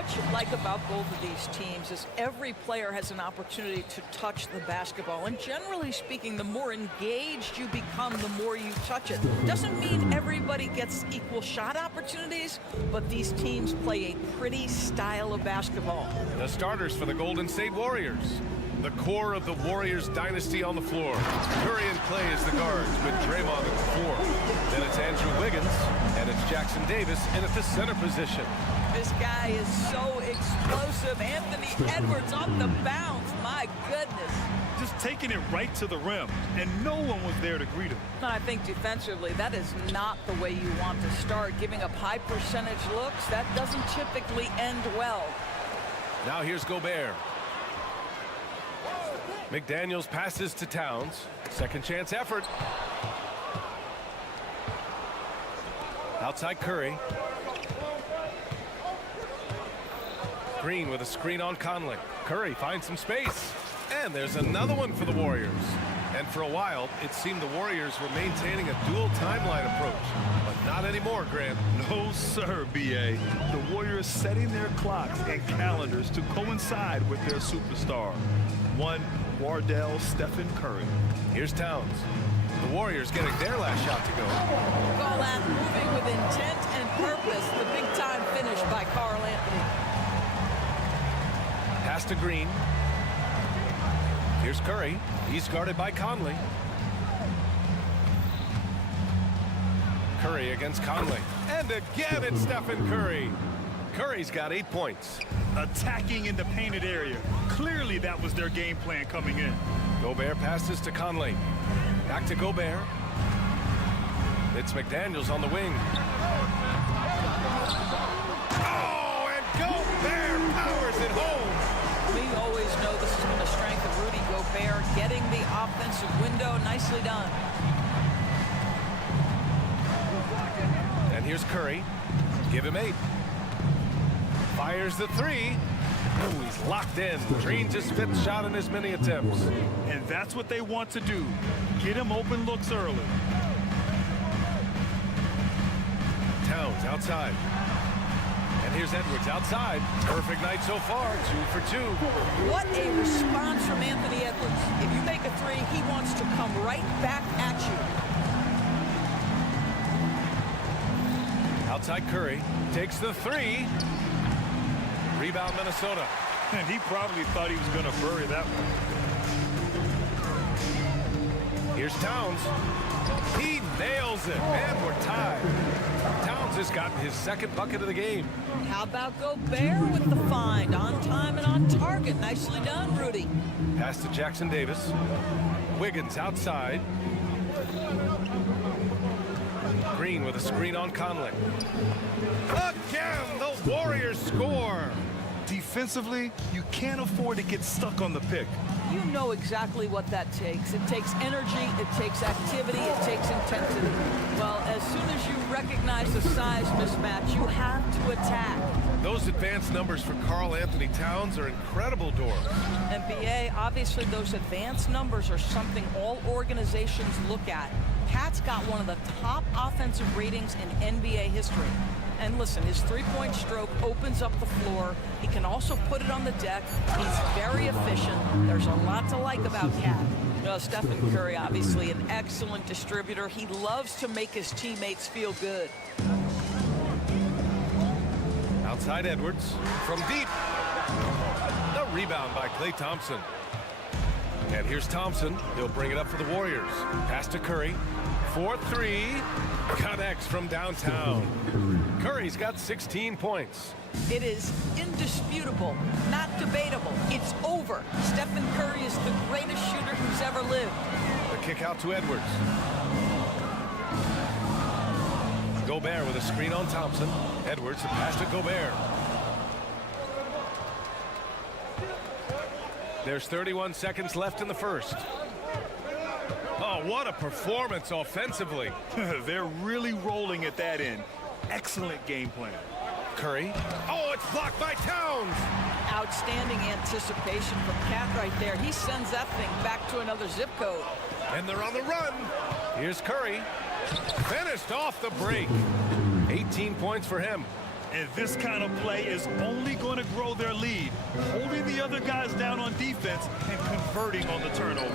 what you like about both of these teams is every player has an opportunity to touch the basketball. And generally speaking, the more engaged you become, the more you touch it. Doesn't mean everybody gets equal shot opportunities, but these teams play a pretty style of basketball. The starters for the Golden State Warriors. The core of the Warriors dynasty on the floor. Curry and Clay as the guards with Draymond at the 4. Then it's Andrew Wiggins, and it's Jackson Davis in at the center position. This guy is so explosive. Anthony Edwards on the bounce. My goodness. Just taking it right to the rim, and no one was there to greet him. I think defensively, that is not the way you want to start. Giving up high percentage looks, that doesn't typically end well. Now here's Gobert. McDaniels passes to Towns. Second chance effort. Outside Curry. Green with a screen on Conley. Curry finds some space. And there's another one for the Warriors. And for a while, it seemed the Warriors were maintaining a dual timeline approach. But not anymore, Grant. No, sir, B.A. The Warriors setting their clocks and calendars to coincide with their superstar. One, Wardell Stephen Curry. Here's Towns. The Warriors getting their last shot to go. Call that moving with intent and purpose. The big-time finish by Karl Anthony. Pass to Green. Here's Curry. He's guarded by Conley. Curry against Conley. And again, it's Stephen Curry. Curry's got 8 points. Attacking in the painted area. Clearly that was their game plan coming in. Gobert passes to Conley. Back to Gobert. It's McDaniels on the wing. Oh, and Gobert powers it home. We always know this has been a strength of Rudy Gobert, getting the offensive window. Nicely done. And here's Curry. Give him 8. Fires the 3. Oh, he's locked in. Drains his 5th shot in as many attempts. And that's what they want to do. Get him open looks early. Towns outside. And here's Edwards outside. Perfect night so far. 2 for 2. What a response from Anthony Edwards. If you make a 3, he wants to come right back at you. Outside Curry. Takes the 3. Rebound Minnesota. And he probably thought he was going to bury that one. Here's Towns. He nails it. And we're tied. Towns has gotten his 2nd bucket of the game. How about Gobert with the find? On time and on target. Nicely done, Rudy. Pass to Jackson Davis. Wiggins outside. Green with a screen on Conley. Again, the Warriors score. Defensively, you can't afford to get stuck on the pick. You know exactly what that takes. It takes energy, it takes activity, it takes intensity. Well, as soon as you recognize the size mismatch, you have to attack. Those advanced numbers for Karl Anthony Towns are incredible, Doris. And B.A., obviously those advanced numbers are something all organizations look at. Cat's got one of the top offensive ratings in NBA history. And listen, his three-point stroke opens up the floor. He can also put it on the deck. He's very efficient. There's a lot to like about Cat. Stephen Curry, obviously an excellent distributor. He loves to make his teammates feel good. Outside Edwards from deep. The rebound by Klay Thompson. And here's Thompson. He'll bring it up for the Warriors. Pass to Curry. 4-3. Connects from downtown. Curry's got 16 points. It is indisputable, not debatable. It's over. Stephen Curry is the greatest shooter who's ever lived. The kick out to Edwards. Gobert with a screen on Thompson. Edwards, the pass to Gobert. There's 31 seconds left in the first. Oh, what a performance offensively. They're really rolling at that end. Excellent game plan. Curry. Oh, it's blocked by Towns. Outstanding anticipation from Cat right there. He sends that thing back to another zip code. And they're on the run. Here's Curry. Finished off the break. 18 points for him. And this kind of play is only going to grow their lead, holding the other guys down on defense and converting on the turnover.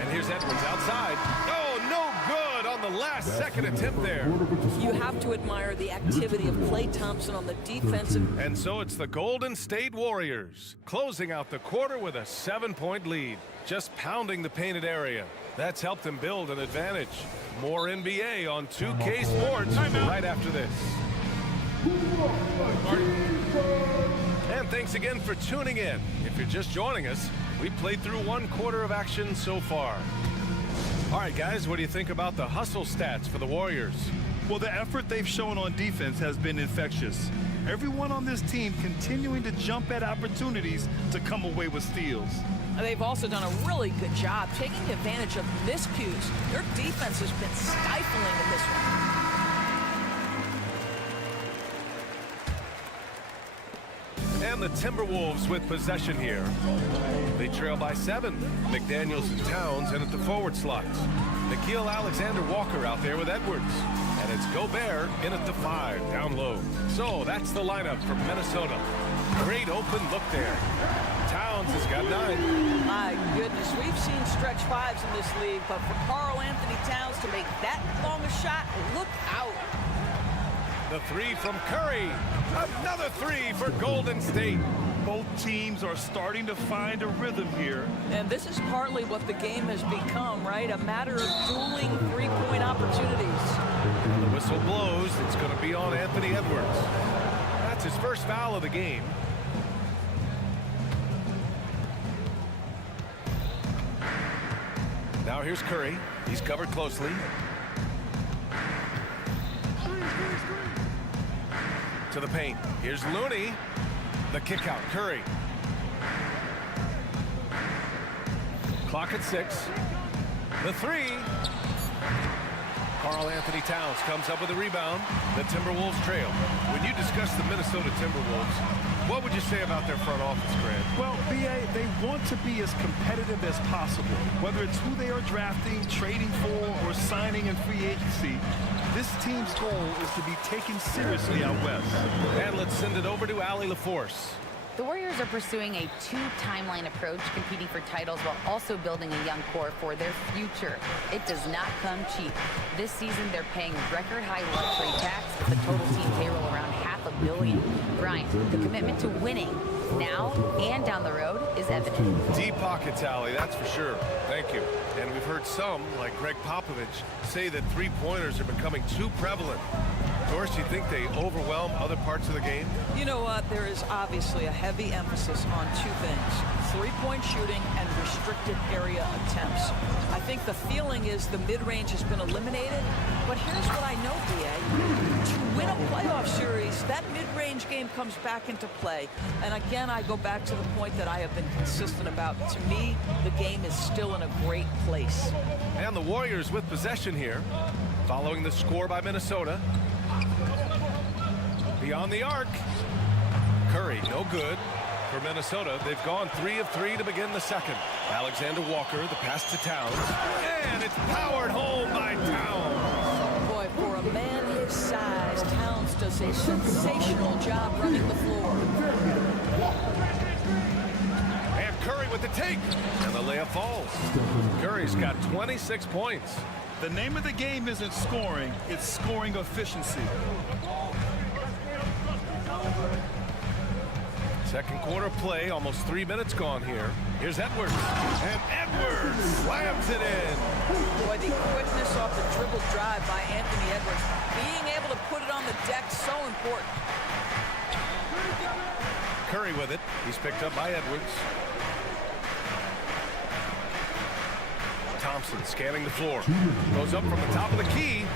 And here's Edwards outside. Oh, no good on the last second attempt there. You have to admire the activity of Klay Thompson on the defensive. And so it's the Golden State Warriors closing out the quarter with a 7-point lead, just pounding the painted area. That's helped them build an advantage. More NBA on 2K Sports right after this. And thanks again for tuning in. If you're just joining us, we played through 1 quarter of action so far. All right, guys, what do you think about the hustle stats for the Warriors? Well, the effort they've shown on defense has been infectious. Everyone on this team continuing to jump at opportunities to come away with steals. They've also done a really good job taking advantage of miscues. Their defense has been stifling in this one. And the Timberwolves with possession here. They trail by 7. McDaniels and Towns in at the forward slots. Nickeil Alexander-Walker out there with Edwards. And it's Gobert in at the 5, down low. So that's the lineup from Minnesota. Great open look there. Towns has got 9. My goodness, we've seen stretch 5s in this league, but for Karl Anthony Towns to make that long a shot, look out. The 3 from Curry. Another 3 for Golden State. Both teams are starting to find a rhythm here. And this is partly what the game has become, right? A matter of dueling 3-point opportunities. When the whistle blows, it's going to be on Anthony Edwards. That's his first foul of the game. Now here's Curry. He's covered closely. To the paint. Here's Looney. The kick out. Curry. Clock at 6. The 3. Karl Anthony Towns comes up with a rebound. The Timberwolves trail. When you discuss the Minnesota Timberwolves, what would you say about their front office, Grant? Well, B.A., they want to be as competitive as possible. Whether it's who they are drafting, trading for, or signing in free agency, this team's goal is to be taken seriously out west. And let's send it over to Allie LaForce. The Warriors are pursuing a 2-timeline approach, competing for titles while also building a young core for their future. It does not come cheap. This season, they're paying record-high luxury tax with the total team payroll around $500 million. Brian, the commitment to winning now and down the road is evident. Deep pockets, Allie, that's for sure. Thank you. And we've heard some, like Greg Popovich, say that 3-pointers are becoming too prevalent. Of course, you think they overwhelm other parts of the game? You know what? There is obviously a heavy emphasis on 2 things: 3-point shooting and restricted area attempts. I think the feeling is the mid-range has been eliminated, but here's what I know, B.A. To win a playoff series, that mid-range game comes back into play. And again, I go back to the point that I have been consistent about. To me, the game is still in a great place. And the Warriors with possession here, following the score by Minnesota. Beyond the arc. Curry, no good. For Minnesota, they've gone 3 of 3 to begin the second. Alexander Walker, the pass to Towns. And it's powered home by Towns. Boy, for a man his size, Towns does a sensational job running the floor. And Curry with the take. And the layup falls. Curry's got 26 points. The name of the game isn't scoring, it's scoring efficiency. Second quarter play, almost 3 minutes gone here. Here's Edwards. And Edwards slams it in. Boy, the quickness off the dribble drive by Anthony Edwards. Being able to put it on the deck, so important. Curry with it. He's picked up by Edwards. Thompson scanning the floor. Goes up from the top of the key.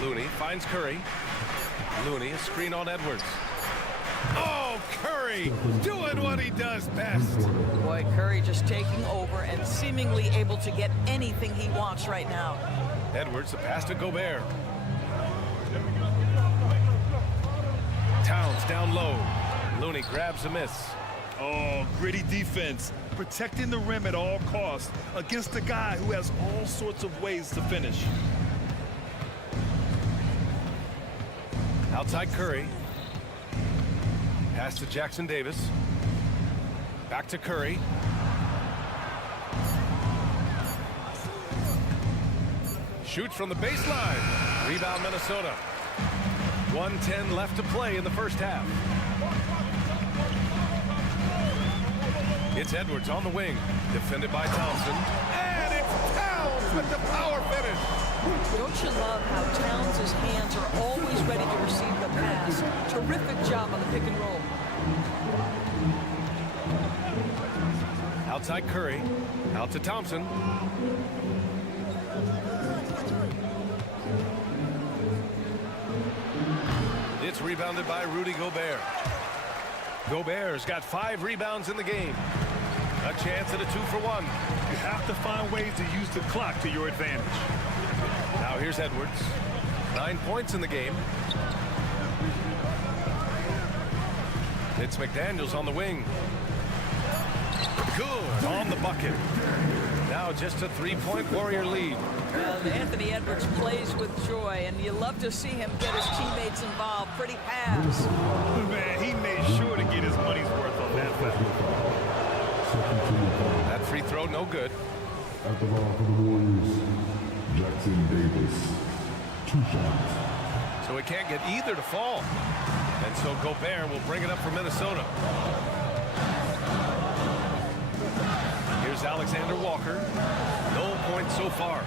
Looney finds Curry. Looney, a screen on Edwards. Oh, Curry doing what he does best. Boy, Curry just taking over and seemingly able to get anything he wants right now. Edwards, the pass to Gobert. Towns down low. Looney grabs a miss. Oh, gritty defense, protecting the rim at all costs against a guy who has all sorts of ways to finish. Outside Curry. Pass to Jackson Davis. Back to Curry. Shoots from the baseline. Rebound Minnesota. 1:10 left to play in the first half. It's Edwards on the wing. Defended by Thompson. And it's Towns with the power finish. Don't you love how Towns' hands are always ready to receive the pass? Terrific job on the pick and roll. Outside Curry. Out to Thompson. It's rebounded by Rudy Gobert. Gobert's got 5 rebounds in the game. A chance at a 2-for-1. You have to find ways to use the clock to your advantage. Now here's Edwards. 9 points in the game. It's McDaniels on the wing. Good on the bucket. Now just a 3-point Warrior lead. Well, Anthony Edwards plays with joy, and you love to see him get his teammates involved. Pretty pass. Man, he made sure to get his money's worth on that foul. That free throw, no good. At the ball for the Warriors, Jackson Davis. 2 shots. So he can't get either to fall. And so Gobert will bring it up for Minnesota. Here's Alexander Walker. No points so far.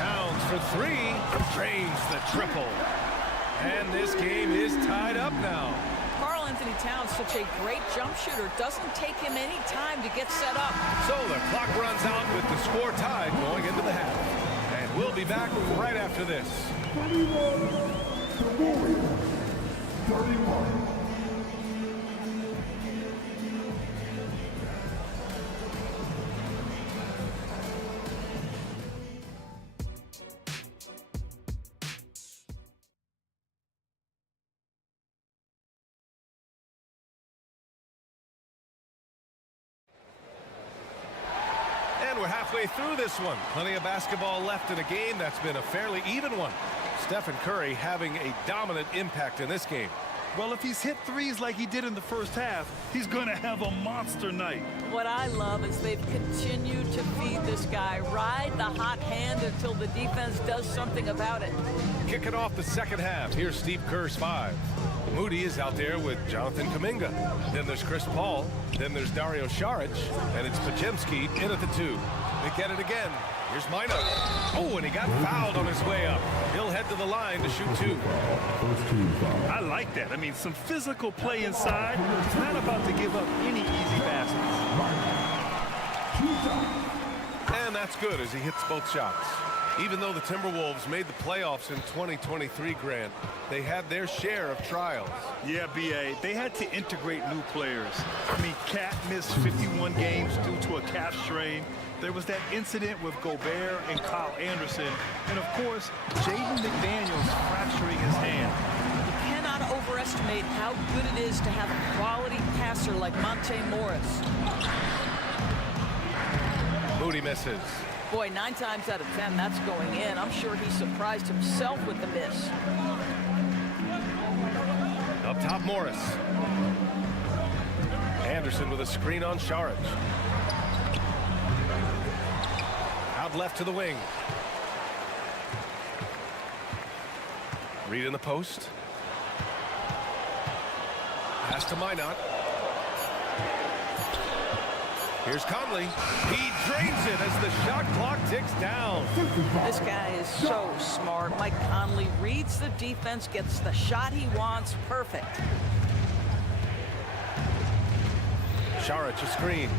Towns for 3. Drains the triple. And this game is tied up now. Karl Anthony Towns, such a great jump shooter. Doesn't take him any time to get set up. So the clock runs out with the score tied going into the half. And we'll be back right after this. 31 the Warriors. 31. And we're halfway through this one. Plenty of basketball left in a game that's been a fairly even one. Stephen Curry having a dominant impact in this game. Well, if he's hit threes like he did in the first half, he's going to have a monster night. What I love is they've continued to feed this guy. Ride the hot hand until the defense does something about it. Kicking off the second half, here's Steve Kerr's 5. Moody is out there with Jonathan Kuminga. Then there's Chris Paul. Then there's Dario Saric. And it's Podziemski in at the 2. They get it again. Here's Minot. Oh, and he got fouled on his way up. He'll head to the line to shoot 2. I like that. I mean, some physical play inside. He's not about to give up any easy passes. And that's good as he hits both shots. Even though the Timberwolves made the playoffs in 2023, Grant, they had their share of trials. Yeah, B.A., they had to integrate new players. I mean, Cat missed 51 games due to a calf strain. There was that incident with Gobert and Kyle Anderson. And, of course, Jaden McDaniels fracturing his hand. You cannot overestimate how good it is to have a quality passer like Monte Morris. Moody misses. Boy, 9 times out of 10, that's going in. I'm sure he surprised himself with the miss. Up top, Morris. Anderson with a screen on Saric. Out left to the wing. Reed in the post. Pass to Minot. Here's Conley. He drains it as the shot clock ticks down. This guy is so smart. Mike Conley reads the defense, gets the shot he wants. Perfect. Saric a screen.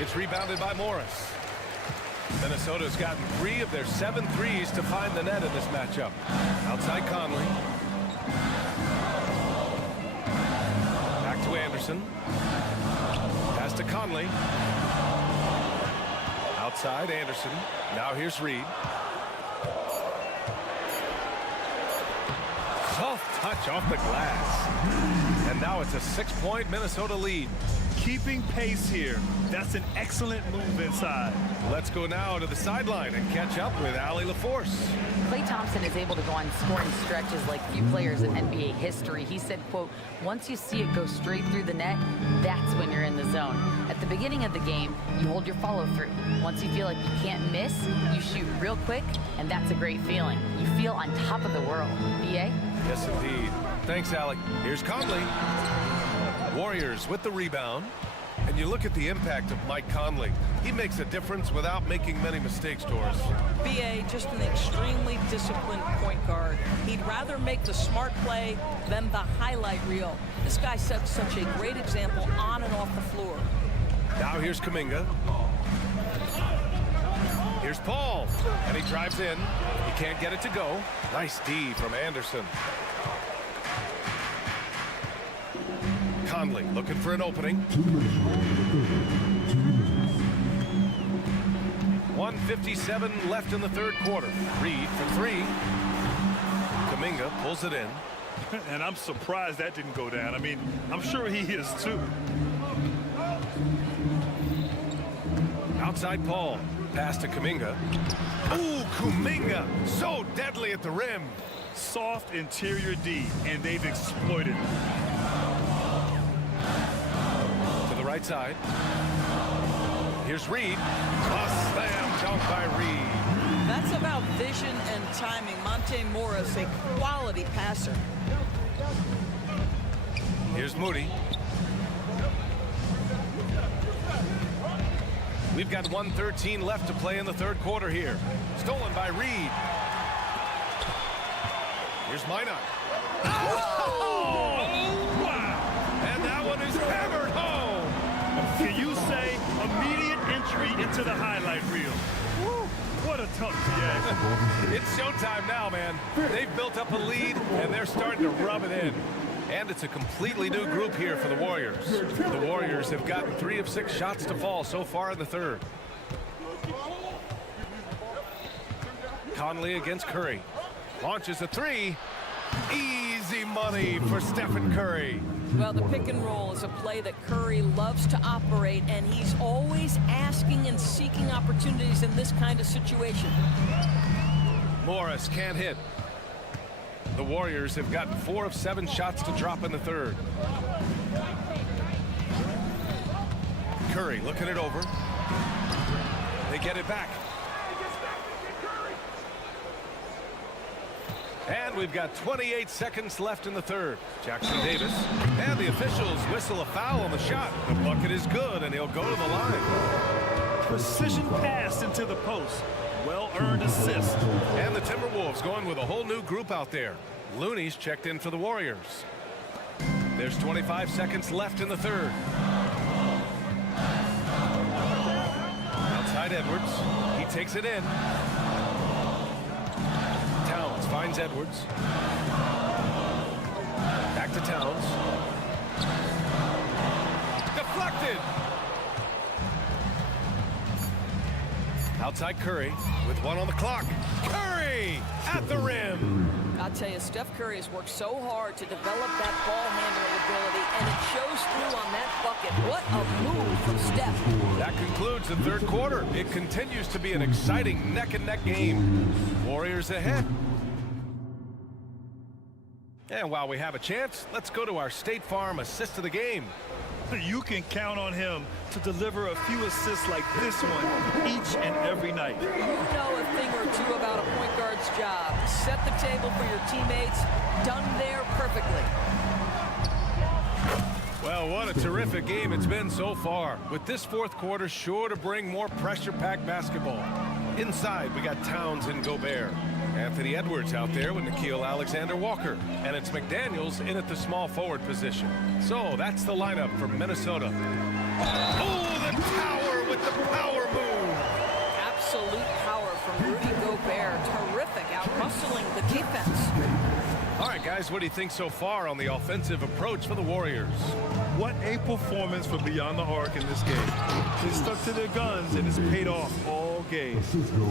It's rebounded by Morris. Minnesota's gotten 3 of their 7 threes to find the net in this matchup. Outside Conley. Back to Anderson. Pass to Conley. Outside Anderson. Now here's Reed. Soft touch off the glass. And now it's a 6-point Minnesota lead. Keeping pace here. That's an excellent move inside. Let's go now to the sideline and catch up with Allie LaForce. Klay Thompson is able to go on scoring stretches like few players in NBA history. He said, quote, once you see it go straight through the net, that's when you're in the zone. At the beginning of the game, you hold your follow through. Once you feel like you can't miss, you shoot real quick, and that's a great feeling. You feel on top of the world. B.A.? Yes, indeed. Thanks, Allie. Here's Conley. Warriors with the rebound. And you look at the impact of Mike Conley. He makes a difference without making many mistakes, Doris. B.A. just an extremely disciplined point guard. He'd rather make the smart play than the highlight reel. This guy sets such a great example on and off the floor. Now here's Kuminga. Here's Paul. And he drives in. He can't get it to go. Nice D from Anderson. Conley looking for an opening. 1:57 left in the third quarter. Reed for three. Kuminga pulls it in. And I'm surprised that didn't go down. I mean, I'm sure he is too. Outside Paul. Pass to Kuminga. Ooh, Kuminga. So deadly at the rim. Soft interior D, and they've exploited it. To the right side. Here's Reed. A slam dunk by Reed. That's about vision and timing. Monte Morris, a quality passer. Here's Moody. We've got 1:13 left to play in the third quarter here. Stolen by Reed. Here's Minot. Oh! Wow! And that one is hammered home. Can you say immediate entry into the highlight reel? Woo, what a tough GA. It's showtime now, man. They've built up a lead, and they're starting to rub it in. And it's a completely new group here for the Warriors. The Warriors have gotten 3 of 6 shots to fall so far in the third. Conley against Curry. Launches a 3. Easy money for Stephen Curry. Well, the pick and roll is a play that Curry loves to operate, and he's always asking and seeking opportunities in this kind of situation. Morris can't hit. The Warriors have gotten 4 of 7 shots to drop in the third. Curry looking it over. They get it back. And we've got 28 seconds left in the third. Jackson Davis. And the officials whistle a foul on the shot. The bucket is good, and he'll go to the line. Precision pass into the post. Well-earned assist. And the Timberwolves going with a whole new group out there. Looney's checked in for the Warriors. There's 25 seconds left in the third. Outside Edwards. He takes it in. Towns finds Edwards. Back to Towns. Deflected. Outside Curry with 1 on the clock. Curry at the rim. I'll tell you, Steph Curry has worked so hard to develop that ball handling ability, and it shows through on that bucket. What a move from Steph. That concludes the third quarter. It continues to be an exciting neck-and-neck game. Warriors ahead. And while we have a chance, let's go to our State Farm assist of the game. You can count on him to deliver a few assists like this one each and every night. You know a thing or two about a point guard's job. Set the table for your teammates. Done there perfectly. Well, what a terrific game it's been so far. With this fourth quarter sure to bring more pressure-packed basketball. Inside, we got Towns and Gobert. Anthony Edwards out there with Nickeil Alexander-Walker. And it's McDaniels in at the small forward position. So that's the lineup for Minnesota. Oh, the tower with the power move. Absolute power from Rudy Gobert. Terrific, out-hustling the defense. All right, guys, what do you think so far on the offensive approach for the Warriors? What a performance from beyond the arc in this game. They stuck to their guns, and it's paid off all game.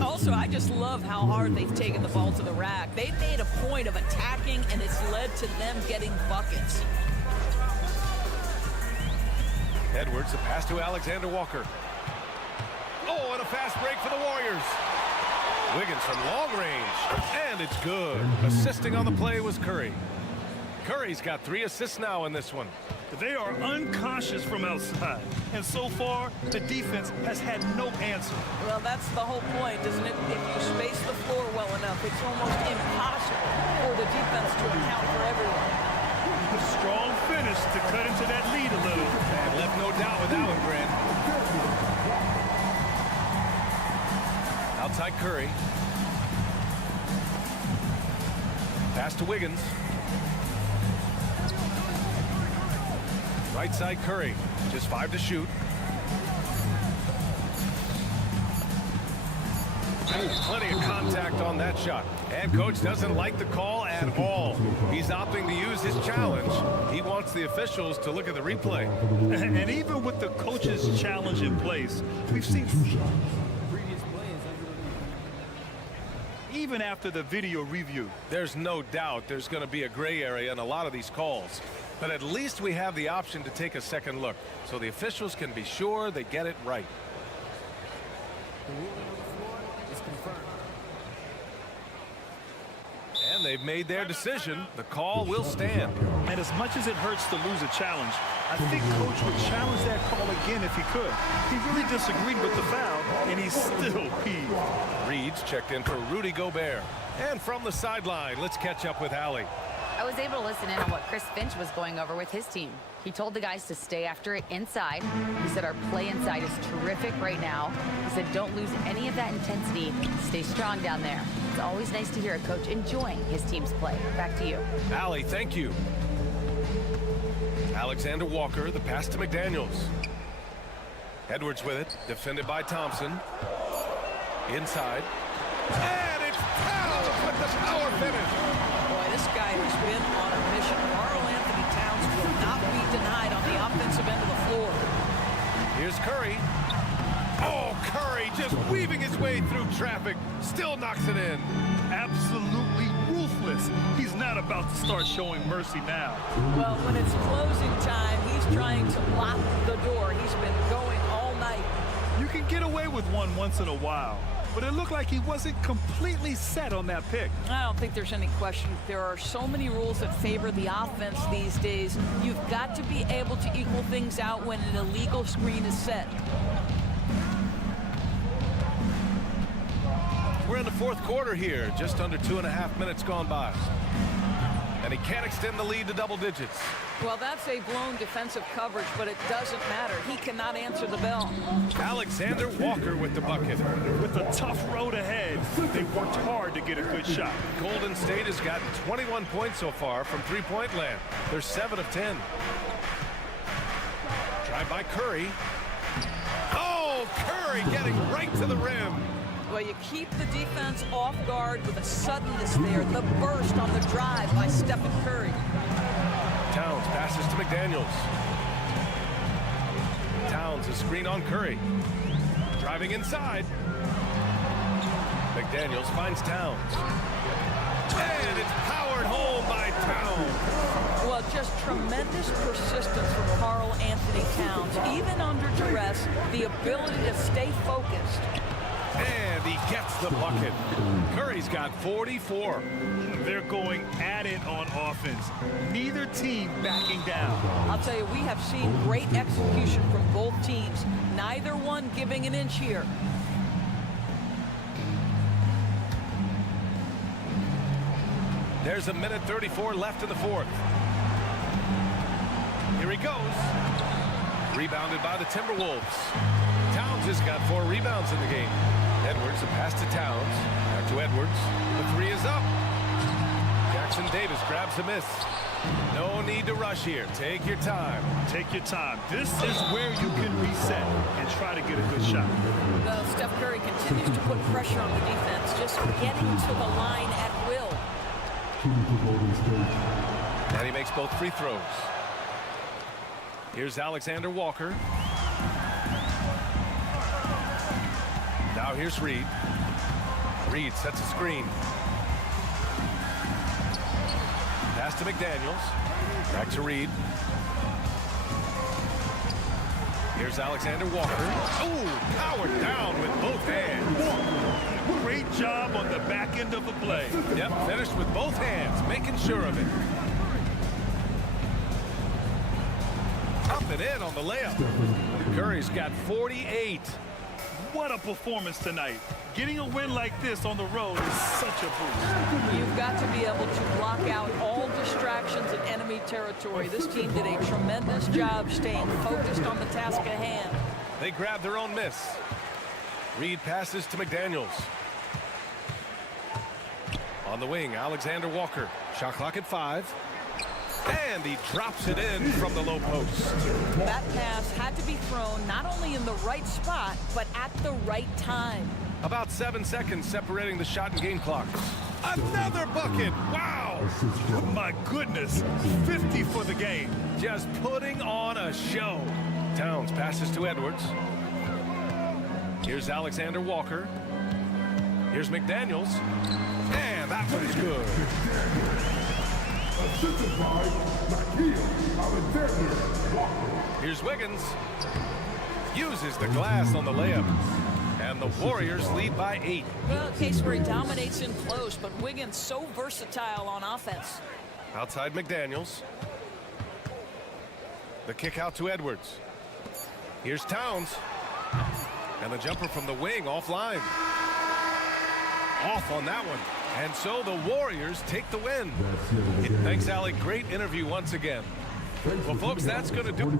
Also, I just love how hard they've taken the ball to the rack. They've made a point of attacking, and it's led led to them getting buckets. Edwards, the pass to Alexander Walker. Oh, and a fast break for the Warriors. Wiggins from long range, and it's good. Assisting on the play was Curry. Curry's got 3 assists now in this one. They are unconscious from outside, and so far, the defense has had no answer. Well, that's the whole point, isn't it? If you space the floor well enough, it's almost impossible for the defense to account for everyone. A strong finish to cut into that lead a little. And left no doubt with that one, Grant. Outside Curry. Pass to Wiggins. Right side Curry. Just 5 to shoot. Plenty of contact on that shot. And coach doesn't like the call at all. He's opting to use his challenge. He wants the officials to look at the replay. And even with the coach's challenge in place, we've seen even after the video review. There's no doubt there's going to be a gray area in a lot of these calls. But at least we have the option to take a second look, so the officials can be sure they get it right. And they've made their decision. The call will stand. And as much as it hurts to lose a challenge, I think coach would challenge that call again if he could. He really disagreed with the foul, and he's still peeved. Reed's checked in for Rudy Gobert. And from the sideline, let's catch up with Allie. I was able to listen in on what Chris Finch was going over with his team. He told the guys to stay after it inside. He said our play inside is terrific right now. He said don't lose any of that intensity. Stay strong down there. It's always nice to hear a coach enjoying his team's play. Back to you. Allie, thank you. Alexander Walker, the pass to McDaniels. Edwards with it, defended by Thompson. Inside. And it's Towns with the power finish. Boy, this guy has been on a mission. Karl Anthony Towns will not be denied on the offensive end of the floor. Here's Curry. Oh, Curry just weaving his way through traffic. Still knocks it in. Absolutely ruthless. He's not about to start showing mercy now. Well, when it's closing time, he's trying to lock the door. He's been going all night. You can get away with one once in a while, but it looked like he wasn't completely set on that pick. I don't think there's any question. There are so many rules that favor the offense these days. You've got to be able to equal things out when an illegal screen is set. We're in the fourth quarter here, just under 2.5 minutes gone by. And he can't extend the lead to double digits. Well, that's a blown defensive coverage, but it doesn't matter. He cannot answer the bell. Alexander Walker with the bucket. With a tough road ahead, they worked hard to get a good shot. Golden State has gotten 21 points so far from three-point land. They're 7 of 10. Drive by Curry. Oh, Curry getting right to the rim. Well, you keep the defense off guard with a suddenness there. The burst on the drive by Stephen Curry. Towns passes to McDaniels. Towns a screen on Curry. Driving inside. McDaniels finds Towns. And it's powered home by Towns. Well, just tremendous persistence from Karl Anthony Towns. Even under duress, the ability to stay focused. And he gets the bucket. Curry's got 44. They're going at it on offense. Neither team backing down. I'll tell you, we have seen great execution from both teams. Neither one giving an inch here. There's a minute 34 left in the fourth. Here he goes. Rebounded by the Timberwolves. Towns has got 4 rebounds in the game. Edwards, a pass to Towns. Back to Edwards. The 3 is up. Jackson Davis grabs a miss. No need to rush here. Take your time. Take your time. This is where you can reset and try to get a good shot. Well, Steph Curry continues to put pressure on the defense, just getting to the line at will. And he makes both free throws. Here's Alexander Walker. Now here's Reed. Reed sets a screen. Pass to McDaniels. Back to Reed. Here's Alexander Walker. Oh, powered down with both hands. Great job on the back end of the play. Yep, finished with both hands, making sure of it. Up and in on the layup. Curry's got 48. What a performance tonight. Getting a win like this on the road is such a boost. You've got to be able to block out all distractions in enemy territory. This team did a tremendous job staying focused on the task at hand. They grabbed their own miss. Reed passes to McDaniels. On the wing, Alexander Walker. Shot clock at 5. And he drops it in from the low post. That pass had to be thrown not only in the right spot, but at the right time. About 7 seconds separating the shot and game clocks. Another bucket! Wow! My goodness, 50 for the game. Just putting on a show. Towns passes to Edwards. Here's Alexander Walker. Here's McDaniels. And that one's good. Here's Wiggins. Uses the glass on the layup. And the Warriors lead by 8. Well, a case where he dominates in close, but Wiggins so versatile on offense. Outside McDaniels. The kick out to Edwards. Here's Towns. And the jumper from the wing offline. Off on that one. And so the Warriors take the win. Thanks, Alec. Great interview once again. Well, folks, that's going to do it.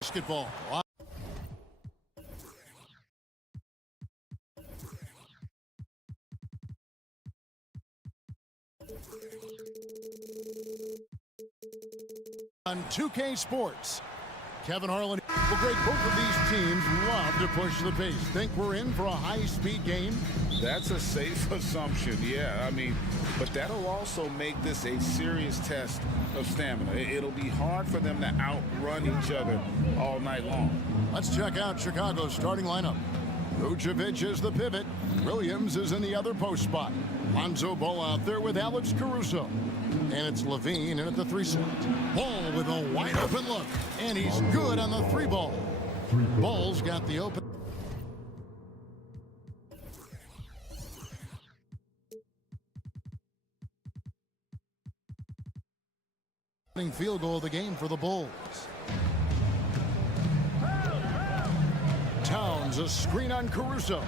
Basketball. On 2K Sports, Kevin Harlan. Well, Greg, both of these teams love to push the pace. Think we're in for a high-speed game? That's a safe assumption, yeah. I mean, but that'll also make this a serious test of stamina. It'll be hard for them to outrun each other all night long. Let's check out Chicago's starting lineup. Vucevic is the pivot. Williams is in the other post spot. Lonzo Ball out there with Alex Caruso. And it's Levine in at the 3 slot. Ball with a wide open look. And he's good on the 3 ball. Ball's got the open. Field goal of the game for the Bulls. Towns, a screen on Caruso.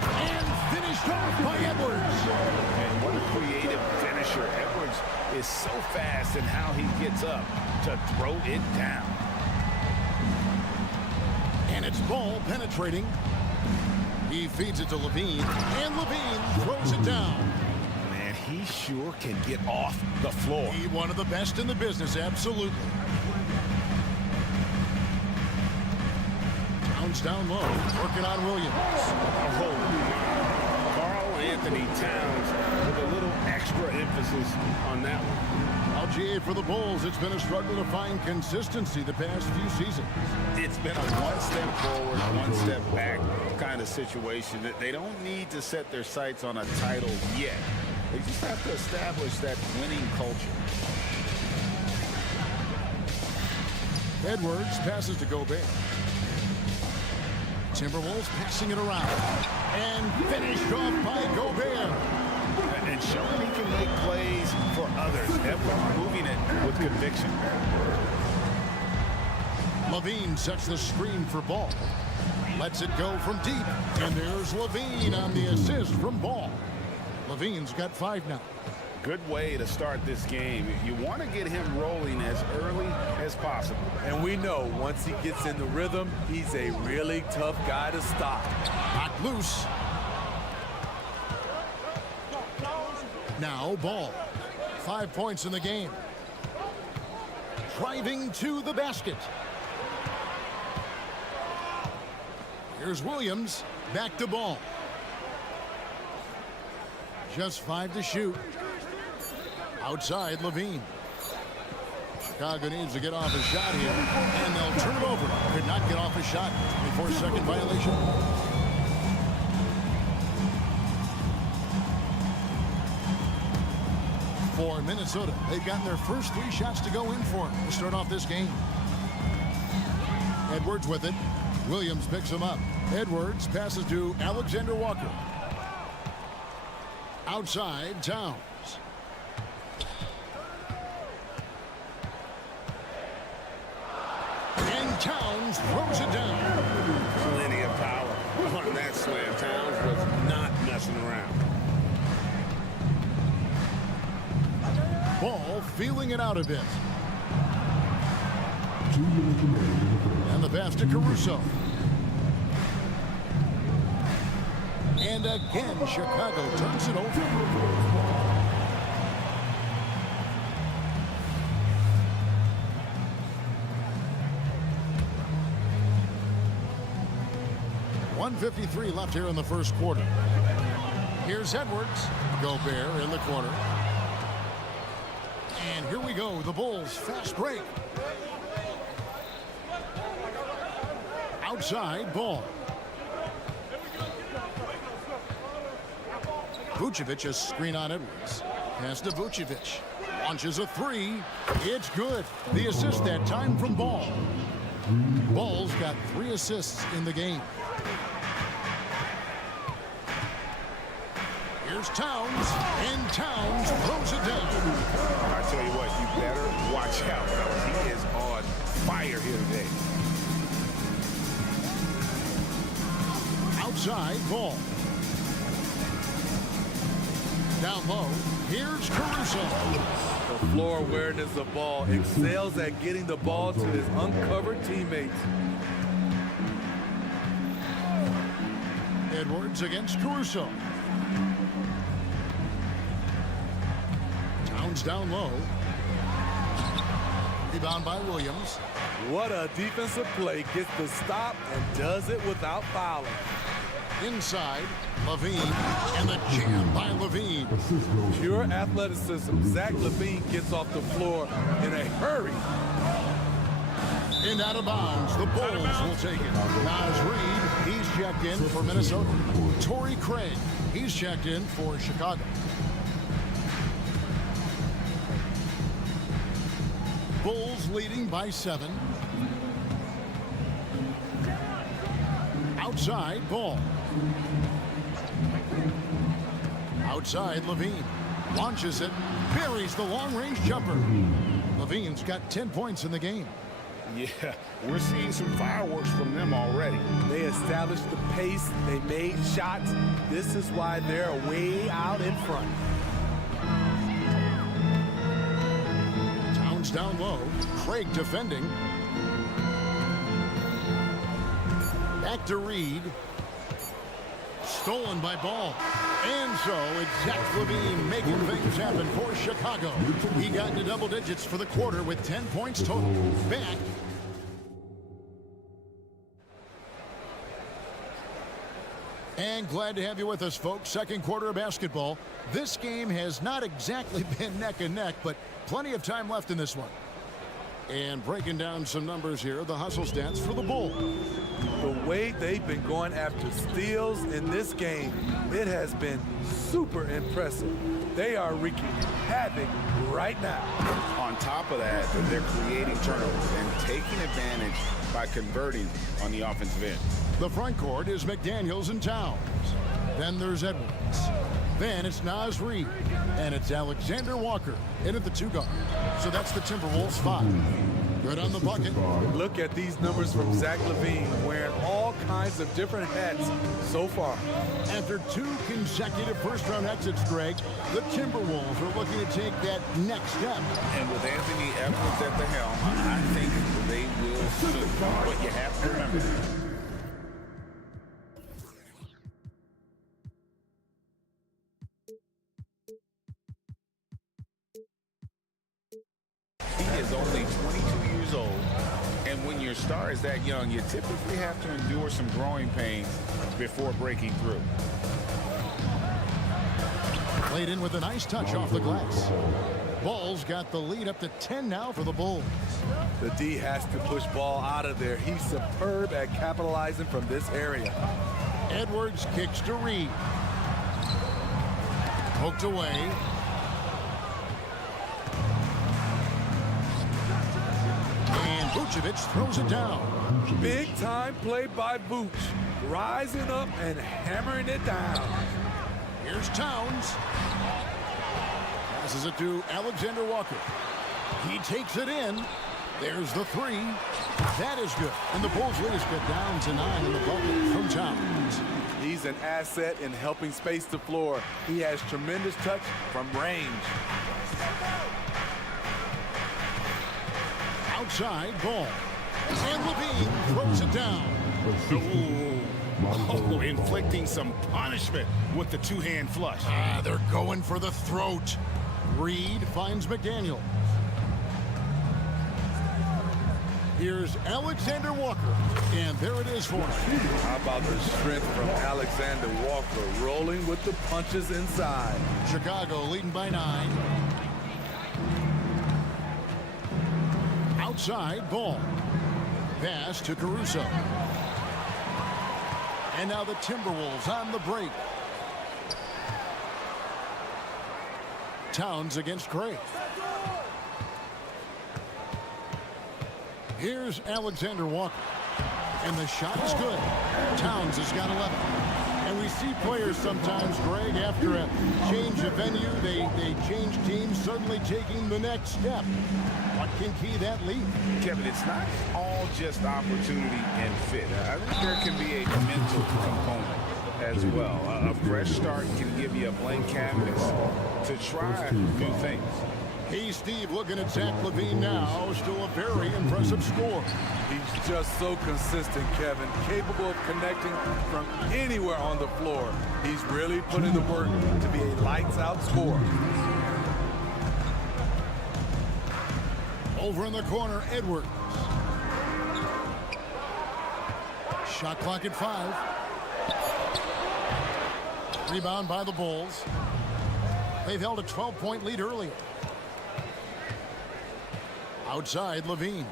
And finished off by Edwards. And what a creative finisher. Edwards is so fast in how he gets up to throw it down. And it's Ball penetrating. He feeds it to Levine. And Levine throws it down. Man, he sure can get off the floor. He one of the best in the business, absolutely. Towns down low, working on Williams. Karl Anthony Towns with a little extra emphasis on that one. LGA for the Bulls, it's been a struggle to find consistency the past few seasons. It's been a one step forward, one step back kind of situation. They don't need to set their sights on a title yet. They just have to establish that winning culture. Edwards passes to Gobert. Timberwolves passing it around. And finished off by Gobert. And showing he can make plays for others. Edwards moving it with conviction. Levine sets the screen for Ball. Lets it go from deep. And there's Levine on the assist from Ball. Levine's got 5 now. Good way to start this game. You want to get him rolling as early as possible. And we know once he gets in the rhythm, he's a really tough guy to stop. Knocked loose. Now Ball. 5 points in the game. Driving to the basket. Here's Williams. Back to Ball. Just 5 to shoot. Outside, Levine. Chicago needs to get off a shot here, and they'll turn it over. Could not get off a shot. 24-second violation. For Minnesota, they've gotten their first 3 shots to go in for them to start off this game. Edwards with it. Williams picks him up. Edwards passes to Alexander Walker. Outside, Towns. And Towns throws it down. Plenty of power on that slam. Towns was not messing around. Ball feeling it out a bit. And the pass to Caruso. And again, Chicago turns it over. .153 left here in the first quarter. Here's Edwards. Gobert in the corner. And here we go, the Bulls fast break. Outside, Ball. Vucevic a screen on Edwards. Pass to Vucevic. Launches a 3. It's good. The assist that time from Ball. Ball's got 3 assists in the game. Here's Towns, and Towns throws it down. I tell you what, you better watch out. Outside ball. Down low. Here's Caruso. The floor awareness of ball excels at getting the ball to his uncovered teammates. Edwards against Caruso. Towns down low. Rebound by Williams. What a defensive play. Gets the stop and does it without fouling. Inside, Levine, and the jam by Levine. Pure athleticism. Zach Levine gets off the floor in a hurry. And out of bounds, the Bulls will take it. Naz Reid, he's checked in for Minnesota. Torrey Craig, he's checked in for Chicago. Bulls leading by 7. Outside, ball. Outside, Levine. Launches it. Buries the long-range jumper. Levine's got 10 points in the game. Yeah, we're seeing some fireworks from them already. They established the pace. They made shots. This is why they're way out in front. Towns down low. Craig defending. Back to Reed. Stolen by Ball. And so it's Zach Levine making things happen for Chicago. He got into double digits for the quarter with 10 points total. Back. And glad to have you with us, folks. Second quarter of basketball. This game has not exactly been neck and neck, but plenty of time left in this one. And breaking down some numbers here, the hustle stats for the Bulls. The way they've been going after steals in this game, it has been super impressive. They are wreaking havoc right now. On top of that, they're creating turnovers and taking advantage by converting on the offensive end. The front court is McDaniels and Towns. Then there's Edwards. Then it's Naz Reid. And it's Alexander Walker in at the 2 guard. So that's the Timberwolves 5. Good on the bucket. Look at these numbers from Zach Levine, wearing all kinds of different hats so far. After 2 consecutive first-round exits, Greg, the Timberwolves are looking to take that next step. And with Anthony Edwards at the helm, I think they will soon. But you have to remember, he is only 22 years old, and when your star is that young, you typically have to endure some growing pains before breaking through. Played in with a nice touch off the glass. Ball's got the lead up to 10 now for the Bulls. The D has to push Ball out of there. He's superb at capitalizing from this area. Edwards kicks to Reed. Poked away. And Vucevic throws it down. Big time play by Vooch, rising up and hammering it down. Here's Towns. Passes it to Alexander Walker. He takes it in. There's the 3. That is good. And the Bulls lead is cut down to 9 in the bucket from Towns. He's an asset in helping space the floor. He has tremendous touch from range. Outside ball. And Levine throws it down. Oh, inflicting some punishment with the 2-hand flush. They're going for the throat. Reed finds McDaniel. Here's Alexander Walker. And there it is for him. How about the strength from Alexander Walker, rolling with the punches inside. Chicago leading by 9. Outside ball. Pass to Caruso. And now the Timberwolves on the break. Towns against Craig. Here's Alexander Walker. And the shot is good. Towns has got 11. And we see players sometimes, Greg, after a change of venue, they change teams, suddenly taking the next step. What can key that lead? Kevin, it's not all just opportunity and fit. I think there can be a mental component. as well. A fresh start can give you a blank canvas to try new things. Hey, Steve, looking at Zach LaVine now. Still a very impressive score. He's just so consistent, Kevin, capable of connecting from anywhere on the floor. He's really put in the work to be a lights-out scorer. Over in the corner, Edwards. Shot clock at 5. Rebound by the Bulls. They've held a 12-point lead earlier. Outside, LaVine.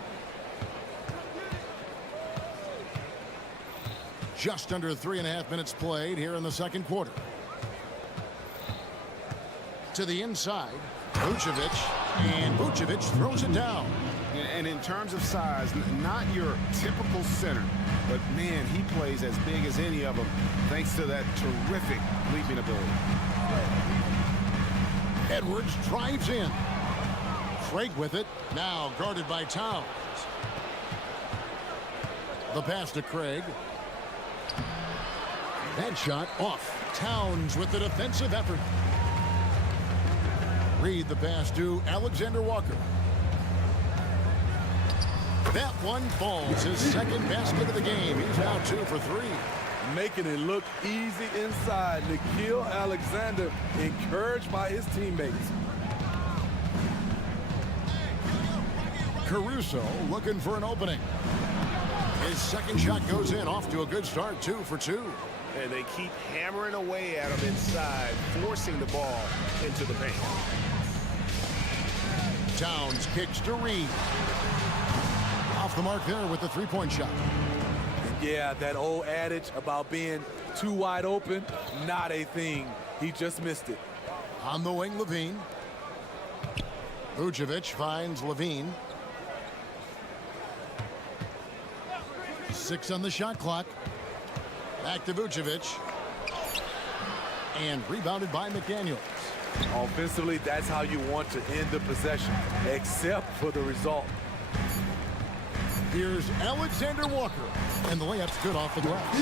Just under 3.5 minutes played here in the second quarter. To the inside, Vucevic, and Vucevic throws it down. And in terms of size, not your typical center, but man, he plays as big as any of them thanks to that terrific leaping ability. Edwards drives in. Craig with it, now guarded by Towns. The pass to Craig. That shot off. Towns with the defensive effort. Reed the pass to Alexander Walker. That one falls. His second basket of the game. He's now 2 for 3. Making it look easy inside. Nickeil Alexander encouraged by his teammates. Caruso looking for an opening. His second shot goes in, off to a good start, 2 for 2. And they keep hammering away at him inside, forcing the ball into the paint. Towns kicks to Reed. Off the mark there with the three-point shot. Yeah, that old adage about being too wide open, not a thing. He just missed it. On the wing, LaVine. Vucevic finds LaVine. 6 on the shot clock. Back to Vucevic. And rebounded by McDaniels. Offensively, that's how you want to end the possession, except for the result. Here's Alexander Walker. And the layup's good off the glass.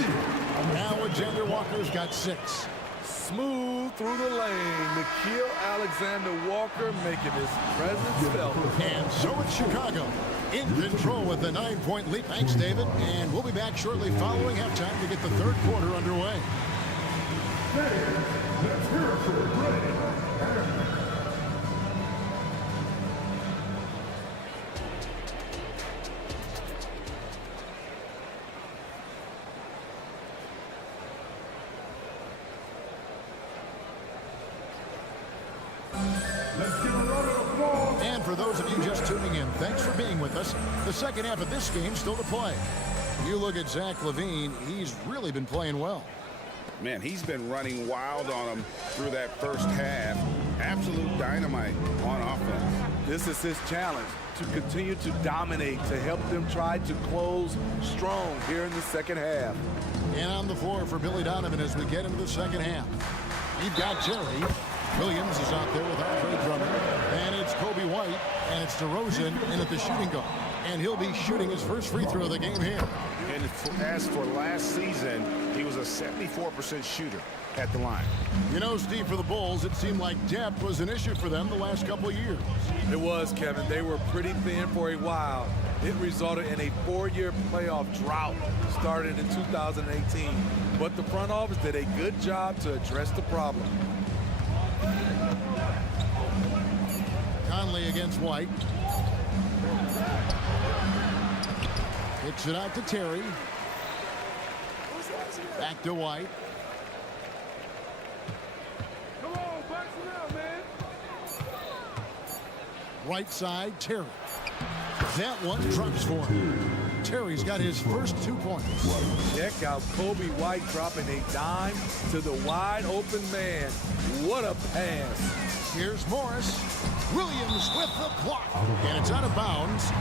Alexander Walker's got 6. Smooth through the lane. Nickeil Alexander Walker making his presence felt. And so it's Chicago in control with the 9-point lead. Thanks, David. And we'll be back shortly following halftime to get the third quarter underway. Let's hear it for Ray. And for those of you just tuning in, thanks for being with us. The second half of this game still to play. You look at Zach LaVine, he's really been playing well. Man, he's been running wild on them through that first half. Absolute dynamite on offense. This is his challenge, to continue to dominate, to help them try to close strong here in the second half. And on the floor for Billy Donovan as we get into the second half. You've got Terry. Williams is out there with Andre Drummond. And it's Kobe White. And it's DeRozan in at the shooting guard. And he'll be shooting his first free throw of the game here. And as for last season, he was a 74% shooter at the line. You know, Steve, for the Bulls, it seemed like depth was an issue for them the last couple of years. It was, Kevin. They were pretty thin for a while. It resulted in a 4-year playoff drought started in 2018. But the front office did a good job to address the problem. Conley against White. Kicks it out to Terry. Back to White. Come on, box it out, man. Right side, Terry. That one drops for him. Terry's got his first 2 points. Check out Kobe White dropping a dime to the wide open man. What a pass. Here's Morris. Williams with the block. And it's out of bounds.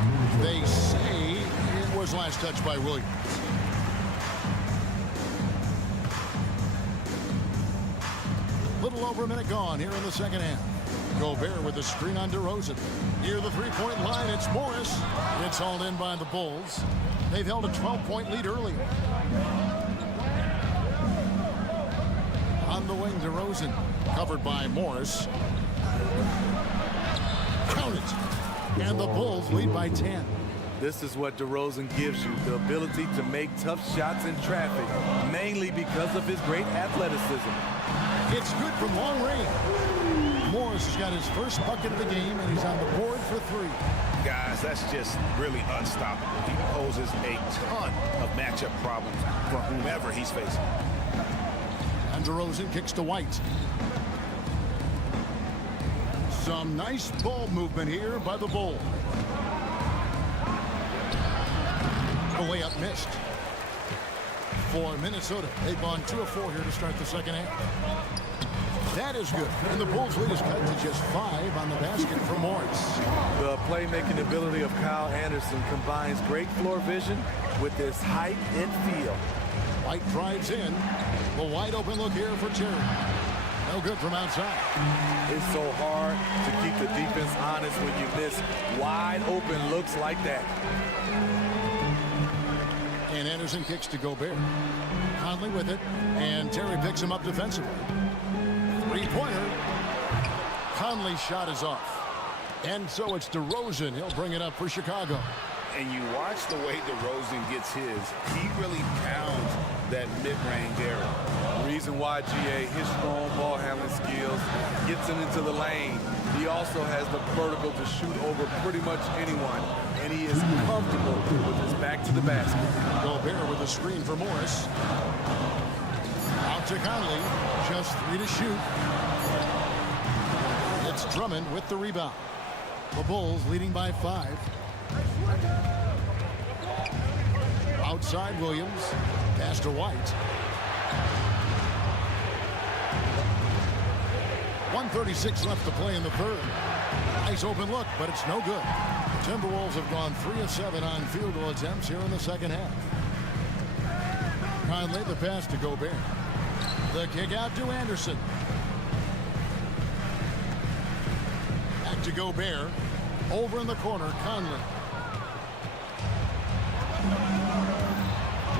They say it was last touched by Williams. Little over a minute gone here in the second half. Gobert with the screen on DeRozan. Near the three-point line, it's Morris. It's hauled in by the Bulls. They've held a 12-point lead earlier. the wing to Rosen. Covered by Morris. Count it. And the Bulls lead by 10. This is what DeRozan gives you, the ability to make tough shots in traffic, mainly because of his great athleticism. It's good from long range. Morris has got his first bucket of the game, and he's on the board for 3. Guys, that's just really unstoppable. He poses a ton of matchup problems for whomever he's facing. And DeRozan kicks to White. Some nice ball movement here by the Bulls. The layup missed. For Minnesota, they've gone 2 of 4 here to start the second half. That is good. And the Bulls' lead is cut to just 5 on the basket for Morris. The playmaking ability of Kyle Anderson combines great floor vision with his height and feel. White drives in. The wide open look here for Terry. No good from outside. It's so hard to keep the defense honest when you miss wide open looks like that. And Anderson kicks to Gobert. Conley with it, and Terry picks him up defensively. Three-pointer. Conley's shot is off. And so it's DeRozan. He'll bring it up for Chicago. And you watch the way DeRozan gets his. He really pounds that mid-range area. The reason why, GA, his strong ball handling skills gets him into the lane. He also has the vertical to shoot over pretty much anyone. And he is comfortable with his back to the basket. Gobert with a screen for Morris. Out to Conley. Just 3 to shoot. It's Drummond with the rebound. The Bulls leading by 5. Outside Williams. Pass to White. 1:36 left to play in the third. Nice open look, but it's no good. The Timberwolves have gone 3 of 7 on field goal attempts here in the second half. Conley the pass to Gobert. The kick out to Anderson. Back to Gobert. Over in the corner, Conley.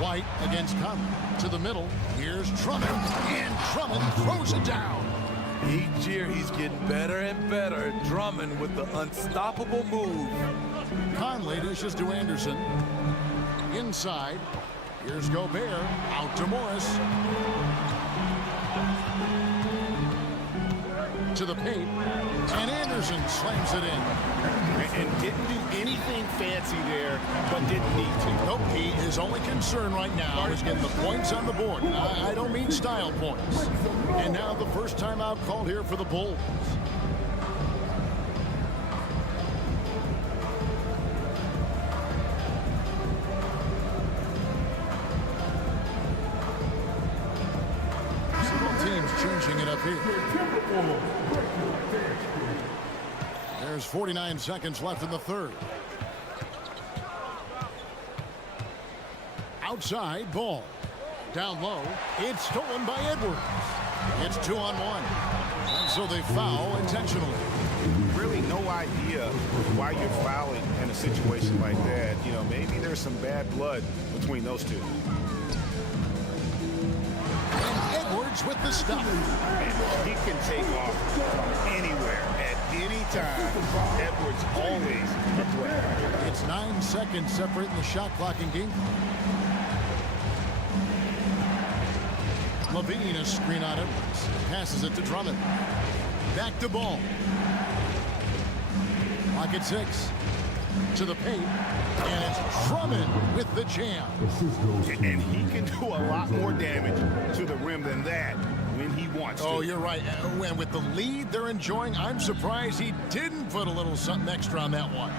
White against Conley. To the middle. Here's Drummond. And Drummond throws it down. Each year he's getting better and better. Drummond with the unstoppable move. Conley dishes to Anderson. Inside. Here's Gobert. Out to Morris. To the paint. And Anderson slams it in. And didn't do anything fancy there, but didn't need to. Nope, his only concern right now is getting the points on the board. I don't mean style points. And now the first timeout called here for the Bulls. Both teams changing it up here. There's 49 seconds left in the third. Outside ball. Down low. It's stolen by Edwards. It's 2-on-1. And so they foul intentionally. Really no idea why you're fouling in a situation like that. You know, maybe there's some bad blood between those two. And Edwards with the stop. And he can take off from anywhere at any time. Edwards always a threat. It's 9 seconds separating the shot clock and game clock. Levine a screen on Edwards. Passes it to Drummond. Back to ball. Clock at 6. To the paint. And it's Drummond with the jam. And he can do a lot more damage to the rim than that when he wants to. Oh, you're right. And with the lead they're enjoying, I'm surprised he didn't put a little something extra on that one.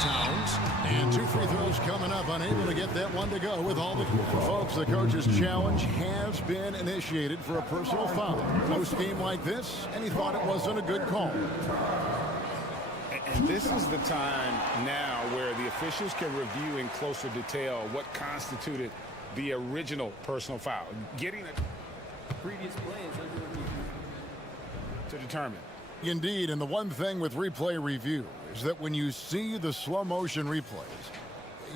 Towns. And 2 free throws coming up. Unable to get that one to go with all the folks. The coach's challenge has been initiated for a personal foul. Close game like this, and he thought it wasn't a good call. And this is the time now where the officials can review in closer detail what constituted the original personal foul. Getting a previous play is under review to determine. Indeed, and the one thing with replay review is that when you see the slow motion replays,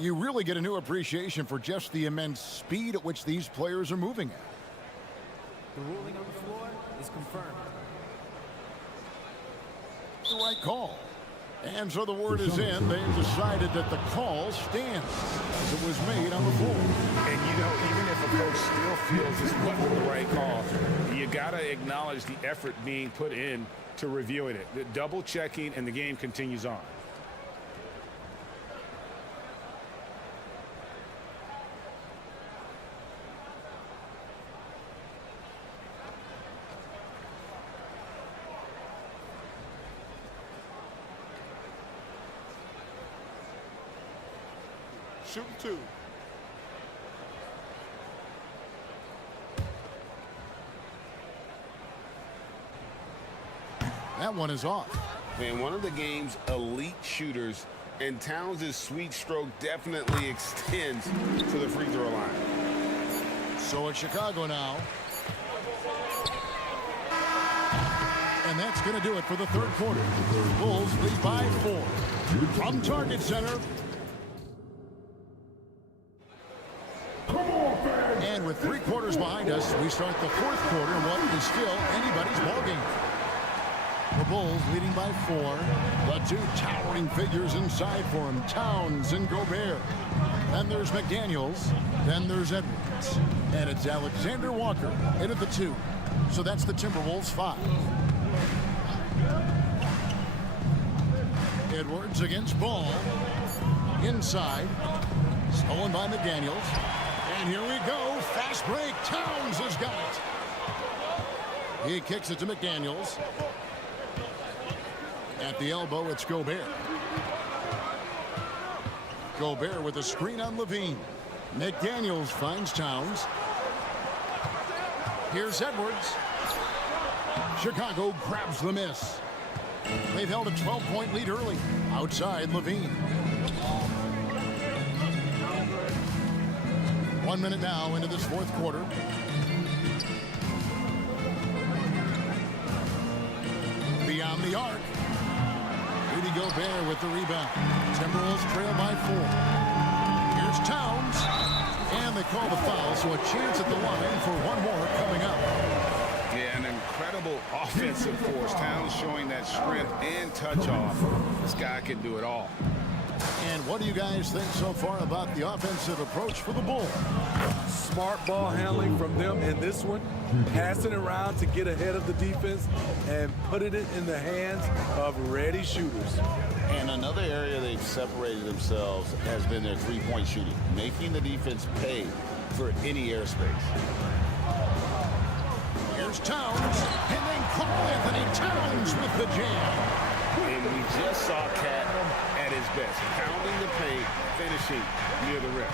you really get a new appreciation for just the immense speed at which these players are moving at. The ruling on the floor is confirmed. The right call. And so the word is in. They've decided that the call stands as it was made on the floor. And, you know, even if a coach still feels this wasn't the right call, you got to acknowledge the effort being put in to reviewing it. The double checking, and the game continues on. Shooting two. That one is off. Man, one of the game's elite shooters, and Towns' sweet stroke definitely extends to the free throw line. So it's Chicago now. And that's going to do it for the third quarter. Bulls lead by 4. From Target Center. And with 3 quarters behind us, we start the fourth quarter in what is still anybody's ballgame. The Bulls leading by 4. The two towering figures inside for him, Towns and Gobert. Then there's McDaniels. Then there's Edwards. And it's Alexander Walker in at the 2. So that's the Timberwolves 5. Edwards against Ball. Inside. Stolen by McDaniels. And here we go. Fast break. Towns has got it. He kicks it to McDaniels. At the elbow, it's Gobert. Gobert with a screen on Levine. McDaniels finds Towns. Here's Edwards. Chicago grabs the miss. They've held a 12-point lead early. Outside, Levine. 1 minute now into this fourth quarter. Beyond the arc. Rudy Gobert with the rebound. Timberwolves trail by 4. Here's Towns. And they call the foul, so a chance at the line for one more coming up. Yeah, an incredible offensive force. Towns showing that strength and touch off. This guy can do it all. And what do you guys think so far about the offensive approach for the Bulls? Smart ball handling from them in this one. Passing around to get ahead of the defense and putting it in the hands of ready shooters. And another area they've separated themselves has been their three-point shooting, making the defense pay for any airspace. Here's Towns, and then Karl Anthony Towns with the jam. And we just saw Cat at his best, pounding the paint, finishing near the rim.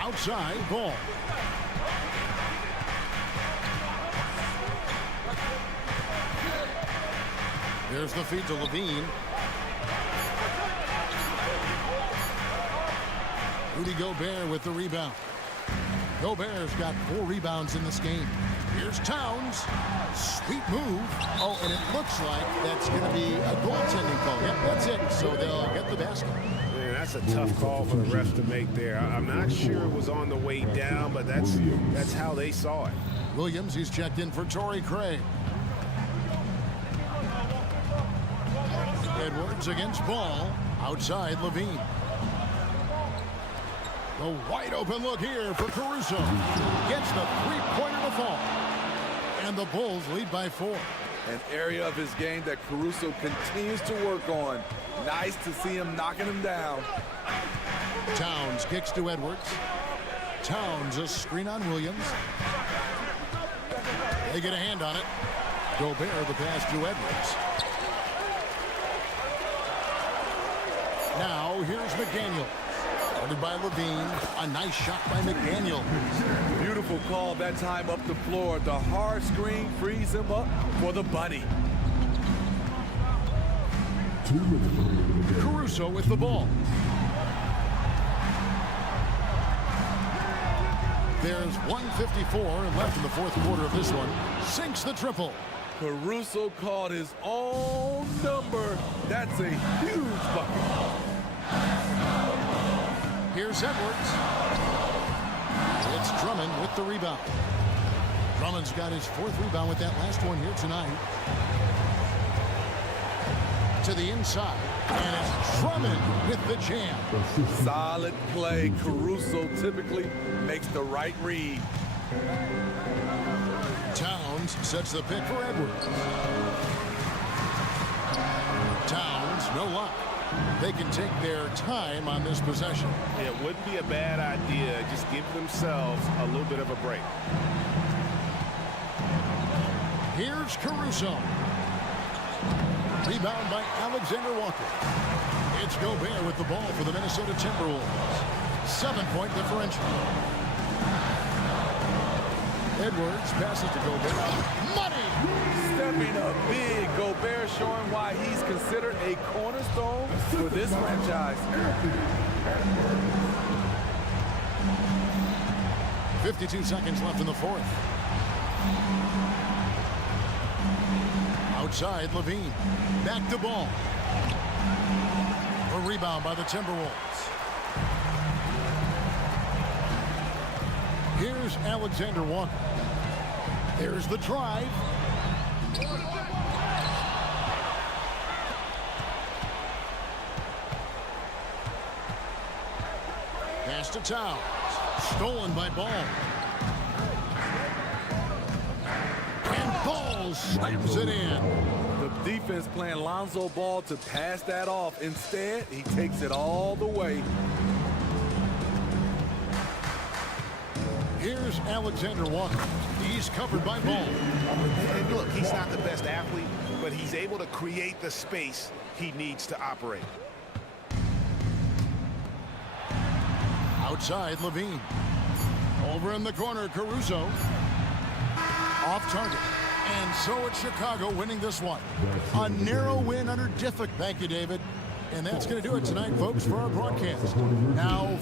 Outside, Ball. There's the feed to Levine. Rudy Gobert with the rebound. Gobert's got 4 rebounds in this game. Here's Towns. Sweet move. Oh, and it looks like that's going to be a goaltending call. Yep, that's it. So they'll get the basket. Man, that's a tough call for the refs to make there. I'm not sure it was on the way down, but that's how they saw it. Williams, he's checked in for Torrey Craig. Edwards against Ball. Outside, Levine. The wide open look here for Caruso. Gets the three-pointer to fall. And the Bulls lead by 4. An area of his game that Caruso continues to work on. Nice to see him knocking him down. Towns kicks to Edwards. Towns a screen on Williams. They get a hand on it. Gobert the pass to Edwards. Now here's McDaniel. Guarded by Levine. A nice shot by McDaniel. Beautiful call that time up the floor. The hard screen frees him up for the bunny. Caruso with the ball. There's 1:54 left in the fourth quarter of this one. Sinks the triple. Caruso called his own number. That's a huge bucket. Here's Edwards. It's Drummond with the rebound. Drummond's got his 4th rebound with that last one here tonight. To the inside, and it's Drummond with the jam. Solid play. Caruso typically makes the right read. Towns sets the pick for Edwards. Towns, no luck. They can take their time on this possession. It wouldn't be a bad idea. Just give themselves a little bit of a break. Here's Caruso. Rebound by Alexander Walker. It's Gobert with the ball for the Minnesota Timberwolves. 7-point differential. Edwards passes to Gobert. Money! Stepping up big. Gobert showing why he's considered a cornerstone for this franchise. 52 seconds left in the 4th. Outside, Levine. Back to ball. A rebound by the Timberwolves. Here's Alexander Walker. There's the drive. Pass to Towns. Stolen by Ball. And Ball slams it in. The defense playing Lonzo Ball to pass that off. Instead, he takes it all the way. Here's Alexander Walker. He's covered by Ball. And look, he's not the best athlete, but he's able to create the space he needs to operate. Outside, Levine. Over in the corner, Caruso. Off target. And so it's Chicago winning this one. A narrow win under difficult. Thank you, David. And that's going to do it tonight, folks, for our broadcast. Now...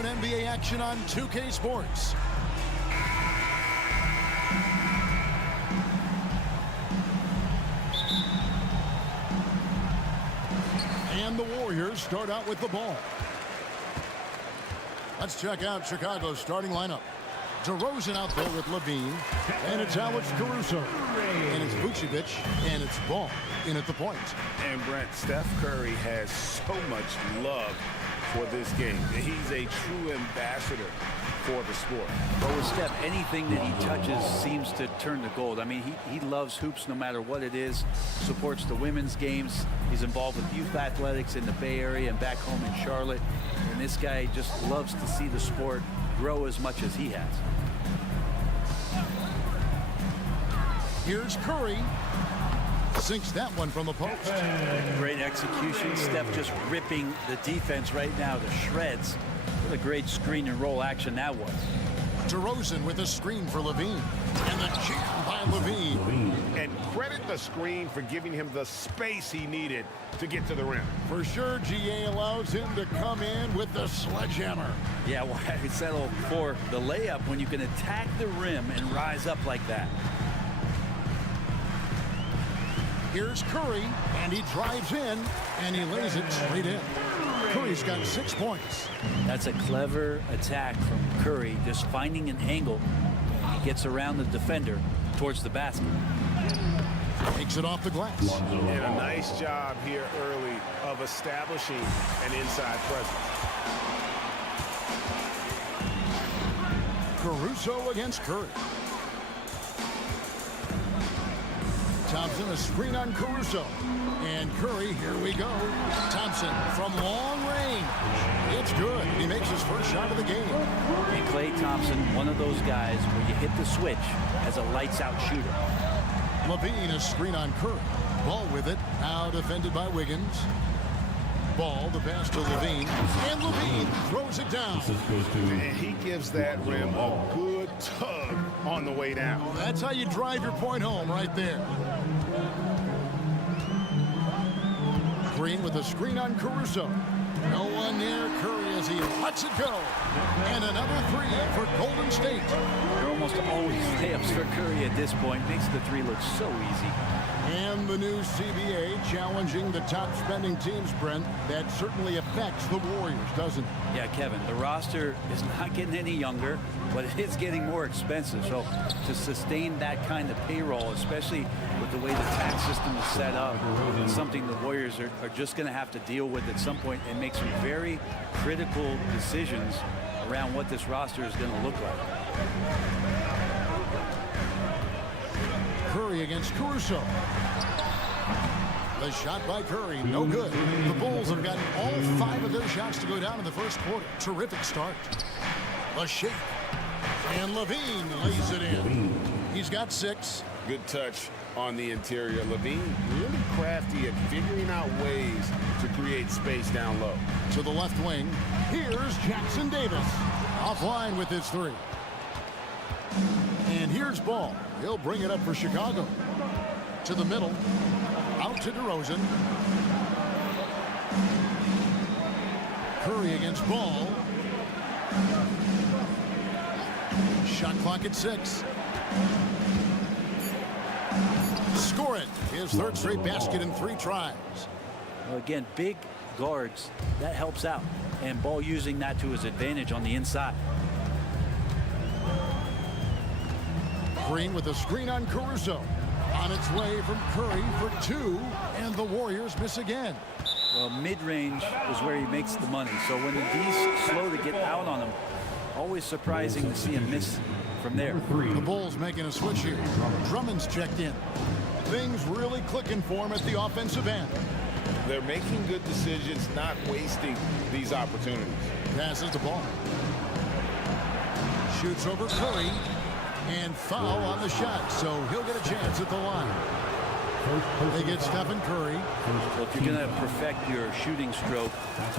NBA action on 2K Sports. And the Warriors start out with the ball. Let's check out Chicago's starting lineup. DeRozan out there with Levine, and it's Alex Caruso, and it's Vucevic, and it's Ball in at the point. And Brent, Steph Curry has so much love for this game. He's a true ambassador for the sport. But with Steph, anything that he touches seems to turn to gold. I mean, he loves hoops no matter what it is, supports the women's games. He's involved with youth athletics in the Bay Area and back home in Charlotte. And this guy just loves to see the sport grow as much as he has. Here's Curry. Sinks that one from the post. Great execution. Steph just ripping the defense right now to shreds. What a great screen and roll action that was. DeRozan with a screen for Levine. And the jam by Levine. And credit the screen for giving him the space he needed to get to the rim. For sure, GA allows him to come in with the sledgehammer. Yeah, why settle for the layup when you can attack the rim and rise up like that? Here's Curry, and he drives in, and he lays it straight in. Curry's got 6 points. That's a clever attack from Curry, just finding an angle. He gets around the defender towards the basket. Takes it off the glass. And a nice job here early of establishing an inside presence. Caruso against Curry. Thompson, a screen on Caruso. And Curry, here we go. Thompson from long range. It's good. He makes his first shot of the game. And Klay Thompson, one of those guys where you hit the switch as a lights-out shooter. Levine, a screen on Curry. Ball with it. Now defended by Wiggins. Ball, the pass to Levine. And Levine throws it down. And he gives that rim a good tug on the way down. That's how you drive your point home right there. Green with a screen on Caruso. No one near Curry as he lets it go. And another three for Golden State. They're almost always layups for Curry at this point. Makes the three look so easy. And the new CBA challenging the top spending teams, Brent. That certainly affects the Warriors, doesn't it? Yeah, Kevin, the roster is not getting any younger, but it is getting more expensive. So to sustain that kind of payroll, especially with the way the tax system is set up, it's something the Warriors are just going to have to deal with at some point and make some very critical decisions around what this roster is going to look like. Curry against Caruso. The shot by Curry, no good. The Bulls have gotten all 5 of their shots to go down in the first quarter. Terrific start. The shake. And Levine lays it in. He's got 6. Good touch on the interior. Levine really crafty at figuring out ways to create space down low. To the left wing, here's Jackson Davis. Offline with his 3. And here's Ball. He'll bring it up for Chicago. To the middle. Out to DeRozan. Curry against Ball. Shot clock at 6. Score it. His 3rd straight basket in 3 tries. Well, again, big guards, that helps out. And Ball using that to his advantage on the inside. Green with a screen on Caruso. On its way from Curry for 2, and the Warriors miss again. Well, mid-range is where he makes the money. So when the D's slow to get out on him, always surprising to see him miss from there. The Bulls making a switch here. Drummond's checked in. Things really clicking for him at the offensive end. They're making good decisions, not wasting these opportunities. Passes the ball. Shoots over Curry. And foul on the shot, so he'll get a chance at the line. They get Stephen Curry. Well, if you're going to perfect your shooting stroke,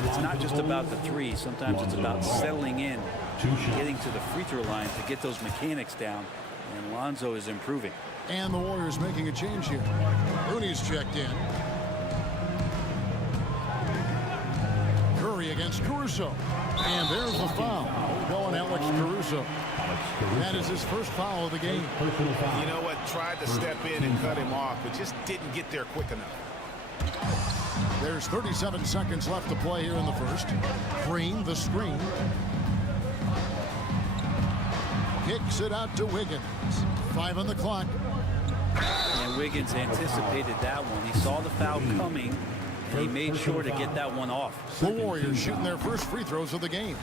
it's not just about the 3. Sometimes it's about settling in, getting to the free throw line to get those mechanics down. And Lonzo is improving. And the Warriors making a change here. Rooney's checked in. against Caruso. And there's the foul. Going Alex Caruso. That is his first foul of the game. You know what? Tried to step in and cut him off, but just didn't get there quick enough. There's 37 seconds left to play here in the first. Green, the screen. Kicks it out to Wiggins. 5 on the clock. And Wiggins anticipated that one. He saw the foul coming, and he made sure to get that one off. The Warriors shooting their first free throws of the game.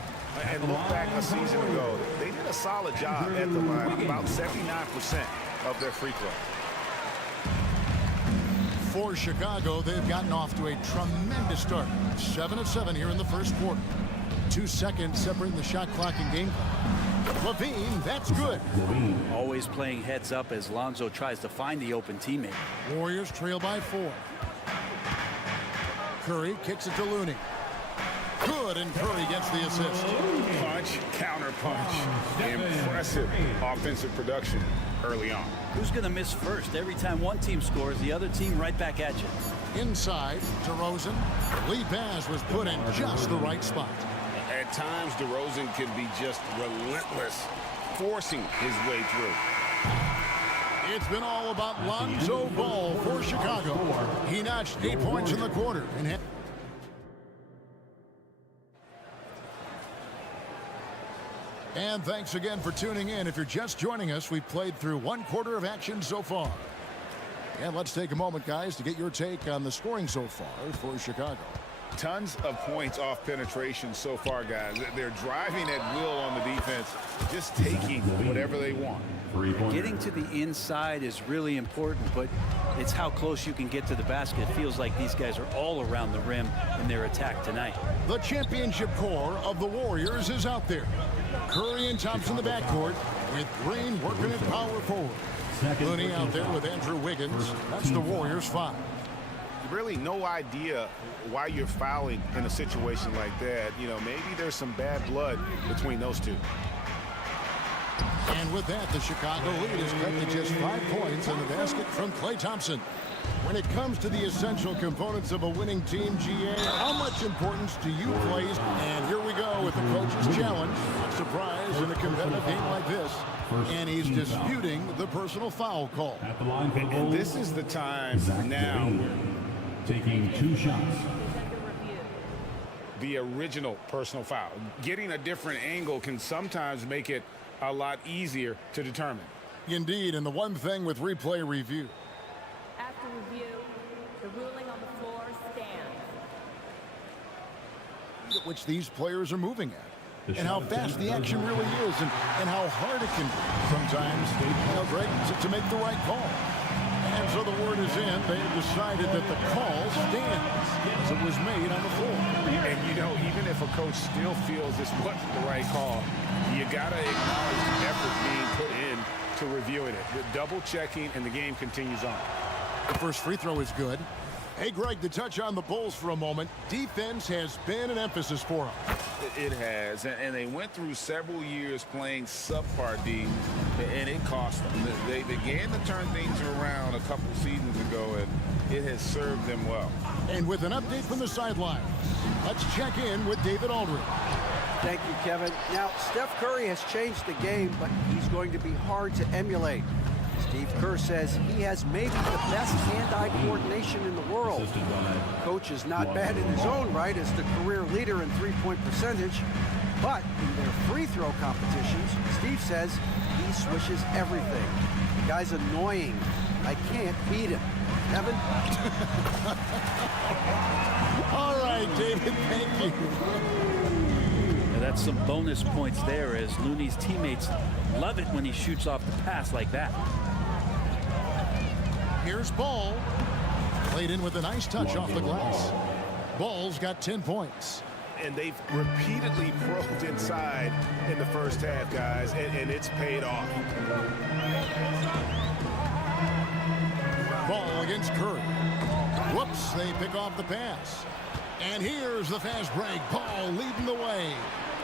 And look back a season ago, they did a solid job at the line, about 79% of their free throws. For Chicago, they've gotten off to a tremendous start. 7 of 7 here in the first quarter. 2 seconds separating the shot clock and game clock. Levine, that's good. Always playing heads up as Lonzo tries to find the open teammate. Warriors trail by 4. Curry kicks it to Looney. Good, and Curry gets the assist. Punch, counter punch. Impressive offensive production early on. Who's going to miss first? Every time one team scores, the other team right back at you. Inside, DeRozan. Lead pass was put in just the right spot. At times, DeRozan can be just relentless, forcing his way through. It's been all about Lonzo Ball for Chicago. He notched 8 points in the quarter. And thanks again for tuning in. If you're just joining us, we've played through 1 quarter of action so far. And let's take a moment, guys, to get your take on the scoring so far for Chicago. Tons of points off penetration so far, guys. They're driving at will on the defense, just taking whatever they want. Getting to the inside is really important, but it's how close you can get to the basket. It feels like these guys are all around the rim in their attack tonight. The championship core of the Warriors is out there. Curry and Thompson in the backcourt, with Green working at power forward. Looney out there with Andrew Wiggins. That's the Warriors' 5. Really no idea why you're fouling in a situation like that. You know, maybe there's some bad blood between those two. And with that, the Chicago lead is cut to just 5 points in the basket from Klay Thompson. When it comes to the essential components of a winning team, GA, how much importance do you place? And here we go with the coach's challenge. Surprise in a competitive game like this. And he's disputing the personal foul call. And this is the time now. Taking 2 shots. The original personal foul. Getting a different angle can sometimes make it a lot easier to determine. Indeed, and the one thing with replay review. After review, the ruling on the floor stands. At which these players are moving at. And how fast the action really is, and how hard it can be. Sometimes, Greg, to make the right call. And so the word is in. They have decided that the call stands as it was made on the floor. And, you know, even if a coach still feels this wasn't the right call, you got to acknowledge the effort being put in to reviewing it. The double checking, and the game continues on. The first free throw is good. Hey, Greg, to touch on the Bulls for a moment, defense has been an emphasis for them. It has, and they went through several years playing subpar D, and it cost them. They began to turn things around a couple seasons ago, and it has served them well. And with an update from the sideline, let's check in with David Aldridge. Thank you, Kevin. Now, Steph Curry has changed the game, but he's going to be hard to emulate. Steve Kerr says he has maybe the best hand-eye coordination in the world. Coach is not bad in his own right as the career leader in three-point percentage, but in their free throw competitions, Steve says he swishes everything. The guy's annoying. I can't beat him. Kevin? All right, David, thank you. That's some bonus points there, as Looney's teammates love it when he shoots off the pass like that. Here's Ball. Played in with a nice touch off the glass. Ball's got 10 points. And they've repeatedly probed inside in the first half, guys, and it's paid off. Ball against Curry. Whoops, they pick off the pass. And here's the fast break. Ball leading the way.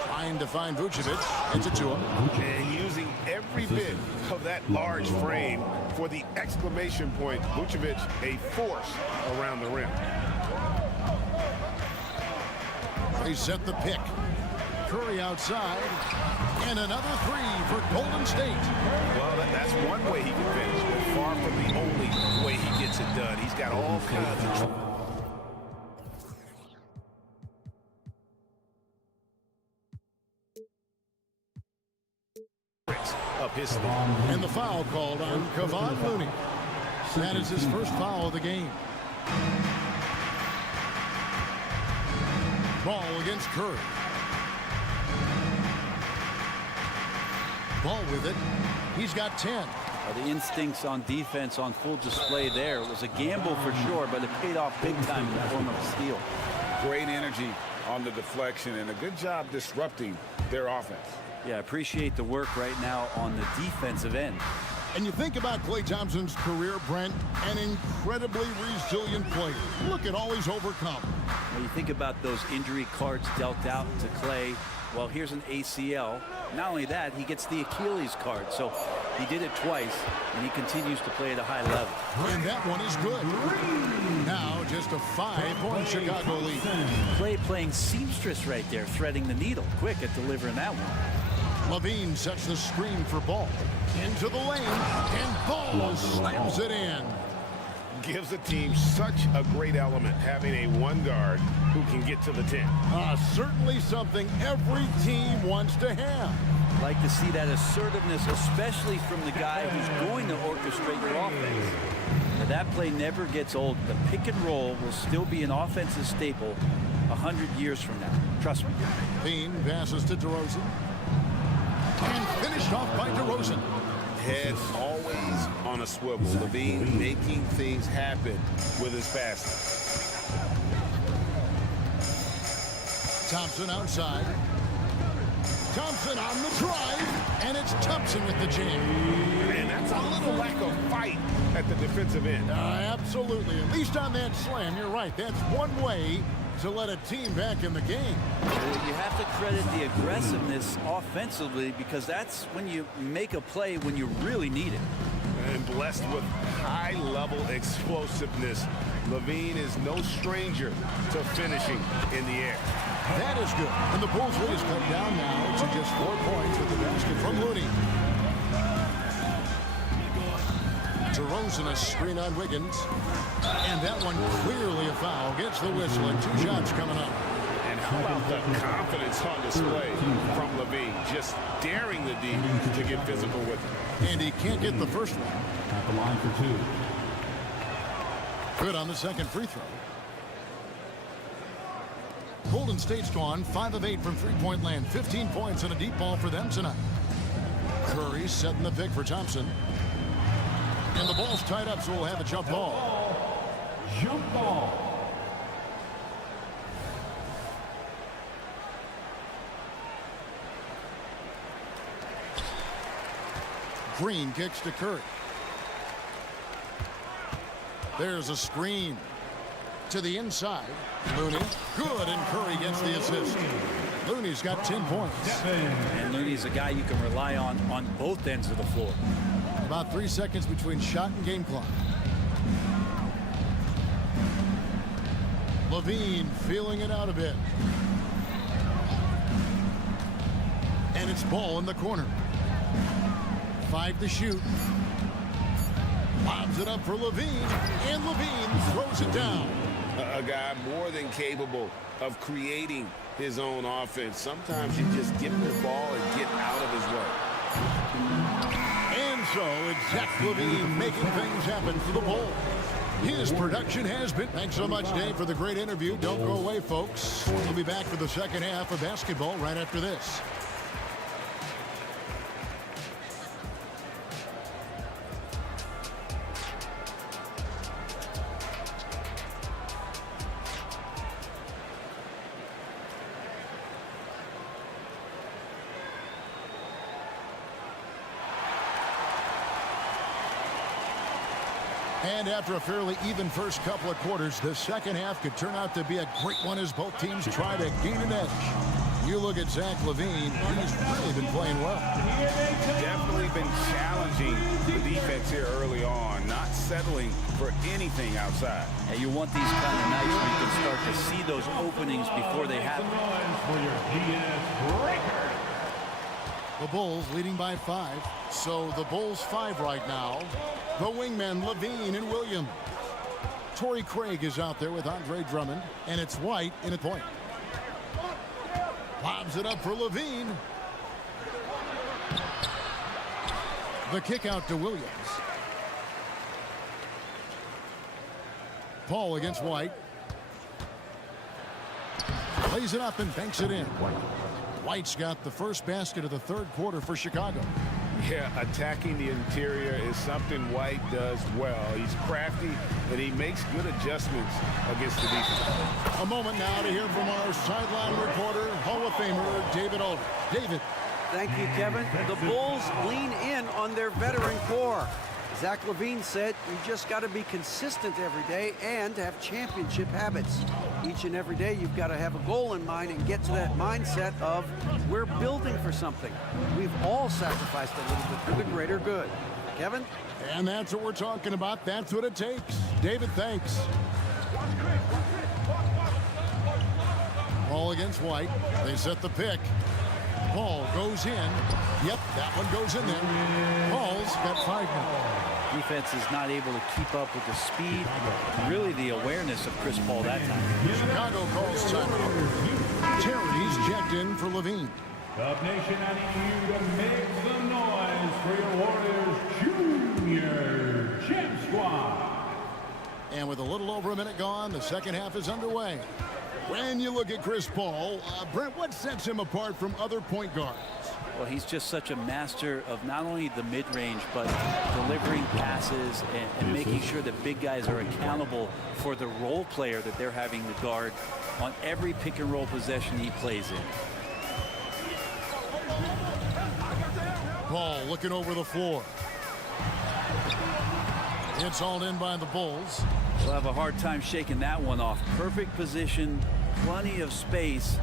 Trying to find Vucevic. It's a 2 him. And using every bit of that large frame for the exclamation point. Vucevic, a force around the rim. They set the pick. Curry outside. And another three for Golden State. Well, that's one way he can finish, but far from the only way he gets it done. He's got all kinds of tricks up his sleeve. And the foul called on Kevon Looney. That is his first foul of the game. Ball against Curry. Ball with it. He's got 10. The instincts on defense on full display there. It was a gamble for sure, but it paid off big time in the form of a steal. Great energy on the deflection and a good job disrupting their offense. Yeah, appreciate the work right now on the defensive end. And you think about Klay Thompson's career, Brent, an incredibly resilient player. Look at all he's overcome. When you think about those injury cards dealt out to Klay, well, here's an ACL. Not only that, he gets the Achilles card. So he did it twice, and he continues to play at a high level. And that one is good. Now just a 5-point Chicago lead. Klay playing seamstress right there, threading the needle. Quick at delivering that one. Levine sets the screen for Ball. Into the lane, and Ball slams it in. Gives the team such a great element, having a one guard who can get to the 10. Certainly something every team wants to have. Like to see that assertiveness, especially from the guy who's going to orchestrate your offense. Now, that play never gets old. The pick and roll will still be an offensive staple 100 years from now. Trust me. Bean passes to DeRozan. And finished off by DeRozan. Head always on a swivel. Levine making things happen with his passing. Thompson outside. Thompson on the drive, and it's Thompson with the jam. And that's a little lack of fight at the defensive end. Absolutely. At least on that slam, you're right. That's one way to let a team back in the game. You have to credit the aggressiveness offensively, because that's when you make a play when you really need it. And blessed with high-level explosiveness. Levine is no stranger to finishing in the air. That is good. And the Bulls lead is cut down now to just 4 points with the basket from Looney. DeRozan a screen on Wiggins. And that one clearly a foul. Gets the whistle and 2 shots coming up. And how about the confidence on display from Levine? Just daring the D to get physical with him. And he can't get the first one. At the line for 2. Good on the second free throw. Golden State's gone 5 of 8 from three-point land. 15 points and a deep ball for them tonight. Curry setting the pick for Thompson. And the ball's tied up, so we'll have a jump ball. Jump ball. Green kicks to Curry. There's a screen to the inside. Looney, good, and Curry gets the assist. Looney's got 10 points. And Looney's a guy you can rely on both ends of the floor. About 3 seconds between shot and game clock. Levine feeling it out a bit. And it's Ball in the corner. 5 to shoot. Lobs it up for Levine, and Levine throws it down. A guy more than capable of creating his own offense. Sometimes you just give him the ball and get out of his way. And so it's Zach Levine making things happen for the Bulls. His production has been. Thanks so much, Dave, for the great interview. Don't go away, folks. We'll be back for the second half of basketball right after this. And after a fairly even first couple of quarters, the second half could turn out to be a great one as both teams try to gain an edge. You look at Zach Levine, he's really been playing well. Definitely been challenging the defense here early on. Not settling for anything outside. And you want these kind of nights where you can start to see those openings before they happen. The Bulls leading by 5. So the Bulls 5 right now. The wingmen, Levine and Williams. Torrey Craig is out there with Andre Drummond, and it's White in a point. Lobs it up for Levine. The kick out to Williams. Paul against White. Plays it up and banks it in. White's got the first basket of the third quarter for Chicago. Yeah, attacking the interior is something White does well. He's crafty, and he makes good adjustments against the defense. A moment now to hear from our sideline reporter, Hall of Famer David Aldridge. David. Thank you, Kevin. The Bulls lean in on their veteran core. Zach LaVine said you just got to be consistent every day and have championship habits. Each and every day you've got to have a goal in mind and get to that mindset of we're building for something. We've all sacrificed a little bit for the greater good. Kevin? And that's what we're talking about. That's what it takes. David, thanks. Paul against White. They set the pick. Paul goes in. Yep, that one goes in there. Paul's got 5 now. Defense is not able to keep up with the speed, really the awareness of Chris Paul that time. Chicago calls timeout. Terry's checked in for Levine. Cub Nation, I need you to make some noise for your Warriors Junior Gem Squad. And with a little over a minute gone, the second half is underway. When you look at Chris Paul, Brent, what sets him apart from other point guards? Well, he's just such a master of not only the mid-range, but delivering passes and making sure that big guys are accountable for the role player that they're having to guard on every pick and roll possession he plays in. Paul looking over the floor. It's hauled in by the Bulls. We'll have a hard time shaking that one off. Perfect position, plenty of space,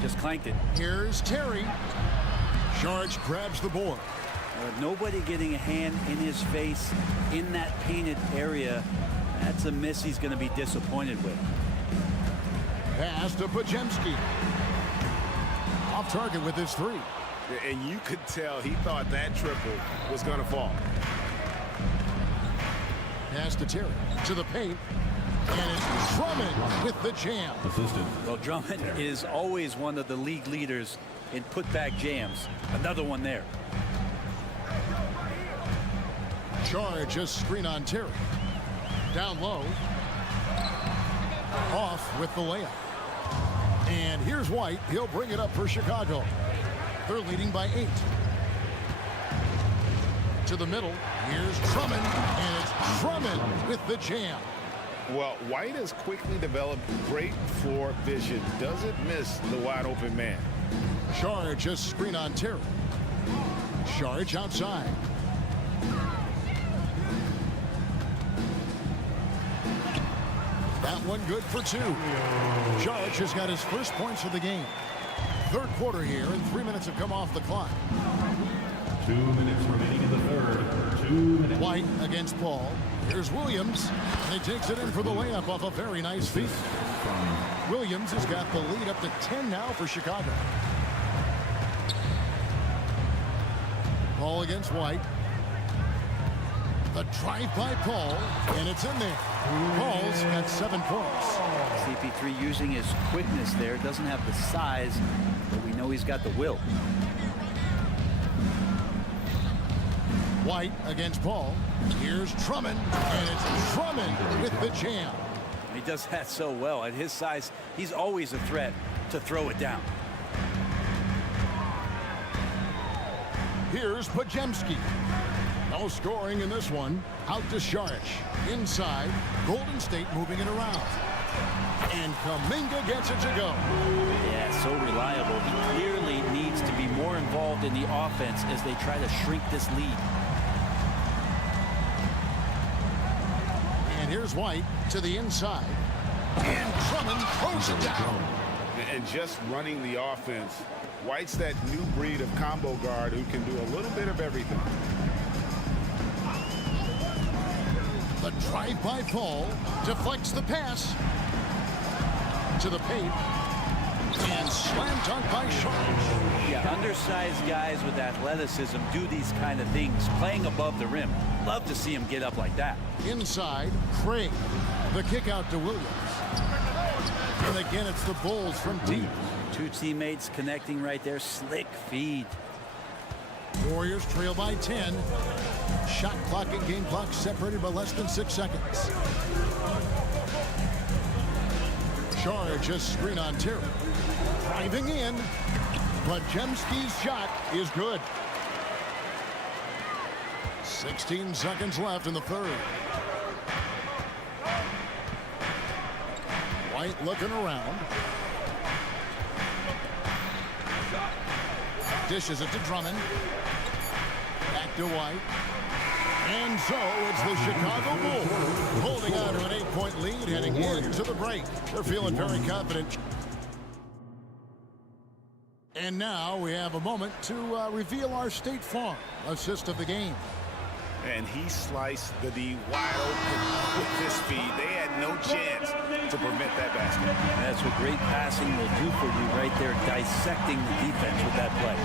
just clanked it. Here's Terry. Sharge grabs the board. Nobody getting a hand in his face in that painted area. That's a miss he's going to be disappointed with. Pass to Pajemski. Off target with his 3. And you could tell he thought that triple was going to fall. Pass to Terry. To the paint. And it's Drummond with the jam. Well, Drummond is always one of the league leaders in putback jams. Another one there. Charge a screen on Terry. Down low. Off with the layup. And here's White. He'll bring it up for Chicago. They're leading by 8. To the middle. Here's Drummond. And it's Drummond with the jam. Well, White has quickly developed great floor vision. Doesn't miss the wide open man. Charge a screen on Terry. Charge outside. That one good for 2. Charge has got his first points of the game. Third quarter here, and 3 minutes have come off the clock. 2 minutes remaining in the third. 2 minutes. White against Paul. Here's Williams, and he takes it in for the layup off a very nice feed. Williams has got the lead up to 10 now for Chicago. Paul against White. The drive by Paul, and it's in there. Paul's got 7 points. CP3 using his quickness there. Doesn't have the size, but we know he's got the will. White against Paul. Here's Drummond, and it's Drummond with the jam. He does that so well. At his size, he's always a threat to throw it down. Here's Pajemski. No scoring in this one. Out to Saric. Inside. Golden State moving it around. And Kuminga gets it to go. Yeah, so reliable. He clearly needs to be more involved in the offense as they try to shrink this lead. And here's White to the inside. And Drummond throws it down. And just running the offense, White's that new breed of combo guard who can do a little bit of everything. The Drive by Paul. Deflects the pass. To the paint. And slam dunk by Sharp. Yeah, undersized guys with athleticism do these kind of things, playing above the rim. Love to see him get up like that. Inside, Craig. The kick out to Williams. And again, it's the Bulls from deep. Two teammates connecting right there. Slick feed. Warriors trail by 10. Shot clock and game clock separated by less than 6 seconds. Charge a screen on Terry. Driving in. But Jemski's shot is good. 16 seconds left in the third. White looking around. Dishes it to Drummond. Back to White. And so it's the Chicago Bulls holding on to an 8-point lead heading into the break. They're feeling very confident. And now we have a moment to reveal our State Farm assist of the game. And he sliced the D wide open with his speed. They had no chance to prevent that basket. That's what great passing will do for you right there, dissecting the defense with that play.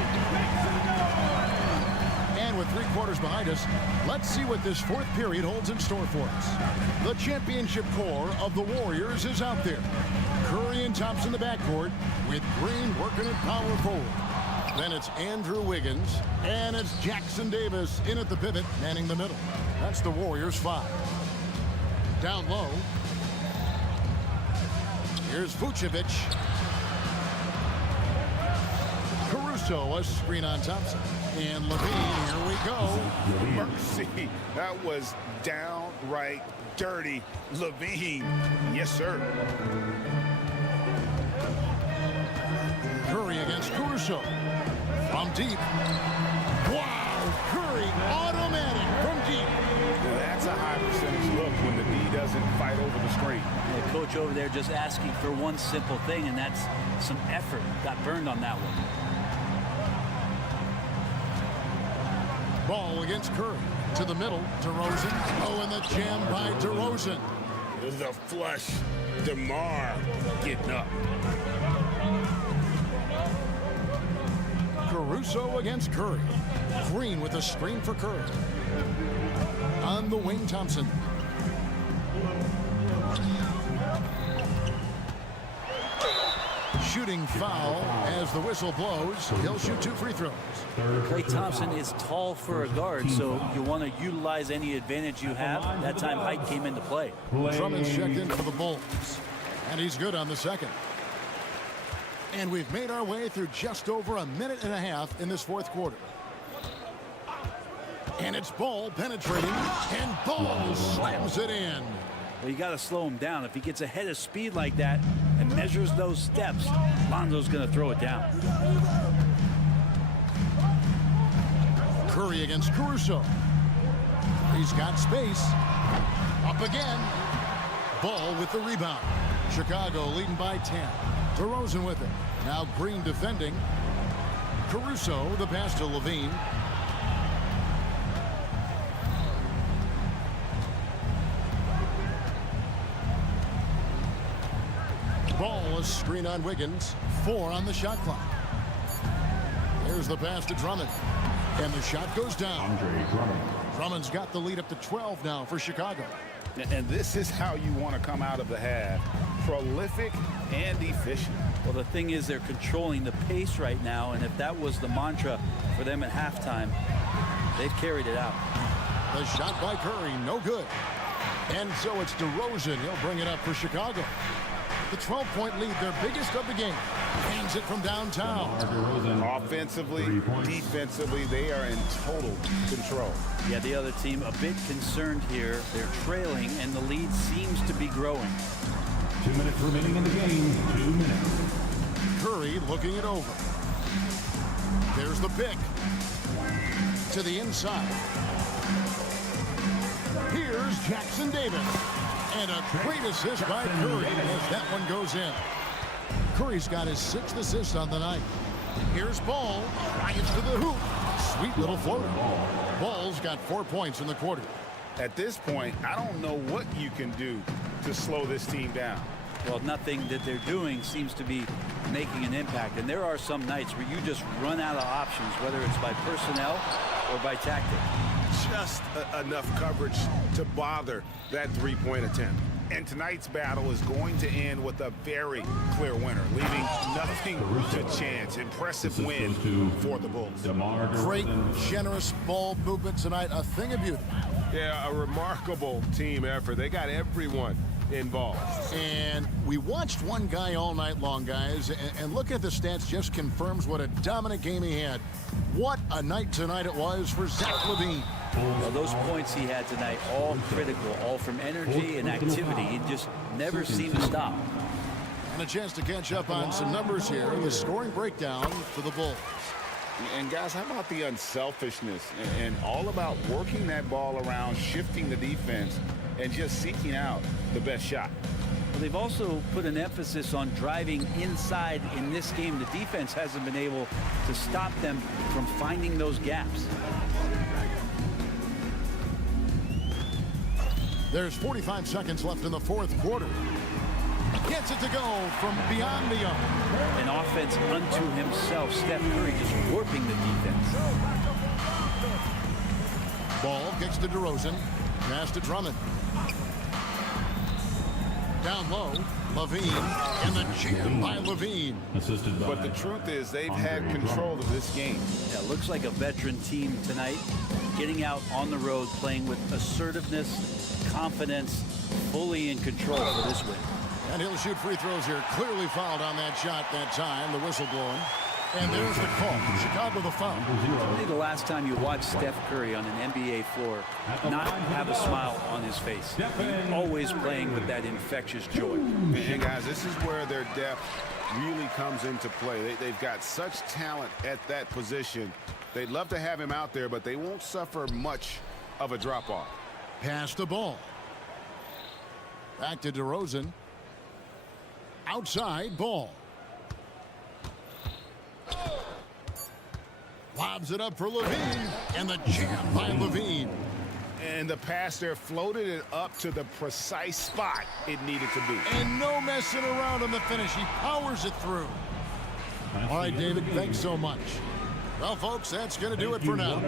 And with 3 quarters behind us, let's see what this fourth period holds in store for us. The championship core of the Warriors is out there. Curry and Thompson in the backcourt with Green working at power forward. Then it's Andrew Wiggins, and it's Jackson Davis in at the pivot, manning the middle. That's the Warriors' 5. Down low. Here's Vucevic. Caruso, a screen on Thompson. And Levine, here we go. Mercy, that was downright dirty. Levine, yes, sir. Curry against Caruso. From deep. Wow, Curry, automatic from deep. Now that's a high percentage look when the D doesn't fight over the screen. The coach over there just asking for one simple thing, and that's some effort. Got burned on that one. Ball against Curry. To the middle, DeRozan. Oh, and the jam by DeRozan. The flush. DeMar getting up. Caruso against Curry. Green with a screen for Curry. On the wing, Thompson. Shooting foul as the whistle blows. He'll shoot 2 free throws. Klay Thompson is tall for a guard, so you want to utilize any advantage you have. That time height came into play. Drummond's checked in for the Bulls. And he's good on the second. And we've made our way through just over a minute and a half in this fourth quarter. And it's Ball penetrating, and Ball slams it in. Well, you got to slow him down. If he gets ahead of speed like that and measures those steps, Lonzo's going to throw it down. Curry against Caruso. He's got space. Up again. Ball with the rebound. Chicago leading by 10. DeRozan with it. Now Green defending. Caruso, the pass to Levine. Ball, a screen on Wiggins. 4 on the shot clock. Here's the pass to Drummond. And the shot goes down. Drummond's got the lead up to 12 now for Chicago. And this is how you want to come out of the half. Prolific and efficient. Well, the thing is they're controlling the pace right now, and if that was the mantra for them at halftime, they've carried it out. The shot by Curry, no good. And so it's DeRozan. He'll bring it up for Chicago. The 12-point lead, their biggest of the game. Hands it from downtown. Offensively, defensively, they are in total control. Yeah, the other team a bit concerned here. They're trailing, and the lead seems to be growing. 2 minutes remaining in the game. 2 minutes. Curry looking it over. There's the pick. To the inside. Here's Jackson Davis. And a great assist by Curry as that one goes in. Curry's got his 6th assist on the night. Here's Ball. Drives to the hoop. Sweet little floater. Ball's got 4 points in the quarter. At this point, I don't know what you can do to slow this team down. Well, nothing that they're doing seems to be making an impact. And there are some nights where you just run out of options, whether it's by personnel or by tactic. Just enough coverage to bother that three-point attempt. And tonight's battle is going to end with a very clear winner, leaving nothing to chance. Impressive win for the Bulls. Great, generous ball movement tonight. A thing of beauty. Yeah, a remarkable team effort. They got everyone involved. And we watched one guy all night long, guys, and look at the stats, just confirms what a dominant game he had. What a night tonight it was for Zach LaVine. Well, those points he had tonight, all critical, all from energy and activity. He just never seemed to stop. And a chance to catch up on some numbers here. The scoring breakdown for the Bulls. And guys, how about the unselfishness and all about working that ball around, shifting the defense, and just seeking out the best shot. Well, they've also put an emphasis on driving inside in this game. The defense hasn't been able to stop them from finding those gaps. There's 45 seconds left in the fourth quarter. Gets it to go from beyond the arc. An offense unto himself. Steph Curry just warping the defense. Ball kicks to DeRozan. Pass to Drummond. Down low, LaVine, and the jam by LaVine. But the truth is they've had control of this game. Yeah, looks like a veteran team tonight, getting out on the road, playing with assertiveness, confidence, fully in control for this win. And he'll shoot free throws here. Clearly fouled on that shot that time. The whistle blowing. And there's the call. Chicago the foul. Only the last time you watched Steph Curry on an NBA floor not have a smile on his face. He's always playing with that infectious joy. And guys, this is where their depth really comes into play. They've got such talent at that position. They'd love to have him out there, but they won't suffer much of a drop-off. Pass the ball. Back to DeRozan. Outside ball. Lobs it up for LaVine, and the jam by LaVine. And the pass there floated it up to the precise spot it needed to be. And no messing around on the finish. He powers it through. All right, David, thanks so much. Well, folks, that's going to do it for now.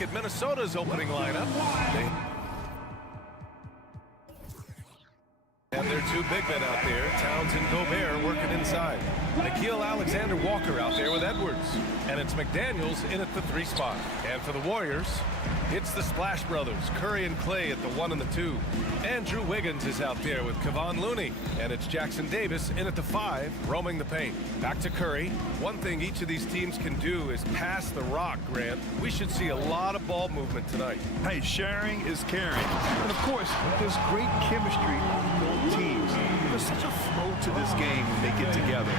At Minnesota's opening lineup. And their two big men out there, Towns and Gobert, working inside. Nickeil Alexander-Walker out there with Edwards. And it's McDaniels in at the 3 spot. And for the Warriors, it's the Splash Brothers, Curry and Clay at the 1 and the 2. Andrew Wiggins is out there with Kevon Looney. And it's Jackson Davis in at the 5, roaming the paint. Back to Curry. One thing each of these teams can do is pass the rock, Grant. We should see a lot of ball movement tonight. Hey, sharing is caring. And of course, there's great chemistry on both teams. There's such a flow to this game when they get together.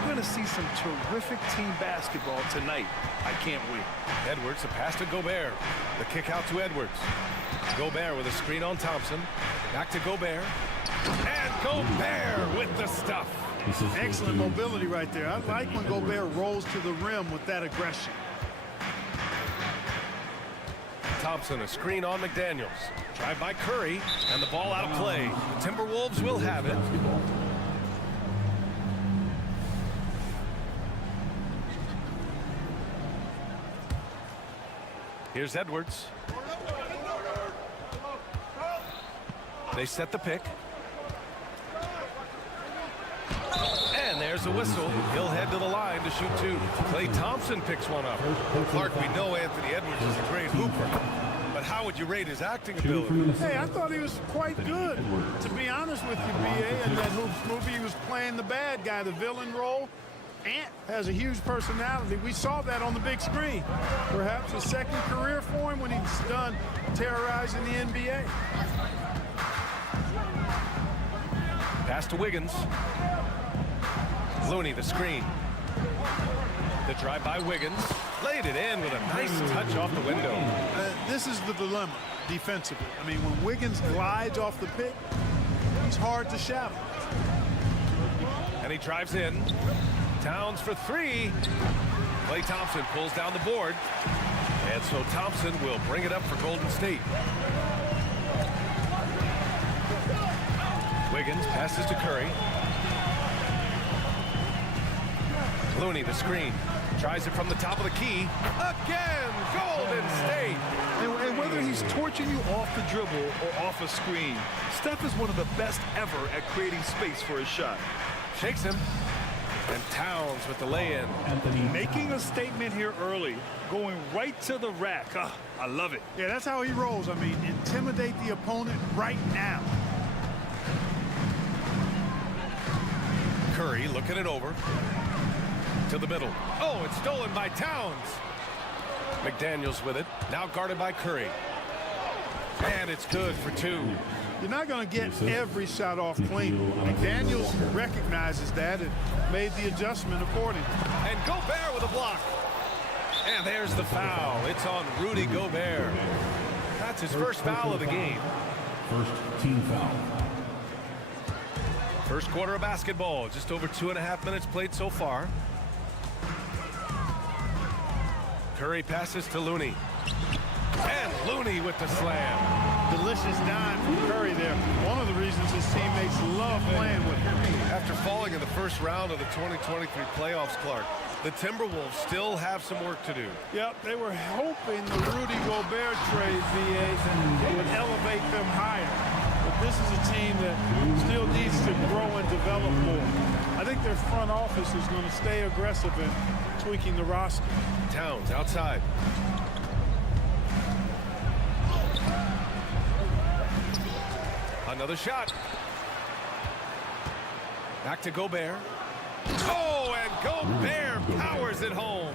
We're going to see some terrific team basketball tonight. I can't wait. Edwards, a pass to Gobert. The kick out to Edwards. Gobert with a screen on Thompson. Back to Gobert. And Gobert with the stuff. Excellent mobility right there. I like when Gobert rolls to the rim with that aggression. Thompson, a screen on McDaniels. Drive by Curry, and the ball out of play. The Timberwolves will have it. Here's Edwards. They set the pick. And there's a whistle. He'll head to the line to shoot 2. Klay Thompson picks one up. Clark, we know Anthony Edwards is a great hooper. But how would you rate his acting ability? Hey, I thought he was quite good. To be honest with you, B.A., in that Hoops movie, he was playing the bad guy, the villain role. Ant has a huge personality. We saw that on the big screen. Perhaps a second career for him when he's done terrorizing the NBA. Pass to Wiggins. Looney, the screen. The drive by Wiggins. Laid it in with a nice touch off the window. This is the dilemma defensively. I mean, when Wiggins glides off the pick, he's hard to shadow. And he drives in. Towns for 3. Klay Thompson pulls down the board. And so Thompson will bring it up for Golden State. Wiggins passes to Curry. Looney, the screen. Tries it from the top of the key. Again, Golden State. And whether he's torching you off the dribble or off a screen, Steph is one of the best ever at creating space for his shot. Shakes him. And Towns with the lay-in. Making a statement here early. Going right to the rack. I love it. Yeah, that's how he rolls. I mean, intimidate the opponent right now. Curry looking it over. To the middle. Oh, it's stolen by Towns. McDaniels with it. Now guarded by Curry. And it's good for 2. You're not going to get every shot off clean. McDaniels recognizes that and made the adjustment accordingly. And Gobert with a block. And there's the foul. It's on Rudy Gobert. That's his first foul of the game. First team foul. First quarter of basketball. Just over 2.5 minutes played so far. Curry passes to Looney. And Looney with the slam. Delicious dime from Curry there. One of the reasons his teammates love playing with him. After falling in the first round of the 2023 playoffs, Clark, the Timberwolves still have some work to do. Yep, they were hoping the Rudy Gobert trade, B.A., would elevate them higher. But this is a team that still needs to grow and develop more. I think their front office is going to stay aggressive in tweaking the roster. Towns outside. Another shot. Back to Gobert. Oh, and Gobert powers it home.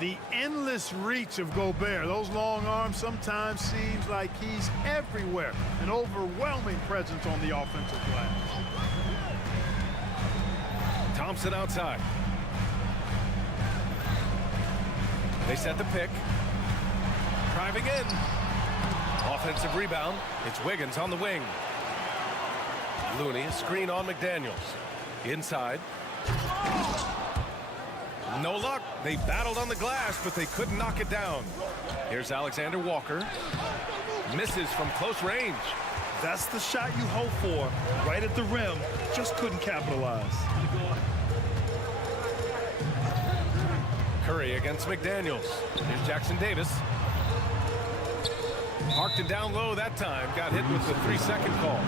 The endless reach of Gobert. Those long arms sometimes seems like he's everywhere. An overwhelming presence on the offensive glass. Thompson outside. They set the pick. Driving in. Offensive rebound. It's Wiggins on the wing. Looney, a screen on McDaniels. Inside. No luck. They battled on the glass, but they couldn't knock it down. Here's Alexander Walker. Misses from close range. That's the shot you hope for. Right at the rim. Just couldn't capitalize. Curry against McDaniels. Here's Jackson Davis. Parked it down low that time. Got hit with the 3-second call.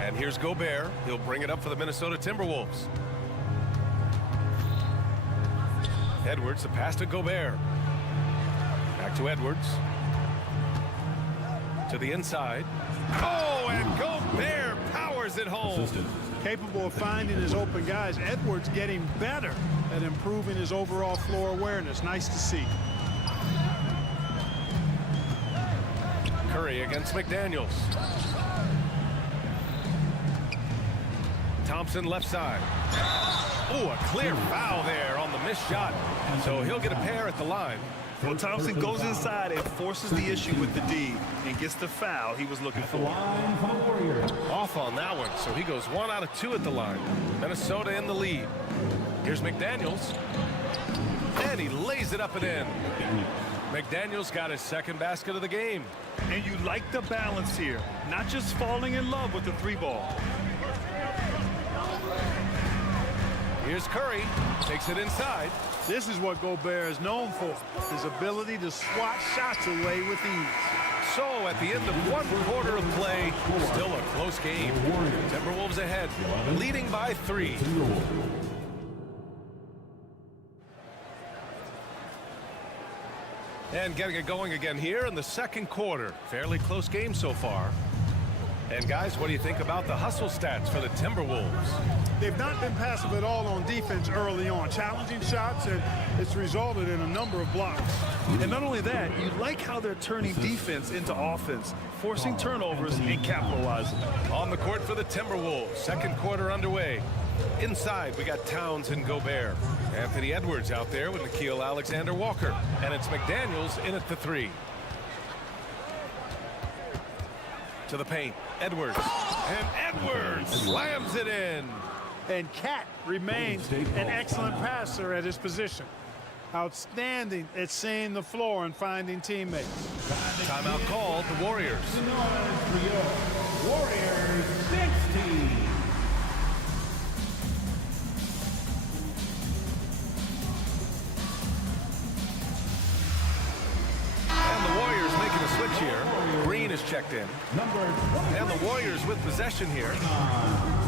And here's Gobert. He'll bring it up for the Minnesota Timberwolves. Edwards, the pass to Gobert. Back to Edwards. To the inside. Oh, and Gobert powers it home. Capable of finding his open guys. Edwards getting better at improving his overall floor awareness. Nice to see. Curry against McDaniels. Thompson left side. Oh, a clear foul there on the missed shot. So he'll get a pair at the line. Well, Thompson goes inside and forces the issue with the D and gets the foul he was looking for. Line for the Warriors. Off on that one, so he goes 1 out of 2 at the line. Minnesota in the lead. Here's McDaniels. And he lays it up and in. McDaniels got his second basket of the game. And you like the balance here. Not just falling in love with the 3-ball. Here's Curry. Takes it inside. This is what Gobert is known for. His ability to swat shots away with ease. So at the end of 1 quarter of play, still a close game. Timberwolves ahead, leading by 3. And getting it going again here in the second quarter. Fairly close game so far. And guys, what do you think about the hustle stats for the Timberwolves? They've not been passive at all on defense early on. Challenging shots, and it's resulted in a number of blocks. And not only that, you like how they're turning defense into offense, forcing turnovers and capitalizing. On the court for the Timberwolves, second quarter underway. Inside, we got Towns and Gobert. Anthony Edwards out there with Nickeil Alexander-Walker. And it's McDaniels in at the 3. To the paint, Edwards. And Edwards slams it in. And Cat remains an excellent passer at his position. Outstanding at seeing the floor and finding teammates. Timeout called, the Warriors. Warriors 16. And the Warriors making a switch here. Green is checked in. And the Warriors with possession here.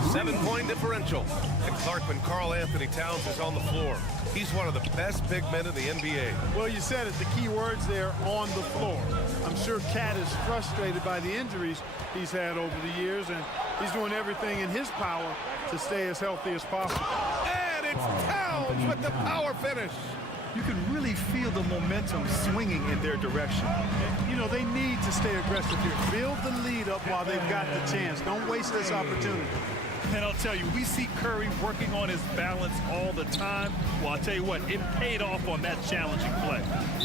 7-point differential. And Clark, when Karl Anthony Towns is on the floor, he's one of the best big men in the NBA. Well, you said it, the key words there, on the floor. I'm sure Cat is frustrated by the injuries he's had over the years, and he's doing everything in his power to stay as healthy as possible. And it's Towns with the power finish. You can really feel the momentum swinging in their direction. You know, they need to stay aggressive here. Build the lead up while they've got the chance. Don't waste this opportunity. And I'll tell you, we see Curry working on his balance all the time. Well, I'll tell you what, it paid off on that challenging play.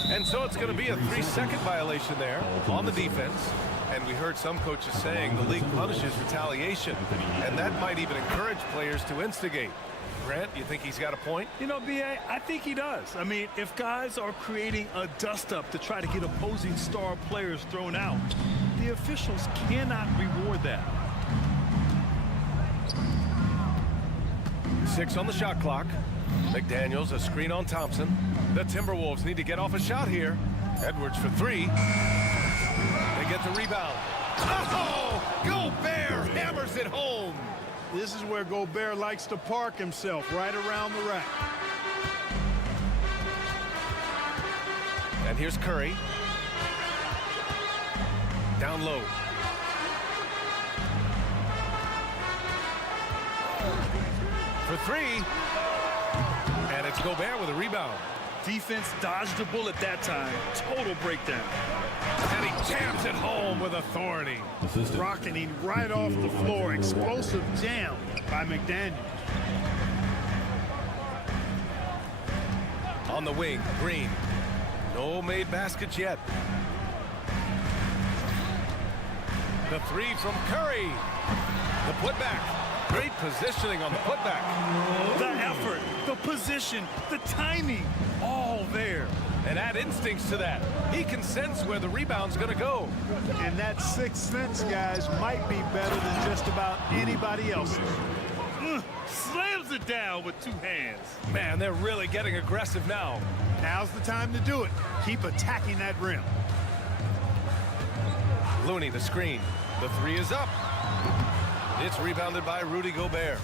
And so it's going to be a 3-second violation there on the defense. And we heard some coaches saying the league punishes retaliation, and that might even encourage players to instigate. Grant, you think he's got a point? You know, B.A., I think he does. I mean, if guys are creating a dust-up to try to get opposing star players thrown out, the officials cannot reward that. 6 on the shot clock. McDaniels, a screen on Thompson. The Timberwolves need to get off a shot here. Edwards for 3. They get the rebound. Oh! Gobert hammers it home. This is where Gobert likes to park himself, right around the rack. And here's Curry. Down low. For 3. And it's Gobert with a rebound. Defense dodged a bullet that time. Total breakdown. And he jams it home with authority. Rocketing right off the floor. Explosive jam by McDaniels. On the wing, Green. No made baskets yet. The 3 from Curry. The putback. Great positioning on the putback. The effort, the position, the timing, all there. And add instincts to that. He can sense where the rebound's going to go. And that sixth sense, guys, might be better than just about anybody else's. Slams it down with 2 hands. Man, they're really getting aggressive now. Now's the time to do it. Keep attacking that rim. Looney, the screen. The 3 is up. It's rebounded by Rudy Gobert.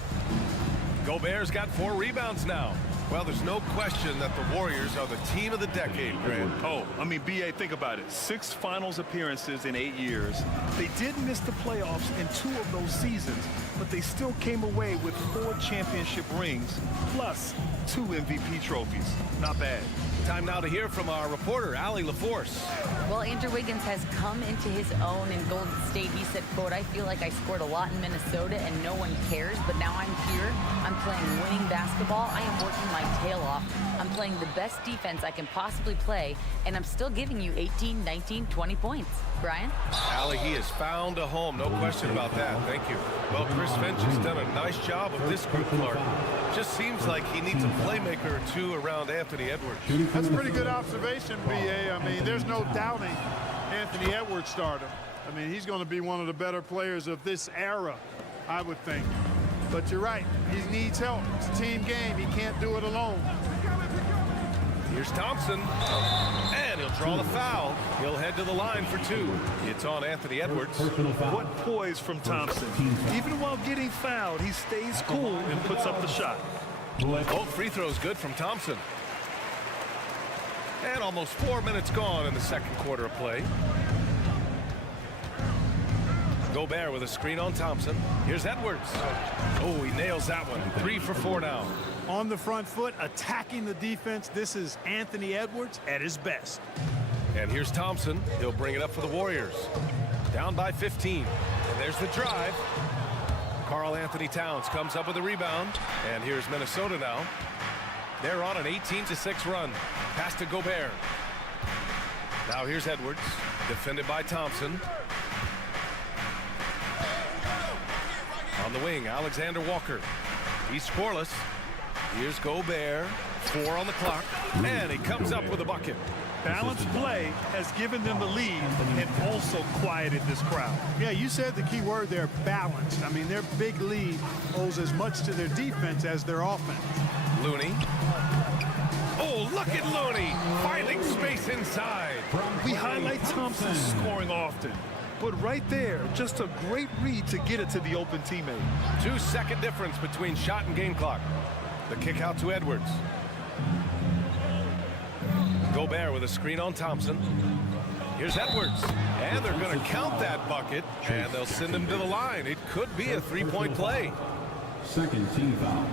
Gobert's got 4 rebounds now. Well, there's no question that the Warriors are the team of the decade, Grant. Oh, I mean, B.A., think about it. 6 finals appearances in 8 years. They did miss the playoffs in 2 of those seasons, but they still came away with 4 championship rings, plus 2 MVP trophies. Not bad. Time now to hear from our reporter, Allie LaForce. Well, Andrew Wiggins has come into his own in Golden State. He said, quote, "I feel like I scored a lot in Minnesota and no one cares, but now I'm here. I'm playing winning basketball. I am working my tail off. I'm playing the best defense I can possibly play, and I'm still giving you 18, 19, 20 points." Brian? Allie, he has found a home. No question about that. Thank you. Well, Chris Finch has done a nice job with this group, Clark. Just seems like he needs a playmaker or 2 around Anthony Edwards. That's a pretty good observation, B.A. I mean, there's no doubting Anthony Edwards' stardom. I mean, he's going to be one of the better players of this era, I would think. But you're right. He needs help. It's a team game. He can't do it alone. Here's Thompson. And he'll draw the foul. He'll head to the line for 2. It's on Anthony Edwards. What poise from Thompson. Even while getting fouled, he stays cool and puts up the shot. Both free throws good from Thompson. And almost 4 minutes gone in the second quarter of play. Gobert with a screen on Thompson. Here's Edwards. Oh, he nails that one. 3 for 4 now. On the front foot, attacking the defense. This is Anthony Edwards at his best. And here's Thompson. He'll bring it up for the Warriors. Down by 15. And there's the drive. Karl Anthony Towns comes up with a rebound. And here's Minnesota now. They're on an 18-6 run. Pass to Gobert. Now here's Edwards. Defended by Thompson. On the wing, Alexander Walker. He's scoreless. Here's Gobert. 4 on the clock. And he comes up with a bucket. Balanced play has given them the lead and also quieted this crowd. Yeah, you said the key word there, balanced. I mean, their big lead owes as much to their defense as their offense. Looney. Oh, look at Looney finding space inside. We highlight Thompson scoring often, but right there, just a great read to get it to the open teammate. 2-second difference between shot and game clock. The kick out to Edwards. Gobert with a screen on Thompson. Here's Edwards. And they're going to count that bucket, and they'll send him to the line. It could be a 3-point play. Second team foul.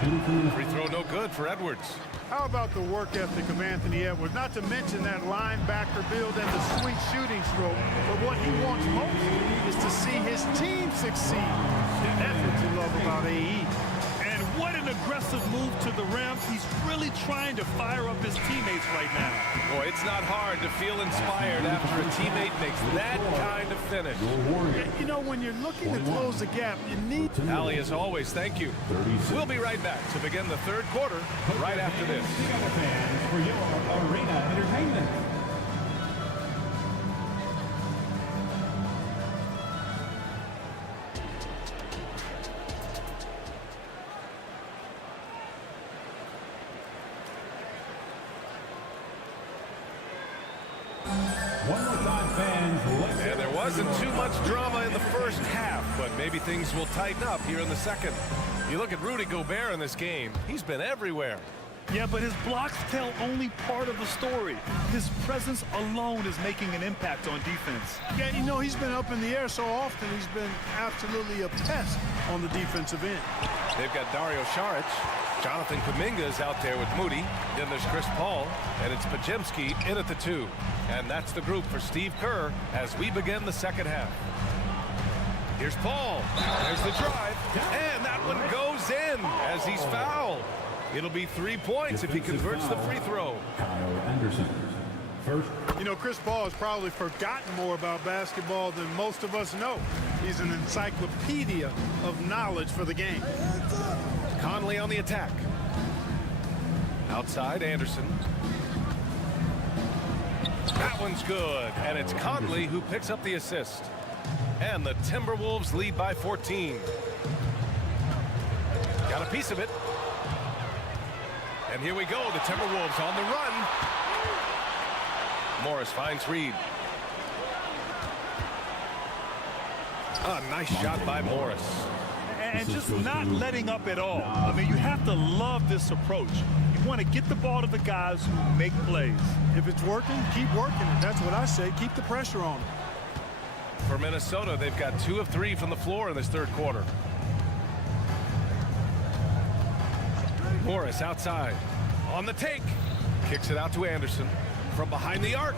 Free throw no good for Edwards. How about the work ethic of Anthony Edwards? Not to mention that linebacker build and the sweet shooting stroke. But what he wants most is to see his team succeed. That's what you love about AE. And what an aggressive move to the rim. He's really trying to fire up his teammates right now. Boy, it's not hard to feel inspired after a teammate makes that kind of finish. You know, when you're looking to close the gap, you need... Ali, as always, thank you. We'll be right back to begin the third quarter right after this. For your arena entertainment. One more time, fans. And there wasn't too much drama in the first half, but maybe things will tighten up here in the second. You look at Rudy Gobert in this game, he's been everywhere. Yeah, but his blocks tell only part of the story. His presence alone is making an impact on defense. Yeah, you know, he's been up in the air so often, he's been absolutely a pest on the defensive end. They've got Dario Saric. Jonathan Kuminga is out there with Moody. Then there's Chris Paul, and it's Podziemski in at the 2. And that's the group for Steve Kerr as we begin the second half. Here's Paul. There's the drive. And that one goes in as he's fouled. It'll be 3 points if he converts the free throw. Kyle Anderson. First. You know, Chris Paul has probably forgotten more about basketball than most of us know. He's an encyclopedia of knowledge for the game. Conley on the attack. Outside, Anderson. That one's good, and it's Conley who picks up the assist. And the Timberwolves lead by 14. Got a piece of it. And here we go, the Timberwolves on the run. Morris finds Reed. A nice shot by Morris. And just not letting up at all. I mean, you have to love this approach. You want to get the ball to the guys who make plays. If it's working, keep working it. That's what I say. Keep the pressure on them. For Minnesota, they've got 2 of 3 from the floor in this third quarter. Morris outside. On the take. Kicks it out to Anderson. From behind the arc.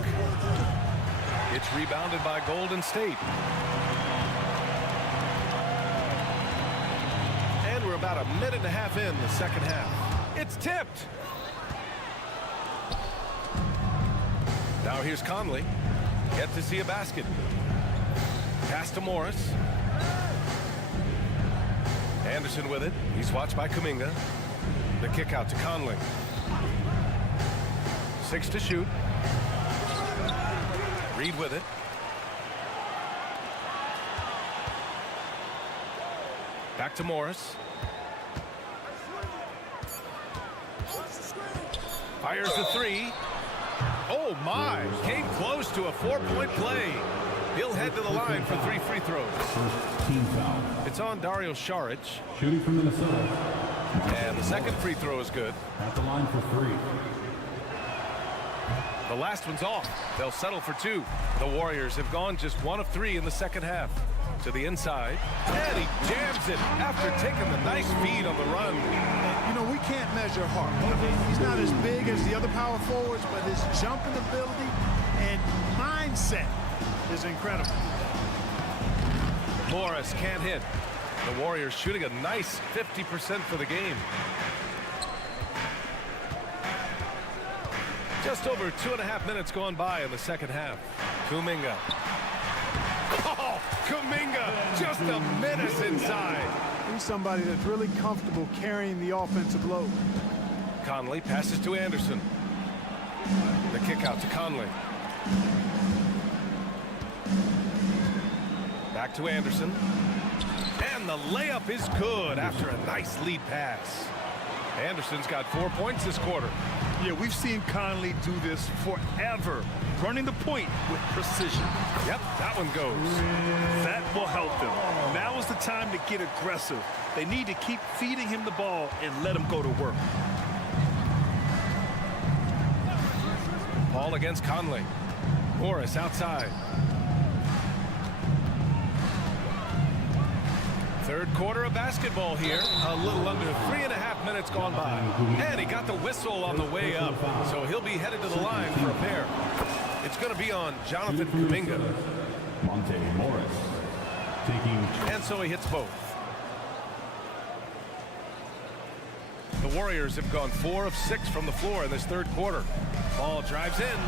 It's rebounded by Golden State. And we're about a minute and a half in the second half. It's tipped. Now here's Conley. Yet to see a basket. Pass to Morris. Anderson with it. He's watched by Kuminga. The kick out to Conley. 6 to shoot. Reed with it. Back to Morris. Fires the 3. Oh my, came close to a 4-point play. He'll head to the line for 3 free throws. First team foul. It's on Dario Saric. Shooting from Minnesota. And the second free throw is good. At the line for 3. The last one's off. They'll settle for 2. The Warriors have gone just 1 of 3 in the second half. To the inside. And he jams it after taking the nice feed on the run. You know, we can't measure Hart. He's not as big as the other power forwards, but his jumping ability and mindset is incredible. Morris can't hit. The Warriors shooting a nice 50% for the game. Just over 2.5 minutes gone by in the second half. Kuminga. Oh, Kuminga, just a menace inside. He's somebody that's really comfortable carrying the offensive load. Conley passes to Anderson. The kick out to Conley. Back to Anderson. And the layup is good after a nice lead pass. Anderson's got 4 points this quarter. Yeah, we've seen Conley do this forever, running the point with precision. Yep, that one goes. That will help them. Now is the time to get aggressive. They need to keep feeding him the ball and let him go to work. Paul against Conley. Morris outside. Third quarter of basketball here. A little under 3.5 minutes gone by. And he got the whistle on the way up. So he'll be headed to the line for a pair. It's going to be on Jonathan Kuminga. Monte Morris taking. And so he hits both. the Warriors have gone 4 of 6 from the floor in this third quarter. Ball drives in,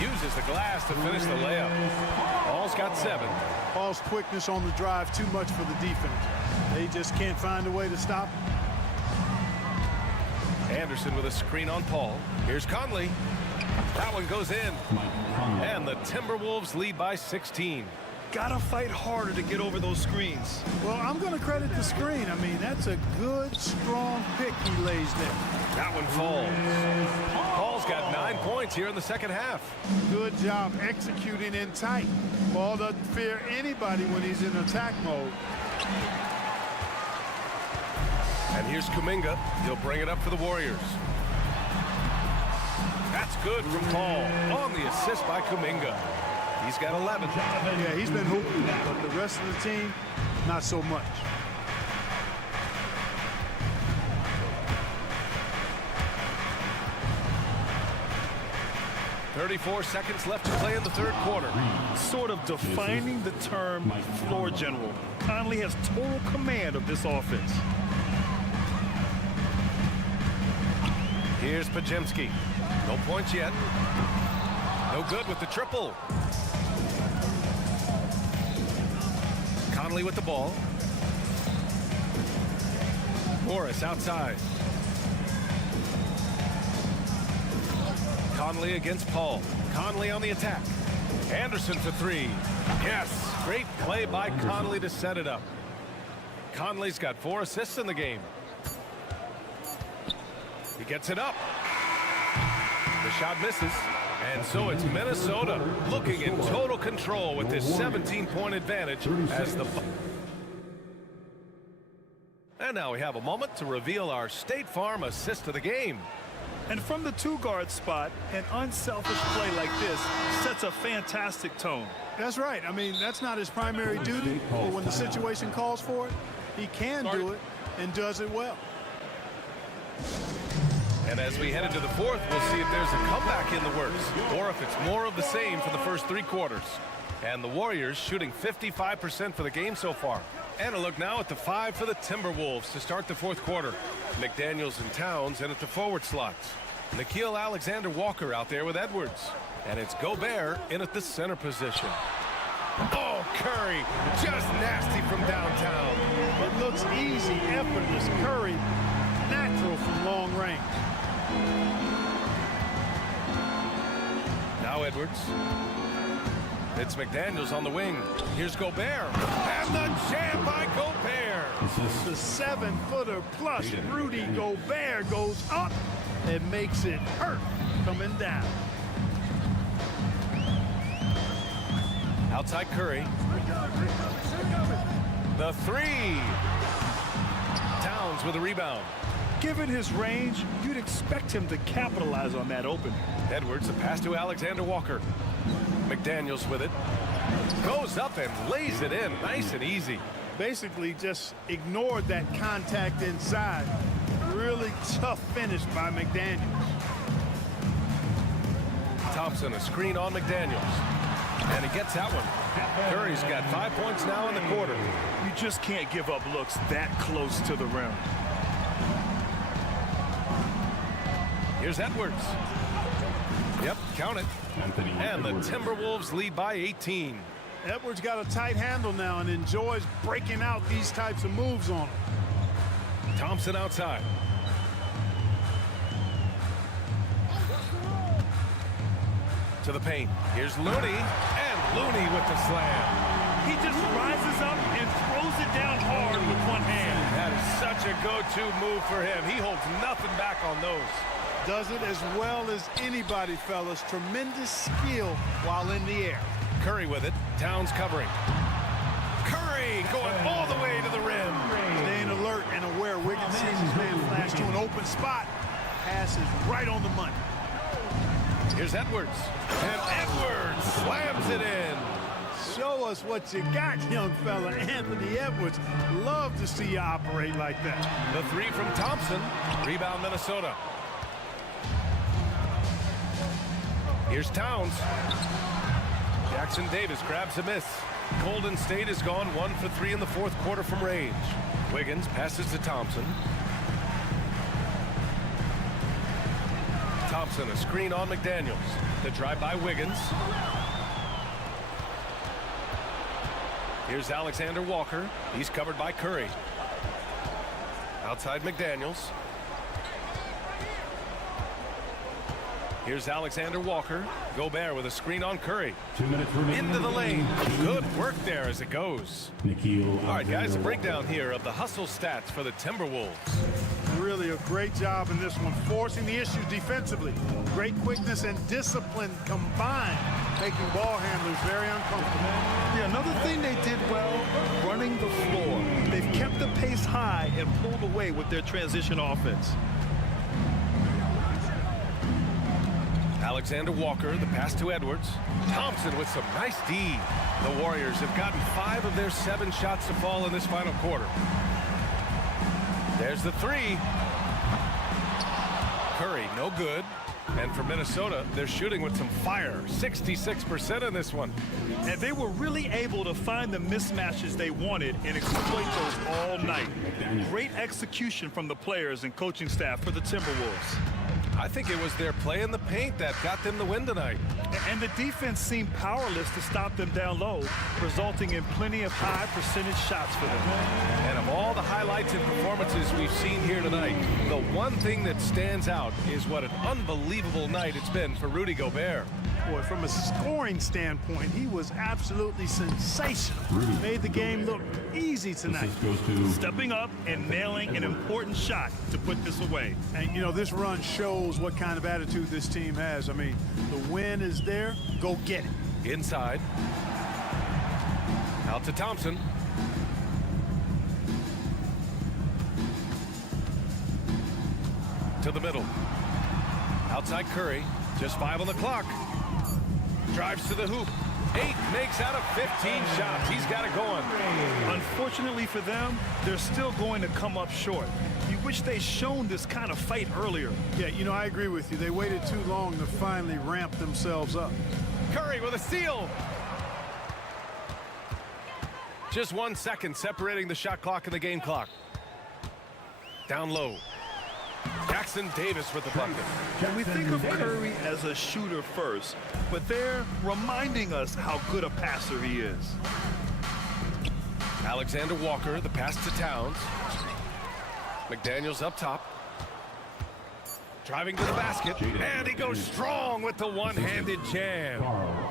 uses the glass to finish the layup. Ball's got 7. Paul's quickness on the drive, too much for the defense. They just can't find a way to stop him. Anderson with a screen on Paul. Here's Conley. That one goes in. And the Timberwolves lead by 16. Gotta fight harder to get over those screens. Well, I'm going to credit the screen. I mean, that's a good, strong pick he lays there. That one falls. Paul's got 9 points here in the second half. Good job executing in tight. Paul doesn't fear anybody when he's in attack mode. And here's Kuminga. He'll bring it up for the Warriors. That's good from Paul on the assist by Kuminga. He's got 11. Yeah, he's been hooping, but the rest of the team, not so much. .34 seconds left to play in the third quarter. Sort of defining the term floor general. Conley has total command of this offense. Here's Pajemski. No points yet. No good with the triple. Conley with the ball. Morris outside. Conley against Paul. Conley on the attack. Anderson for 3. Yes, great play by Conley to set it up. Conley's got 4 assists in the game. He gets it up. The shot misses. And so it's Minnesota looking in total control with this 17-point advantage as the... And now we have a moment to reveal our State Farm assist of the game. And from the 2-guard spot, an unselfish play like this sets a fantastic tone. That's right. I mean, that's not his primary duty, but when the situation calls for it, he can do it and does it well. And as we head into the fourth, we'll see if there's a comeback in the works or if it's more of the same for the first 3 quarters. And the Warriors shooting 55% for the game so far. And a look now at the 5 for the Timberwolves to start the fourth quarter. McDaniels and Towns in at the forward slots. Nickeil Alexander-Walker out there with Edwards. And it's Gobert in at the center position. Oh, Curry, just nasty from downtown. It looks easy, effortless. Curry, natural from long range. Now Edwards. It's McDaniels on the wing. Here's Gobert. And the jam by Gobert. The 7-footer plus Rudy Gobert goes up and makes it hurt coming down. Outside Curry. The 3. Towns with a rebound. Given his range, you'd expect him to capitalize on that opening. Edwards, a pass to Alexander-Walker. McDaniels with it. Goes up and lays it in. Nice and easy. Basically just ignored that contact inside. Really tough finish by McDaniels. Thompson, a screen on McDaniels. And he gets that one. Curry's got 5 points now in the quarter. You just can't give up looks that close to the rim. Here's Edwards. Yep, count it. And the Timberwolves lead by 18. Edwards got a tight handle now and enjoys breaking out these types of moves on him. Thompson outside. To the paint. Here's Looney. And Looney with the slam. He just rises up and throws it down hard with one hand. That is such a go-to move for him. He holds nothing back on those. Does it as well as anybody, fellas. Tremendous skill while in the air. Curry with it. Towns covering. Curry going all the way to the rim. Staying alert and aware. Wiggins sees his man flash to an open spot. Pass is right on the money. Here's Edwards. And Edwards slams it in. Show us what you got, young fella. Anthony Edwards. Love to see you operate like that. The 3 from Thompson. Rebound Minnesota. Here's Towns. Jackson Davis grabs a miss. Golden State has gone 1 for 3 in the fourth quarter from range. Wiggins passes to Thompson. Thompson, a screen on McDaniels. The drive by Wiggins. Here's Alexander Walker. He's covered by Curry. Outside McDaniels. Here's Alexander Walker. Gobert with a screen on Curry. 2 minutes remaining. Into the lane. Good work there as it goes. Nikhil. All right, guys, a breakdown here of the hustle stats for the Timberwolves. Really a great job in this one, forcing the issues defensively. Great quickness and discipline combined, making ball handlers very uncomfortable. Yeah, another thing they did well, running the floor. They've kept the pace high and pulled away with their transition offense. Alexander Walker, the pass to Edwards. Thompson with some nice D. The Warriors have gotten 5 of their 7 shots to fall in this final quarter. There's the 3. Curry, no good. And for Minnesota, they're shooting with some fire. 66% in this one. And they were really able to find the mismatches they wanted and exploit those all night. Great execution from the players and coaching staff for the Timberwolves. I think it was their play in the paint that got them the win tonight. And the defense seemed powerless to stop them down low, resulting in plenty of high percentage shots for them. And of all the highlights and performances we've seen here tonight, the one thing that stands out is what an unbelievable night it's been for Rudy Gobert. Boy, from a scoring standpoint, he was absolutely sensational. Made the game look easy tonight. Stepping up and nailing an important shot to put this away. And, you know, this run shows what kind of attitude this team has. I mean, the win is there. Go get it. Inside. Out to Thompson. To the middle. Outside Curry. Just 5 on the clock. Drives to the hoop. 8 makes out of 15 shots. He's got it going. Unfortunately for them, they're still going to come up short. You wish they'd shown this kind of fight earlier. Yeah, you know, I agree with you. They waited too long to finally ramp themselves up. Curry with a steal. Just 1 second separating the shot clock and the game clock. Down low. Jackson Davis with the bucket. And we think of Curry as a shooter first, but they're reminding us how good a passer he is. Alexander Walker, the pass to Towns. McDaniels up top. Driving to the basket, and he goes strong with the one-handed jam.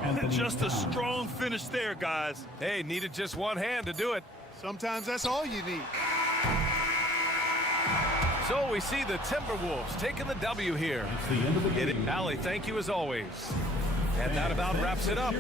And just a strong finish there, guys. Hey, needed just one hand to do it. Sometimes that's all you need. So we see the Timberwolves taking the W here. Allie, thank you as always. And that about wraps it up.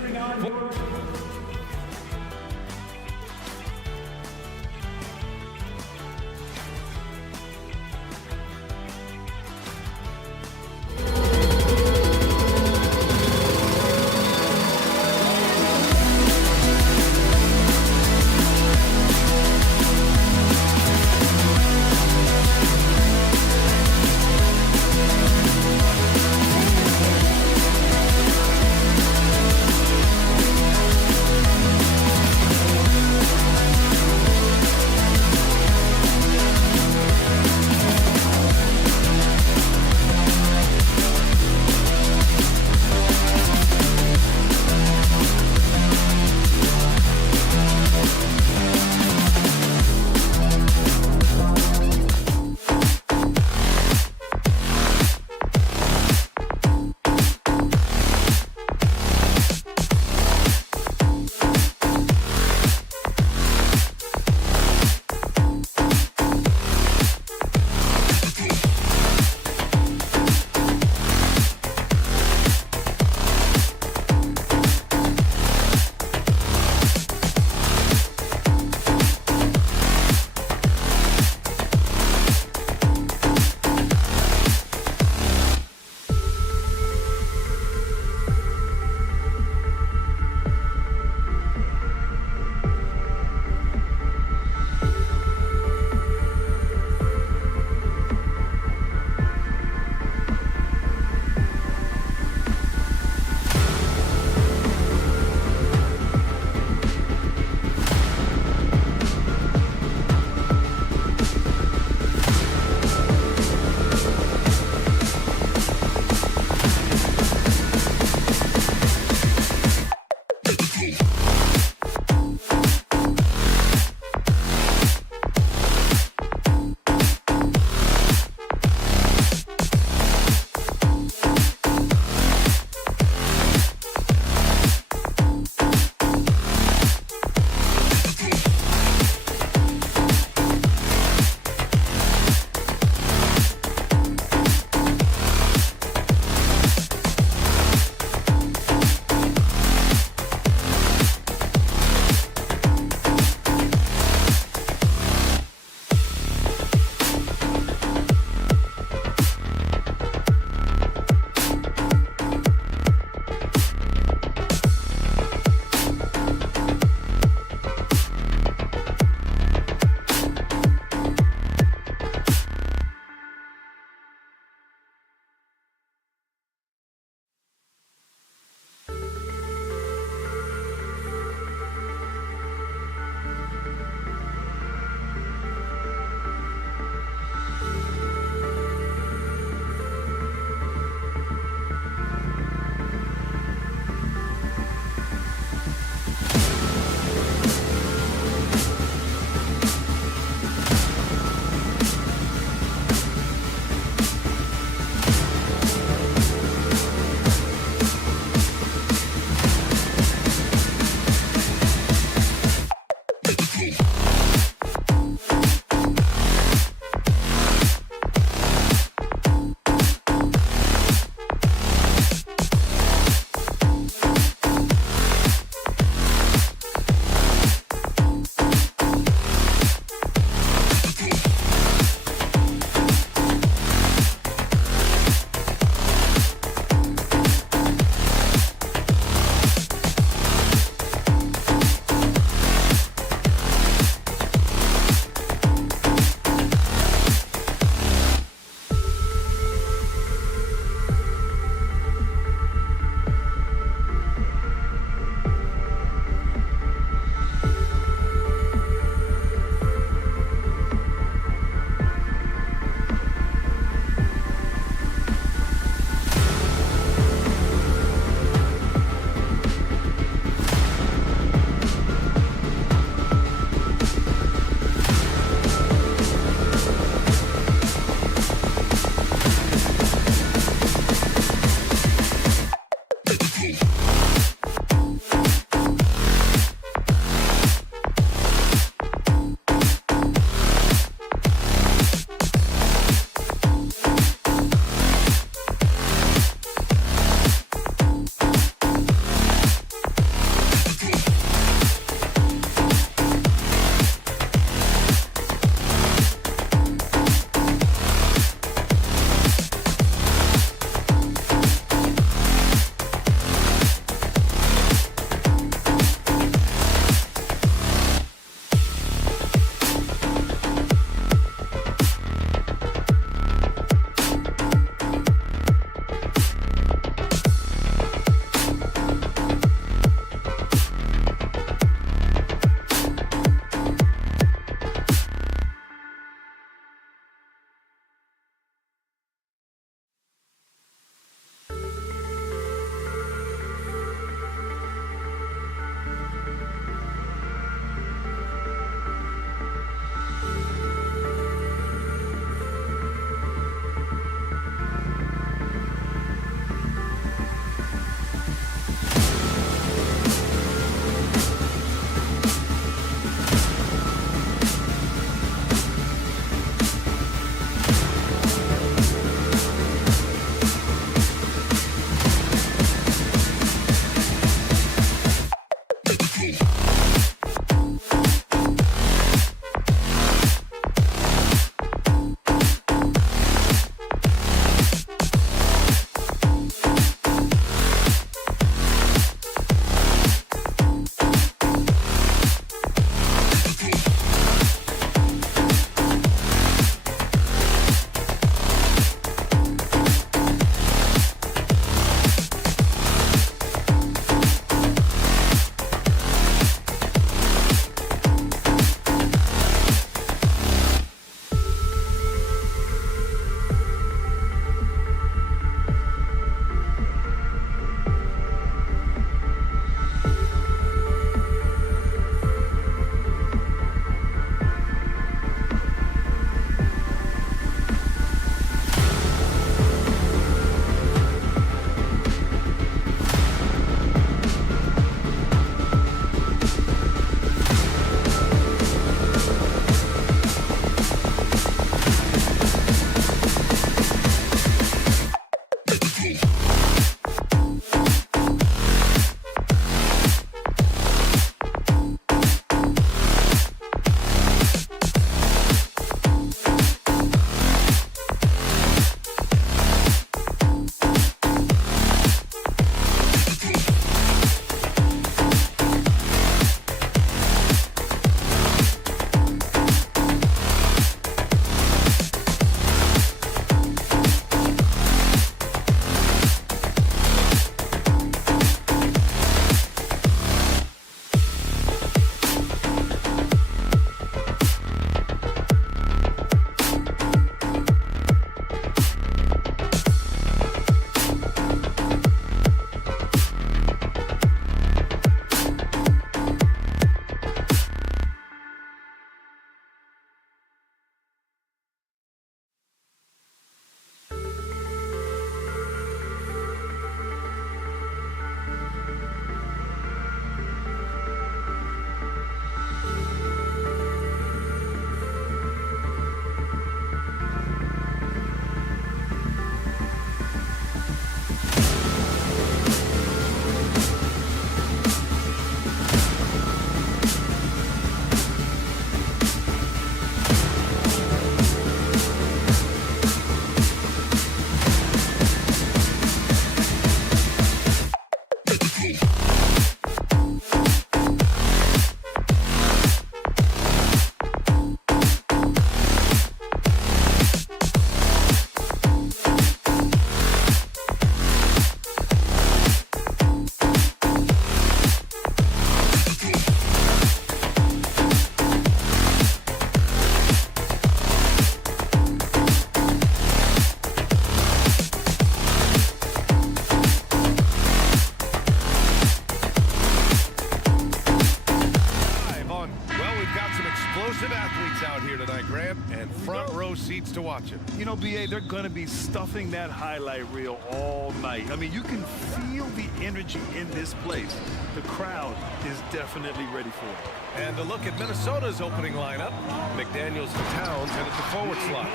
B.A., they're going to be stuffing that highlight reel all night. I mean, you can feel the energy in this place. The crowd is definitely ready for it. And a look at Minnesota's opening lineup. McDaniels and Towns in at the forward slot.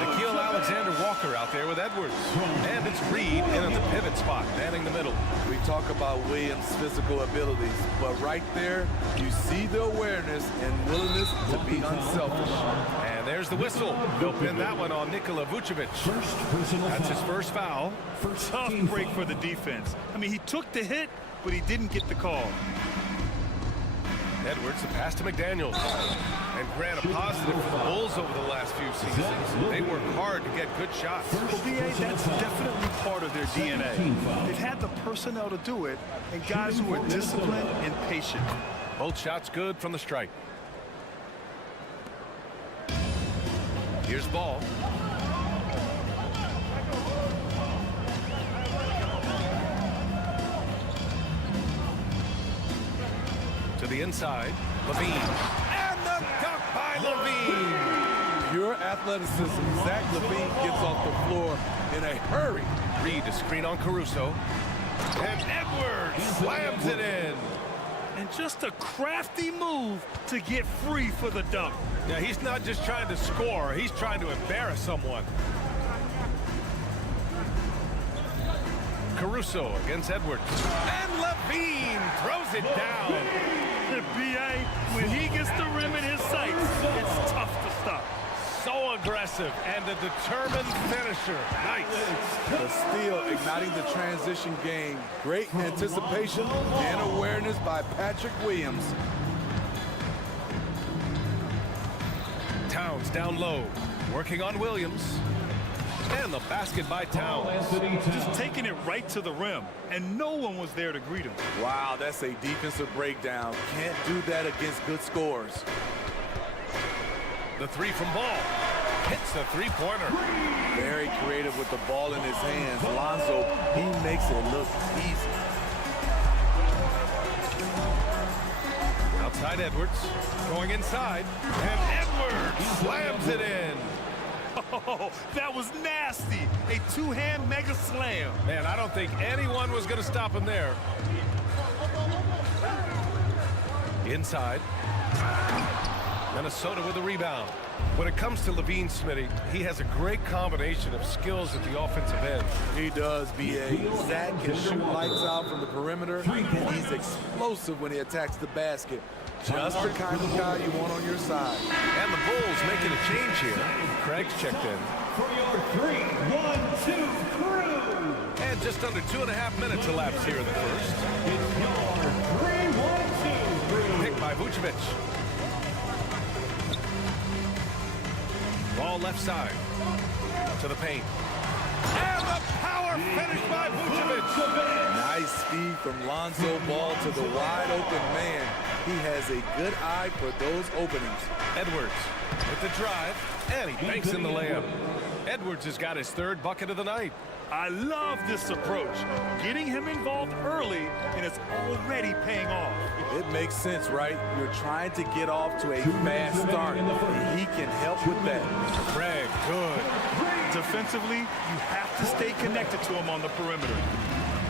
Nikhil Alexander-Walker out there with Edwards. And it's Reed in at the pivot spot, manning the middle. We talk about Williams' physical abilities, but right there, you see the awareness and willingness to be unselfish. And there's the whistle. They'll pin that one on Nikola Vucevic. That's his first foul. Tough break for the defense. I mean, he took the hit, but he didn't get the call. Edwards, a pass to McDaniels. And Grant, a positive for the Bulls over the last few seasons. They work hard to get good shots. Well, B.A., that's definitely part of their DNA. They've had the personnel to do it, and guys who are disciplined and patient. Both shots good from the strike. Here's Ball. To the inside, Levine. And the dunk by Levine. Pure athleticism. Zach Levine gets off the floor in a hurry. Reed to screen on Caruso. And Edwards slams it in. And just a crafty move to get free for the dunk. Yeah, he's not just trying to score, he's trying to embarrass someone. Caruso against Edwards. And Levine throws it down. B.A., when he gets the rim in his sights, it's tough to stop. So aggressive and a determined finisher. Nice. The steal igniting the transition game. Great anticipation and awareness by Patrick Williams. Towns down low, working on Williams. And the basket by Towns. Just taking it right to the rim, and no one was there to greet him. Wow, that's a defensive breakdown. Can't do that against good scores. The three from Ball. Hits the three-pointer. Very creative with the ball in his hands. Lonzo, he makes it look easy. Outside Edwards, going inside, and Edwards slams it in. Oh, that was nasty. A two-hand mega slam. Man, I don't think anyone was going to stop him there. Inside. Minnesota with a rebound. When it comes to Levine, Smitty, he has a great combination of skills at the offensive end. He does, B.A. Zach can shoot lights out from the perimeter, and he's explosive when he attacks the basket. Just the kind of guy you want on your side. And the Bulls making a change here. Craig's checked in. For your 3-1-2 crew. And just under 2.5 minutes elapsed here in the first. It's your 3-1-2 crew. Picked by Vucevic. Ball left side. To the paint. And the power finish by Vucevic. Nice speed from Lonzo Ball to the wide open man. He has a good eye for those openings. Edwards with the drive, and he banks in the layup. Edwards has got his third bucket of the night. I love this approach. Getting him involved early, and it's already paying off. It makes sense, right? You're trying to get off to a fast start, and he can help with that. Craig, good. Defensively, you have to stay connected to him on the perimeter.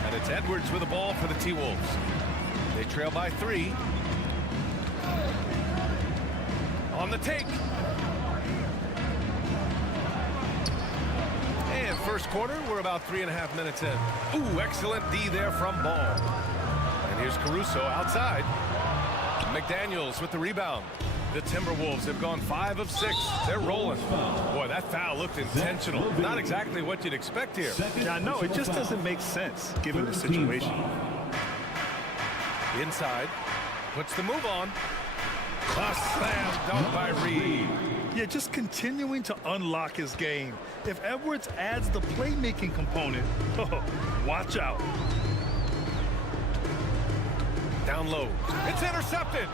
And it's Edwards with the ball for the T-Wolves. They trail by 3. On the take. And first quarter, we're about 3.5 minutes in. Ooh, excellent D there from Ball. And here's Caruso outside. McDaniels with the rebound. The Timberwolves have gone 5 of 6. They're rolling. Boy, that foul looked intentional. Not exactly what you'd expect here. Yeah, no, it just doesn't make sense given the situation. Inside. Puts the move on. A slam dunk by Reed. Yeah, just continuing to unlock his game. If Edwards adds the playmaking component, watch out. Down low. It's intercepted.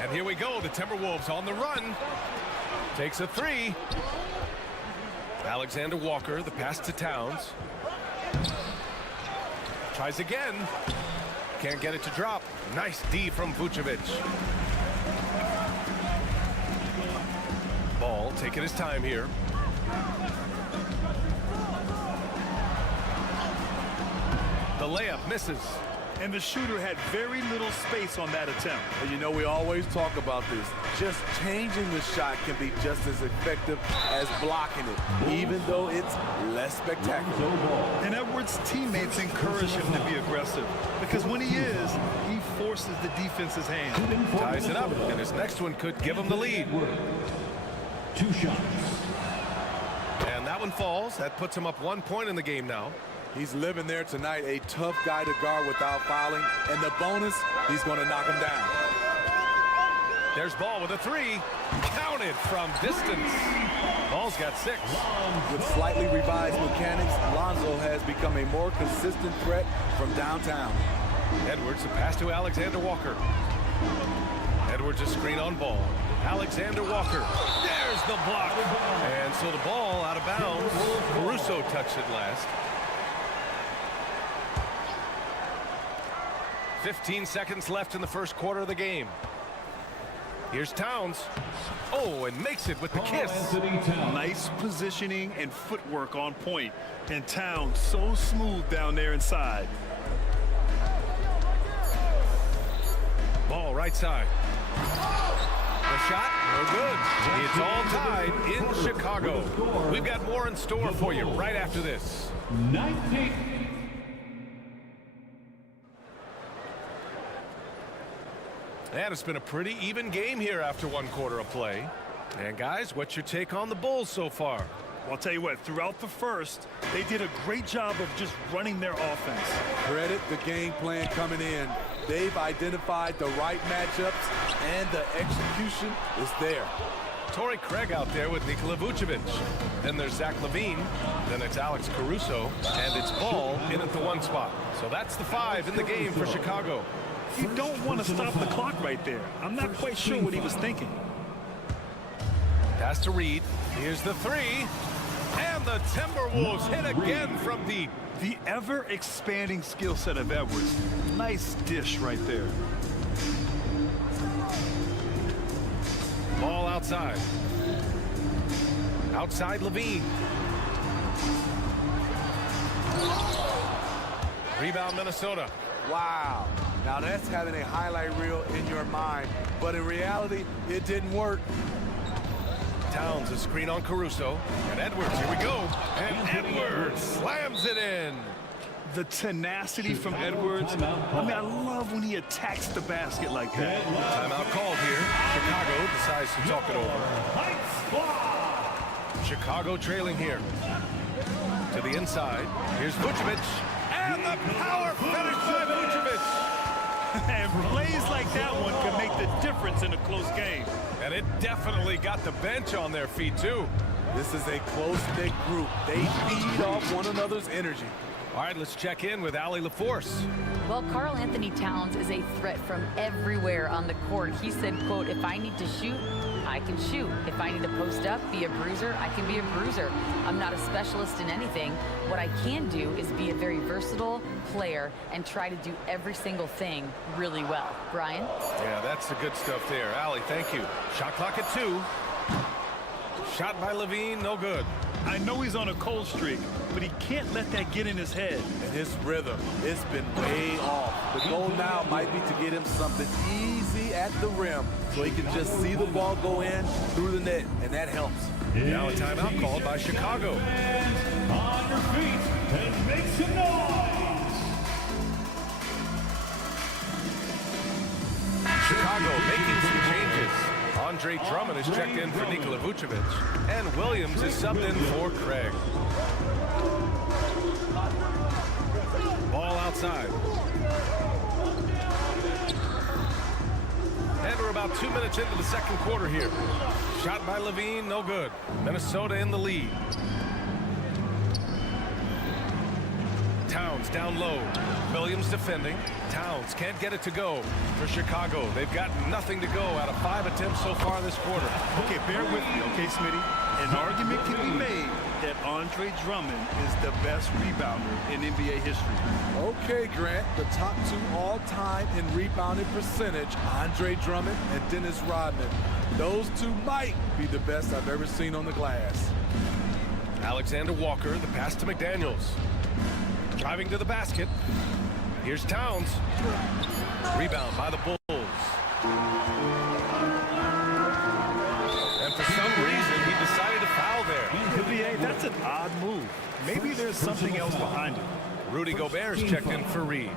And here we go. The Timberwolves on the run. Takes a 3. Alexander Walker, the pass to Towns. Tries again. Can't get it to drop. Nice D from Vucevic. Ball taking his time here. The layup misses. And the shooter had very little space on that attempt. And you know, we always talk about this. Just changing the shot can be just as effective as blocking it, even though it's less spectacular. And Edwards' teammates encourage him to be aggressive because when he is, he forces the defense's hand. Ties it up, and his next one could give him the lead. 2 shots. And that one falls. That puts him up 1 point in the game now. He's living there tonight, a tough guy to guard without fouling. And the bonus, he's going to knock him down. There's Ball with a 3. Counted from distance. Ball's got 6. With slightly revised mechanics, Lonzo has become a more consistent threat from downtown. Edwards, a pass to Alexander Walker. Edwards, a screen on Ball. Alexander Walker. There's the block. And so the ball out of bounds. Caruso touched it last. 15 seconds left in the first quarter of the game. Here's Towns. Oh, and makes it with the kiss. Nice positioning and footwork on point. And Towns so smooth down there inside. Ball right side. The shot, no good. It's all tied in Chicago. We've got more in store for you right after this. 19. And it's been a pretty even game here after 1 quarter of play. And guys, what's your take on the Bulls so far? Well, I'll tell you what, throughout the first, they did a great job of just running their offense. Credit the game plan coming in. They've identified the right matchups, and the execution is there. Torrey Craig out there with Nikola Vucevic. Then there's Zach LaVine. Then it's Alex Caruso. And it's Ball in at the 1 spot. So that's the 5 in the game for Chicago. You don't want to stop the clock right there. I'm not quite sure what he was thinking. Pass to Reed. Here's the 3. And the Timberwolves hit again from deep. The ever-expanding skill set of Edwards. Nice dish right there. Ball outside. Outside Levine. Rebound Minnesota. Wow. Now that's having a highlight reel in your mind. But in reality, it didn't work. Towns, a screen on Caruso. And Edwards, here we go. And Edwards slams it in. The tenacity from Edwards. I mean, I love when he attacks the basket like that. Timeout called here. Chicago decides to talk it over. Chicago trailing here. To the inside. Here's Vucevic. And the power finish by Vucevic. And plays like that one can make the difference in a close game. And it definitely got the bench on their feet, too. This is a close-knit group. They feed off one another's energy. All right, let's check in with Allie LaForce. Well, Karl Anthony Towns is a threat from everywhere on the court. He said, quote, if I need to shoot, I can shoot. If I need to post up, be a bruiser, I can be a bruiser. I'm not a specialist in anything. What I can do is be a very versatile player and try to do every single thing really well. Brian? Yeah, that's the good stuff there. Allie, thank you. Shot clock at 2. Shot by Levine, no good. I know he's on a cold streak, but he can't let that get in his head. And his rhythm, it's been way off. The goal now might be to get him something easy at the rim so he can just see the ball go in through the net, and that helps. Now a timeout called by Chicago. On your feet and make some noise. Chicago making some changes. Andre Drummond is checked in for Nikola Vucevic, and Williams is subbed in for Craig. Ball outside. And we're about 2 minutes into the second quarter here. Shot by Levine, no good. Minnesota in the lead. Towns down low. Williams defending. Towns can't get it to go for Chicago. They've got nothing to go out of 5 attempts so far this quarter. Okay, bear with me, okay, Smitty? An argument can be made that Andre Drummond is the best rebounder in NBA history. Okay, Grant, the top 2 all-time in rebounding percentage, Andre Drummond and Dennis Rodman. Those 2 might be the best I've ever seen on the glass. Alexander Walker, the pass to McDaniels. Driving to the basket. Here's Towns. Rebound by the Bulls. And for some reason, he decided to foul there. B.A., that's an odd move. Maybe there's something else behind it. Rudy Gobert's checked in for Reed.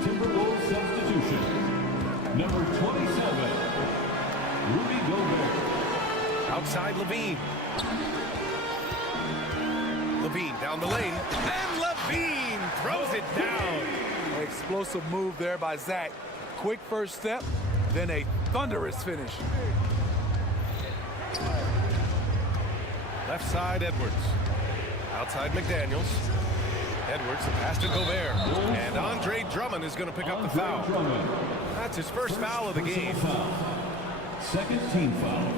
Timberwolves substitution. Number 27, Rudy Gobert. Outside Levine. Levine down the lane. And Levine throws it down. Explosive move there by Zach. Quick first step, then a thunderous finish. Left side, Edwards. Outside McDaniels. Edwards, the pass to Gobert. And Andre Drummond is going to pick up the foul. That's his first foul of the game. Second team foul.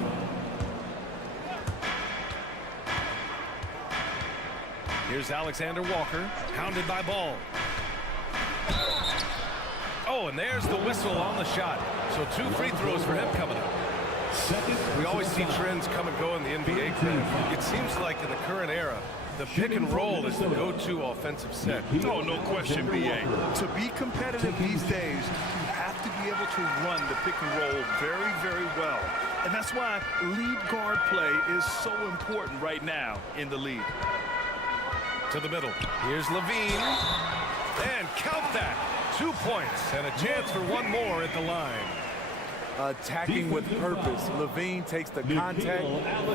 Here's Alexander Walker, hounded by Ball. Oh, and there's the whistle on the shot. So 2 free throws for him coming up. We always see trends come and go in the NBA. It seems like in the current era, the pick and roll is the go-to offensive set. Oh, no question, B.A. To be competitive these days, you have to be able to run the pick and roll very, very well. And that's why lead guard play is so important right now in the league. To the middle. Here's Levine. And count that. 2 points and a chance for one more at the line. Attacking with purpose. Levine takes the contact,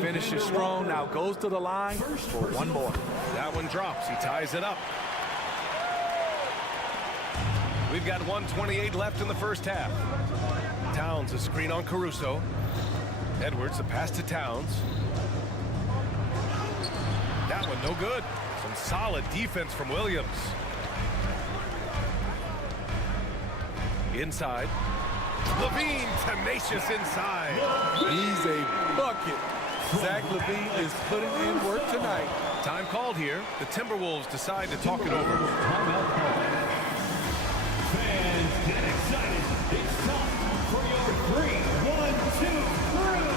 finishes strong, now goes to the line for one more. That one drops. He ties it up. We've got 1:28 left in the first half. Towns, a screen on Caruso. Edwards, a pass to Towns. That one no good. Some solid defense from Williams. Inside. Levine, tenacious inside. He's a bucket. Zach Levine is putting in work tonight. Time called here. The Timberwolves decide to talk it over. Fans, get excited. It's time for your 3, 1, 2, 3.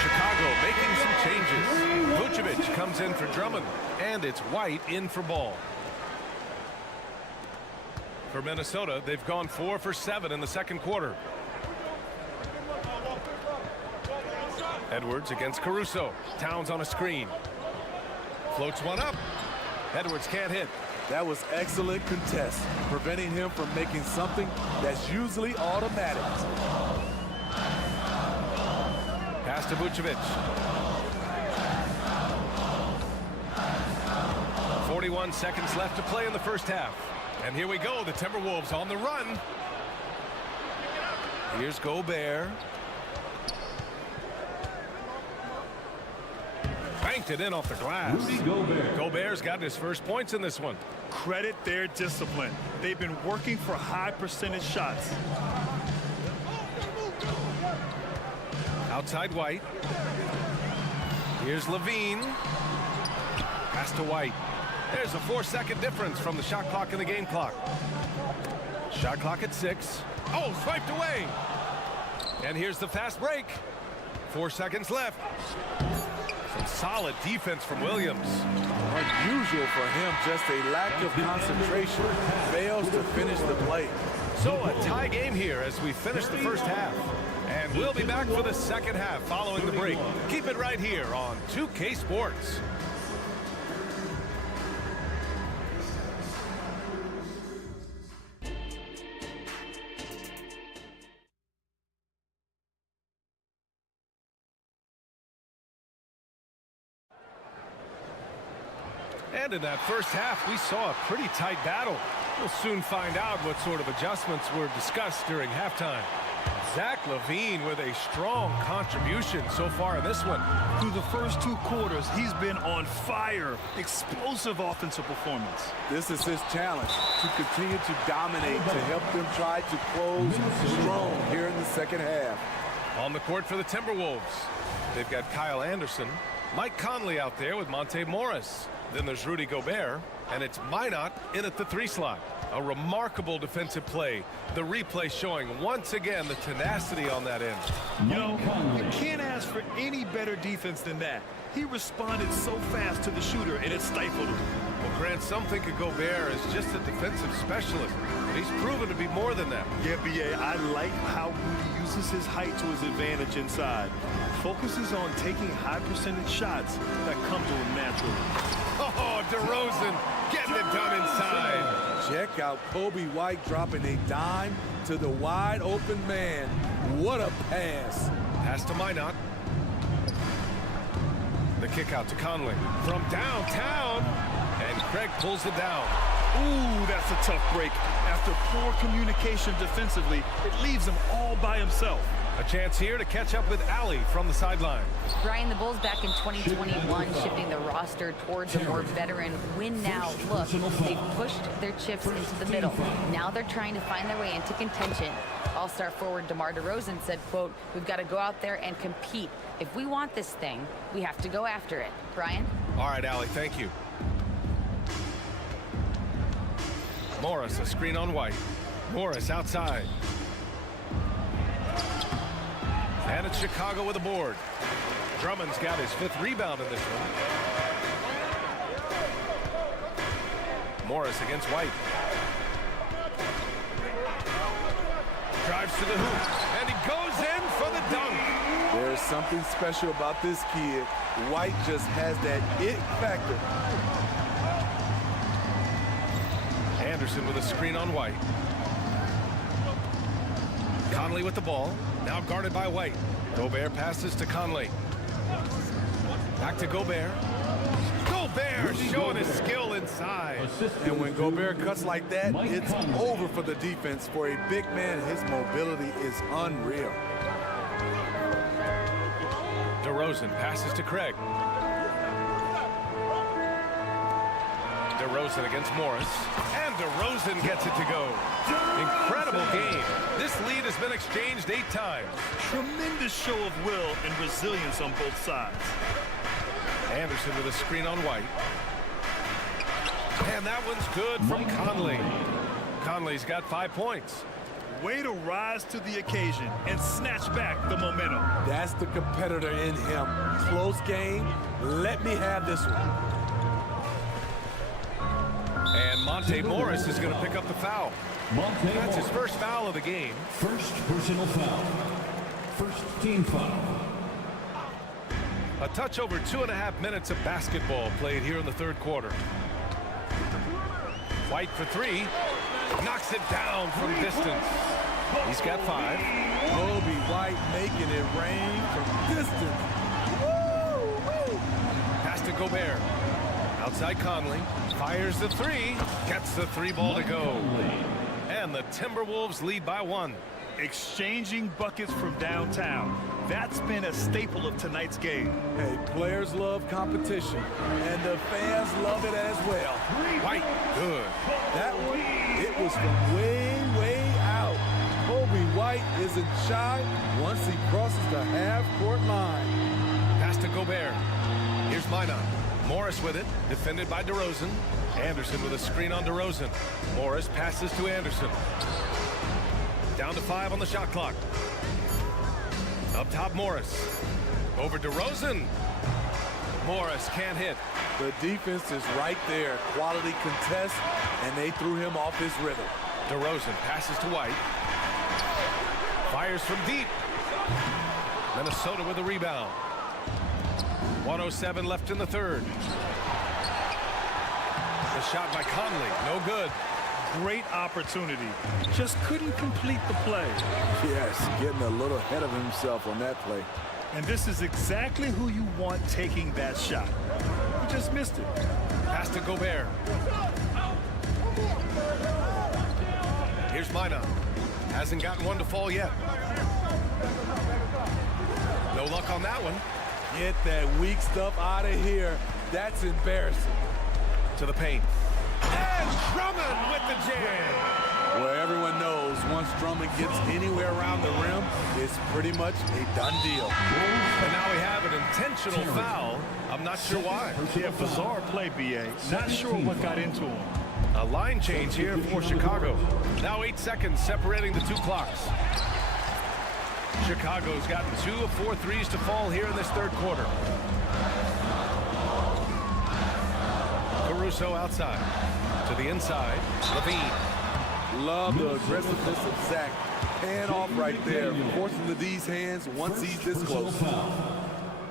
Chicago making some changes. Vucevic comes in for Drummond, and it's White in for Ball. For Minnesota, they've gone 4 for 7 in the second quarter. Edwards against Caruso. Towns on a screen. Floats one up. Edwards can't hit. That was excellent contest, preventing him from making something that's usually automatic. Pass to Vucevic. 41 seconds left to play in the first half. And here we go, the Timberwolves on the run. Here's Gobert. Banked it in off the glass. Rudy Gobert. Gobert's gotten his first points in this one. Credit their discipline. They've been working for high percentage shots. Outside White. Here's Levine. Pass to White. There's a 4-second difference from the shot clock and the game clock. Shot clock at 6. Oh, swiped away. And here's the fast break. 4 seconds left. Some solid defense from Williams. Unusual for him, just a lack of concentration. Fails to finish the play. So a tie game here as we finish the first half. And we'll be back for the second half following the break. Keep it right here on 2K Sports. And in that first half, we saw a pretty tight battle. We'll soon find out what sort of adjustments were discussed during halftime. Zach Levine with a strong contribution so far in this one. Through the first 2 quarters, he's been on fire. Explosive offensive performance. This is his challenge, to continue to dominate, to help them try to close strong here in the second half. On the court for the Timberwolves, they've got Kyle Anderson, Mike Conley out there with Monte Morris. Then there's Rudy Gobert, and it's Minot in at the 3 slot. A remarkable defensive play. The replay showing once again the tenacity on that end. You know, you can't ask for any better defense than that. He responded so fast to the shooter, and it stifled him. Well, Grant, some think of Gobert as just a defensive specialist, but he's proven to be more than that. Yeah, B.A., I like how he uses his height to his advantage inside. Focuses on taking high percentage shots that come to him naturally. Oh, DeRozan getting it done inside. Check out Kobe White dropping a dime to the wide open man. What a pass. Pass to Minot. The kick out to Conley from downtown, and Craig pulls it down. Ooh, that's a tough break. After poor communication defensively, it leaves him all by himself. A chance here to catch up with Allie from the sideline. Brian, the Bulls back in 2021 shifting the roster towards a more veteran win-now look. They've pushed their chips into the middle. Now they're trying to find their way into contention. All-star forward DeMar DeRozan said, quote, "We've got to go out there and compete. If we want this thing, we have to go after it." Brian? All right, Allie, thank you. Morris, a screen on White. Morris outside. And it's Chicago with a board. Drummond's got his 5th rebound in this one. Morris against White. Drives to the hoop, and he goes in for the dunk. There's something special about this kid. White just has that it factor. Anderson with a screen on White. Conley with the ball. Now guarded by White. Gobert passes to Conley. Back to Gobert. Gobert showing his skill inside. And when Gobert cuts like that, it's over for the defense. For a big man, his mobility is unreal. DeRozan passes to Craig. DeRozan against Morris. And DeRozan gets it to go. Incredible game. This lead has been exchanged 8 times. Tremendous show of will and resilience on both sides. Anderson with a screen on White. And that one's good from Conley. Conley's got 5 points. Way to rise to the occasion and snatch back the momentum. That's the competitor in him. Close game. Let me have this one. And Monte Morris is going to pick up the foul. That's his first foul of the game. First personal foul. First team foul. A touch over 2.5 minutes of basketball played here in the 3rd quarter. White for 3. Knocks it down from distance. He's got 5. Kobe White making it rain from distance. Woo! Pass to Gobert. Outside Conley. Fires the 3. Gets the 3 ball to go. And the Timberwolves lead by 1. Exchanging buckets from downtown. That's been a staple of tonight's game. Hey, players love competition, and the fans love it as well. White, good. That one, it was from way out. Kobe White isn't shy once he crosses the half-court line. Pass to Gobert. Here's Minot. Morris with it, defended by DeRozan. Anderson with a screen on DeRozan. Morris passes to Anderson. Down to 5 on the shot clock. Up top, Morris. Over DeRozan. Morris can't hit. The defense is right there. Quality contest, and they threw him off his rhythm. DeRozan passes to White. Fires from deep. Minnesota with a rebound. 1:07 left in the 3rd. The shot by Conley, no good. Great opportunity. Just couldn't complete the play. Yes, getting a little ahead of himself on that play. And this is exactly who you want taking that shot. He just missed it. Pass to Gobert. Here's Minot. Hasn't gotten one to fall yet. No luck on that one. Get that weak stuff out of here. That's embarrassing. To the paint. And Drummond with the jam. Well, everyone knows once Drummond gets anywhere around the rim, it's pretty much a done deal. And now we have an intentional foul. I'm not sure why. Yeah, bizarre play, B.A. Not sure what got into him. A line change here for Chicago. Now 8 seconds separating the two clocks. Chicago's gotten 2 of 4 threes to fall here in this third quarter. Caruso outside. To the inside. Levine. Love the aggressiveness of Zach. Hand off right there. Forcing the D's hands once he's this close.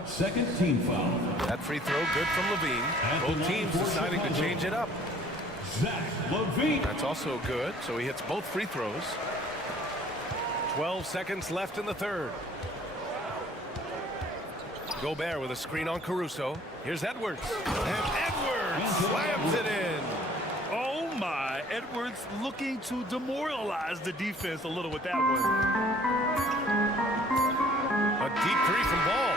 Second team foul. That free throw good from Levine. Both teams deciding to change it up. Zach Levine. That's also good, so he hits both free throws. 12 seconds left in the third. Gobert with a screen on Caruso. Here's Edwards. And Edwards slams it in. Oh my, Edwards looking to demoralize the defense a little with that one. A deep three from Ball.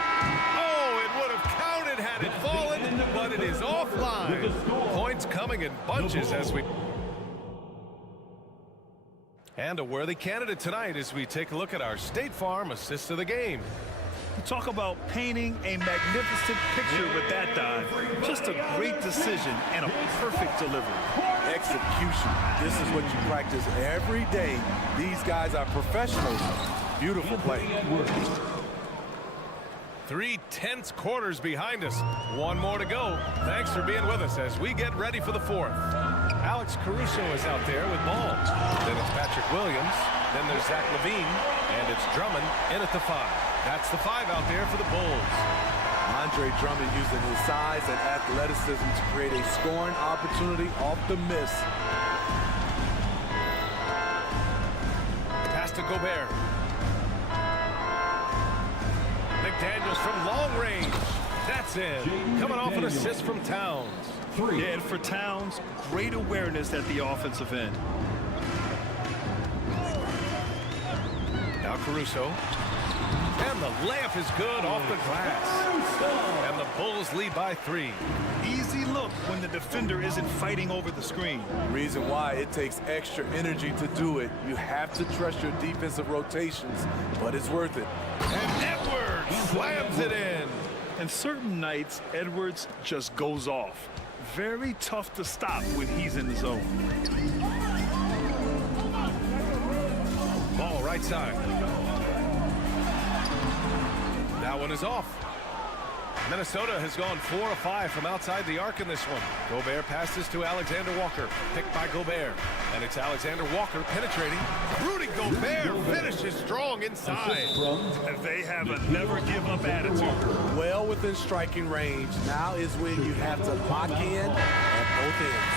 Oh, it would have counted had it fallen, but it is offline. Points coming in bunches as we... And a worthy candidate tonight as we take a look at our State Farm assist of the game. Talk about painting a magnificent picture with that dive. Just a great decision and a perfect delivery. Execution. This is what you practice every day. These guys are professionals. Beautiful play. 3 tense quarters behind us. One more to go. Thanks for being with us as we get ready for the fourth. Alex Caruso is out there with Ball. Then it's Patrick Williams. Then there's Zach Levine. And it's Drummond in at the 5. That's the 5 out there for the Bulls. Andre Drummond using his size and athleticism to create a scoring opportunity off the miss. Pass to Gobert. McDaniels from long range. That's in. Coming off an assist from Towns. Yeah, and for Towns, great awareness at the offensive end. Now Caruso. And the layup is good off the glass. And the Bulls lead by 3. Easy look when the defender isn't fighting over the screen. Reason why it takes extra energy to do it. You have to trust your defensive rotations, but it's worth it. And Edwards slams it in. And certain nights, Edwards just goes off. Very tough to stop when he's in the zone. Ball right side. That one is off. Minnesota has gone 4 of 5 from outside the arc in this one. Gobert passes to Alexander Walker. Picked by Gobert. And it's Alexander Walker penetrating. Rudy Gobert finishes strong inside. And they have a never-give-up attitude. Well within striking range. Now is when you have to lock in at both ends.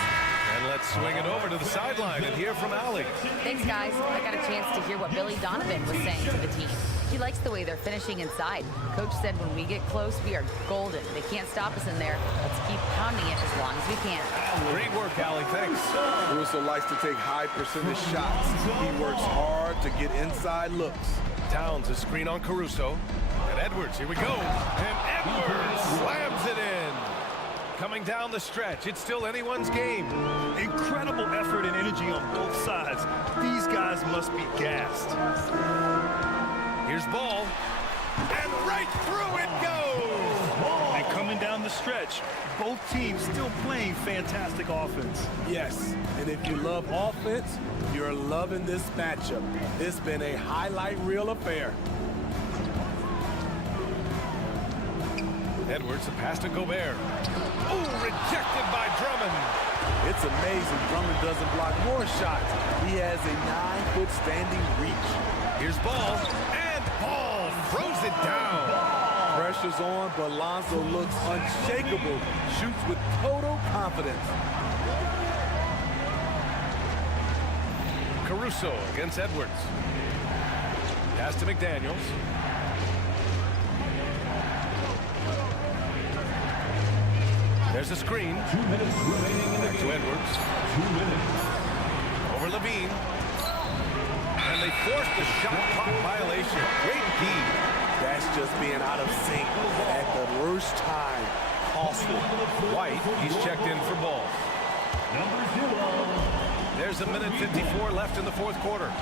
And let's swing it over to the sideline and hear from Allie. Thanks, guys. I got a chance to hear what Billy Donovan was saying to the team. He likes the way they're finishing inside. Coach said when we get close, we are golden. They can't stop us in there. Let's keep pounding it as long as we can. Great work, Allie. Thanks. Caruso likes to take high percentage shots. He works hard to get inside looks. Towns a screen on Caruso. And Edwards, here we go. And Edwards slams it in. Coming down the stretch, it's still anyone's game. Incredible effort and energy on both sides. These guys must be gassed. Here's Ball. And right through it goes. And coming down the stretch, both teams still playing fantastic offense. Yes, and if you love offense, you're loving this matchup. It's been a highlight reel affair. Edwards, the pass to Gobert. Oh, rejected by Drummond. It's amazing Drummond doesn't block more shots. He has a 9-foot standing reach. Here's Ball, and Ball throws it down. Pressure's on, but Lonzo looks unshakable. Shoots with total confidence. Caruso against Edwards. Pass to McDaniels. There's a screen. 2 minutes remaining in the Back to Edwards. 2 minutes. Over Levine. And they forced the shot clock violation. Great D. That's just being out of sync at the worst time. Costly. White, he's checked in for Ball. There's a minute 54 left in the fourth quarter.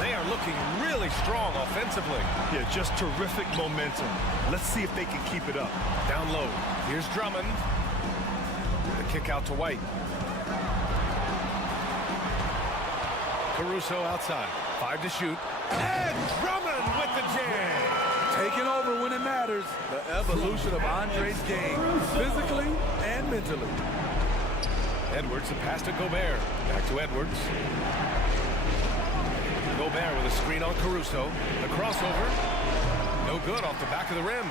They are looking really strong offensively. Yeah, just terrific momentum. Let's see if they can keep it up. Down low. Here's Drummond. The kick out to White. Caruso outside. 5 to shoot. And Drummond with the jam. Taking over when it matters. The evolution of Andre's game, physically and mentally. Edwards, the pass to Gobert. Back to Edwards. Gobert with a screen on Caruso. The crossover. No good off the back of the rim.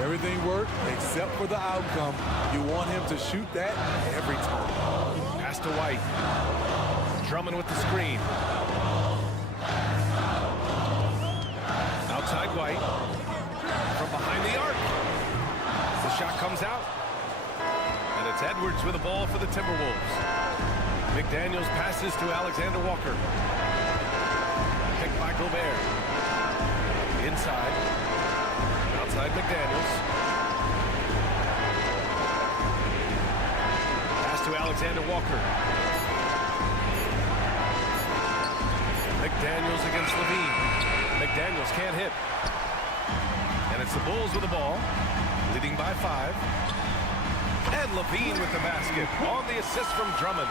Everything worked except for the outcome. You want him to shoot that every time. Pass to White. Drummond with the screen. Outside White. From behind the arc. The shot comes out. And it's Edwards with the ball for the Timberwolves. McDaniels passes to Alexander Walker. Picked by Gobert. Inside. Outside McDaniels. Pass to Alexander Walker. McDaniels against Levine. McDaniels can't hit. And it's the Bulls with the ball, leading by 5. And Levine with the basket on the assist from Drummond.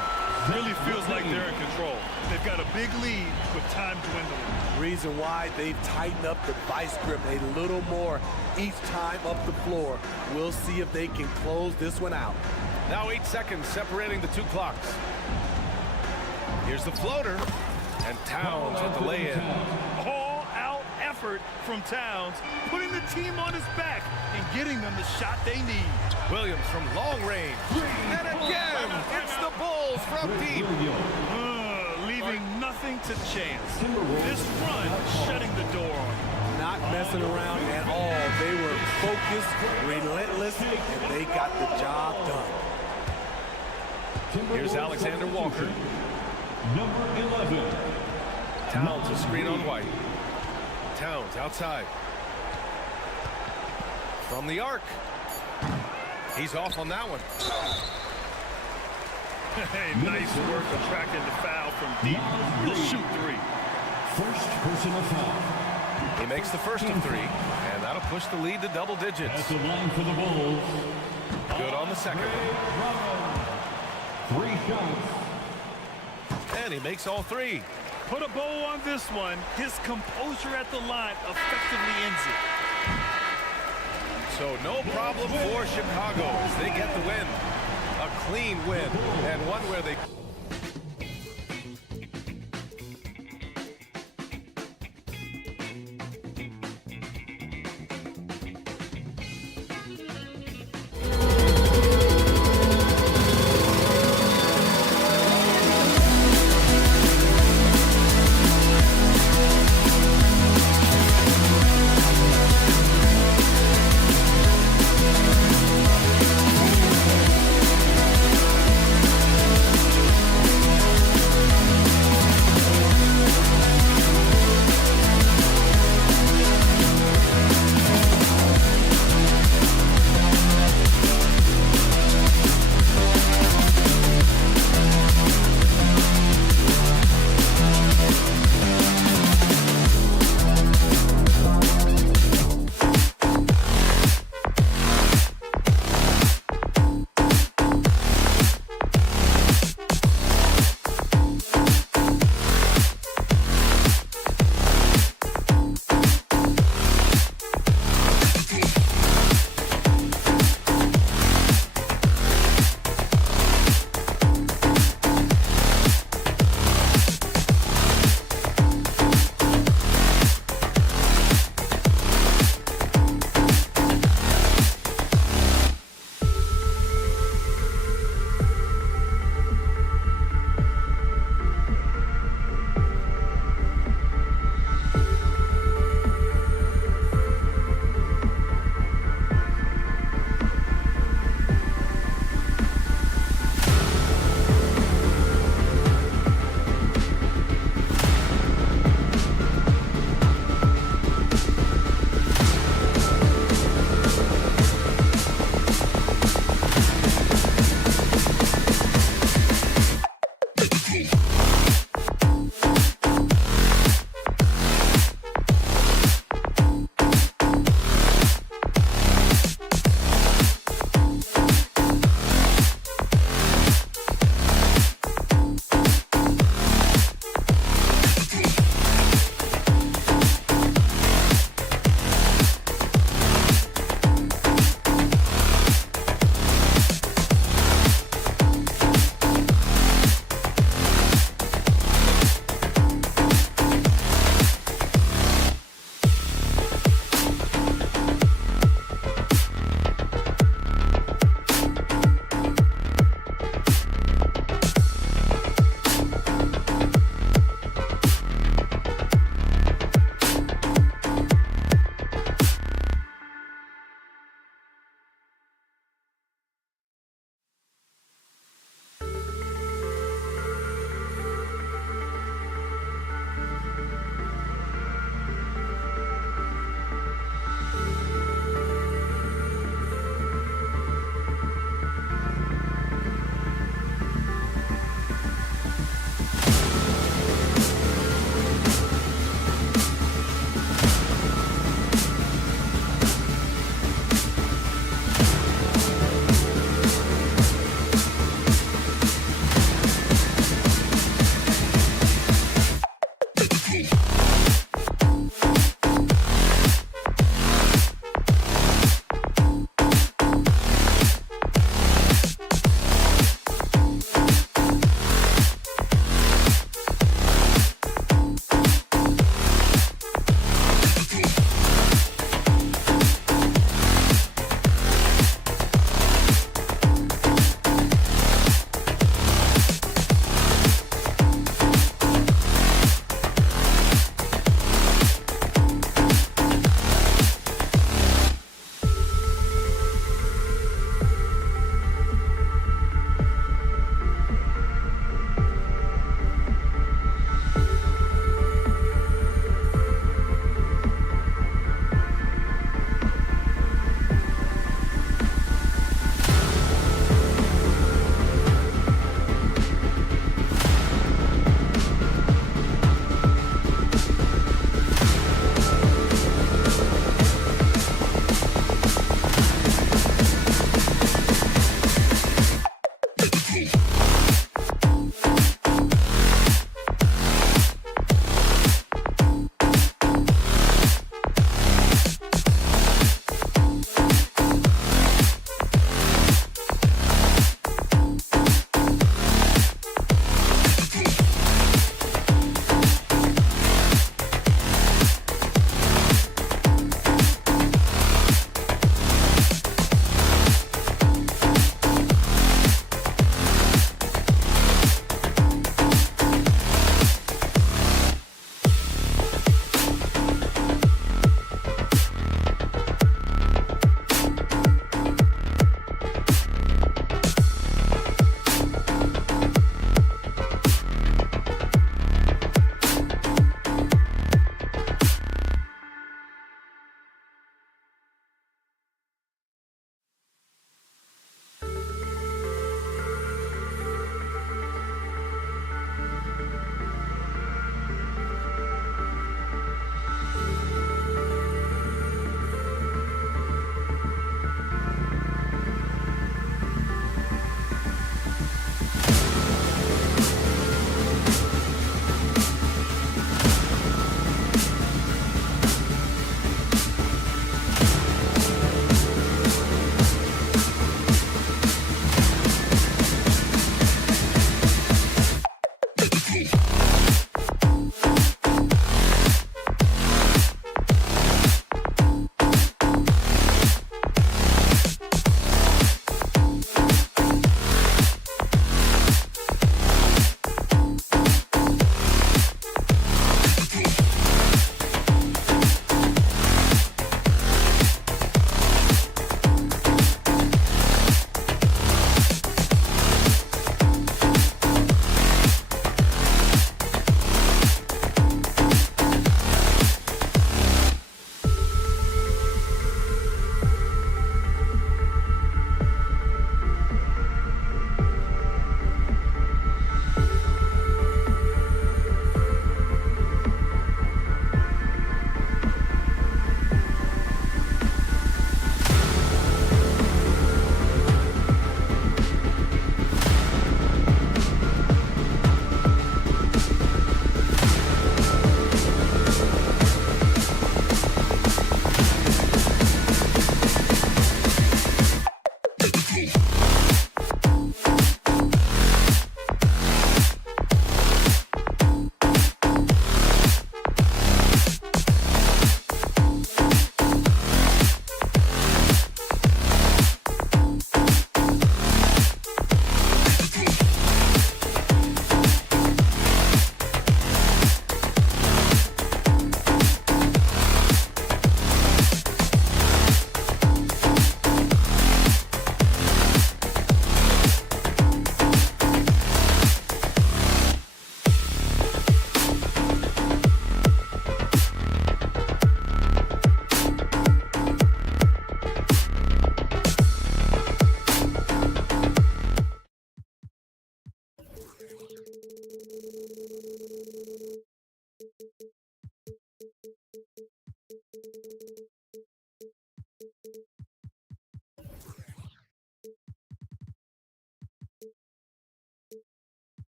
Really feels like they're in control. They've got a big lead with time dwindling. Reason why they've tightened up the vice grip a little more each time up the floor. We'll see if they can close this one out. Now 8 seconds separating the 2 clocks. Here's the floater. And Towns with the lay-in. All-out effort from Towns, putting the team on his back and getting them the shot they need. Williams from long range. And again, it's the Bulls from deep. Leaving nothing to chance. This run shutting the door on them. Not messing around at all. They were focused, relentless, and they got the job done. Here's Alexander Walker. Number 11. Towns, a screen on White. Towns outside. From the arc. He's off on that one. Hey, nice work attracting the foul from deep. He'll shoot 3. First personal foul. He makes the first of 3, and that'll push the lead to double digits. At the line for the Bulls. Good on the second. 3 shots. And he makes all 3. Put a bow on this one. His composure at the line effectively ends it. So no problem for Chicago as they get the win. A clean win, and one where they...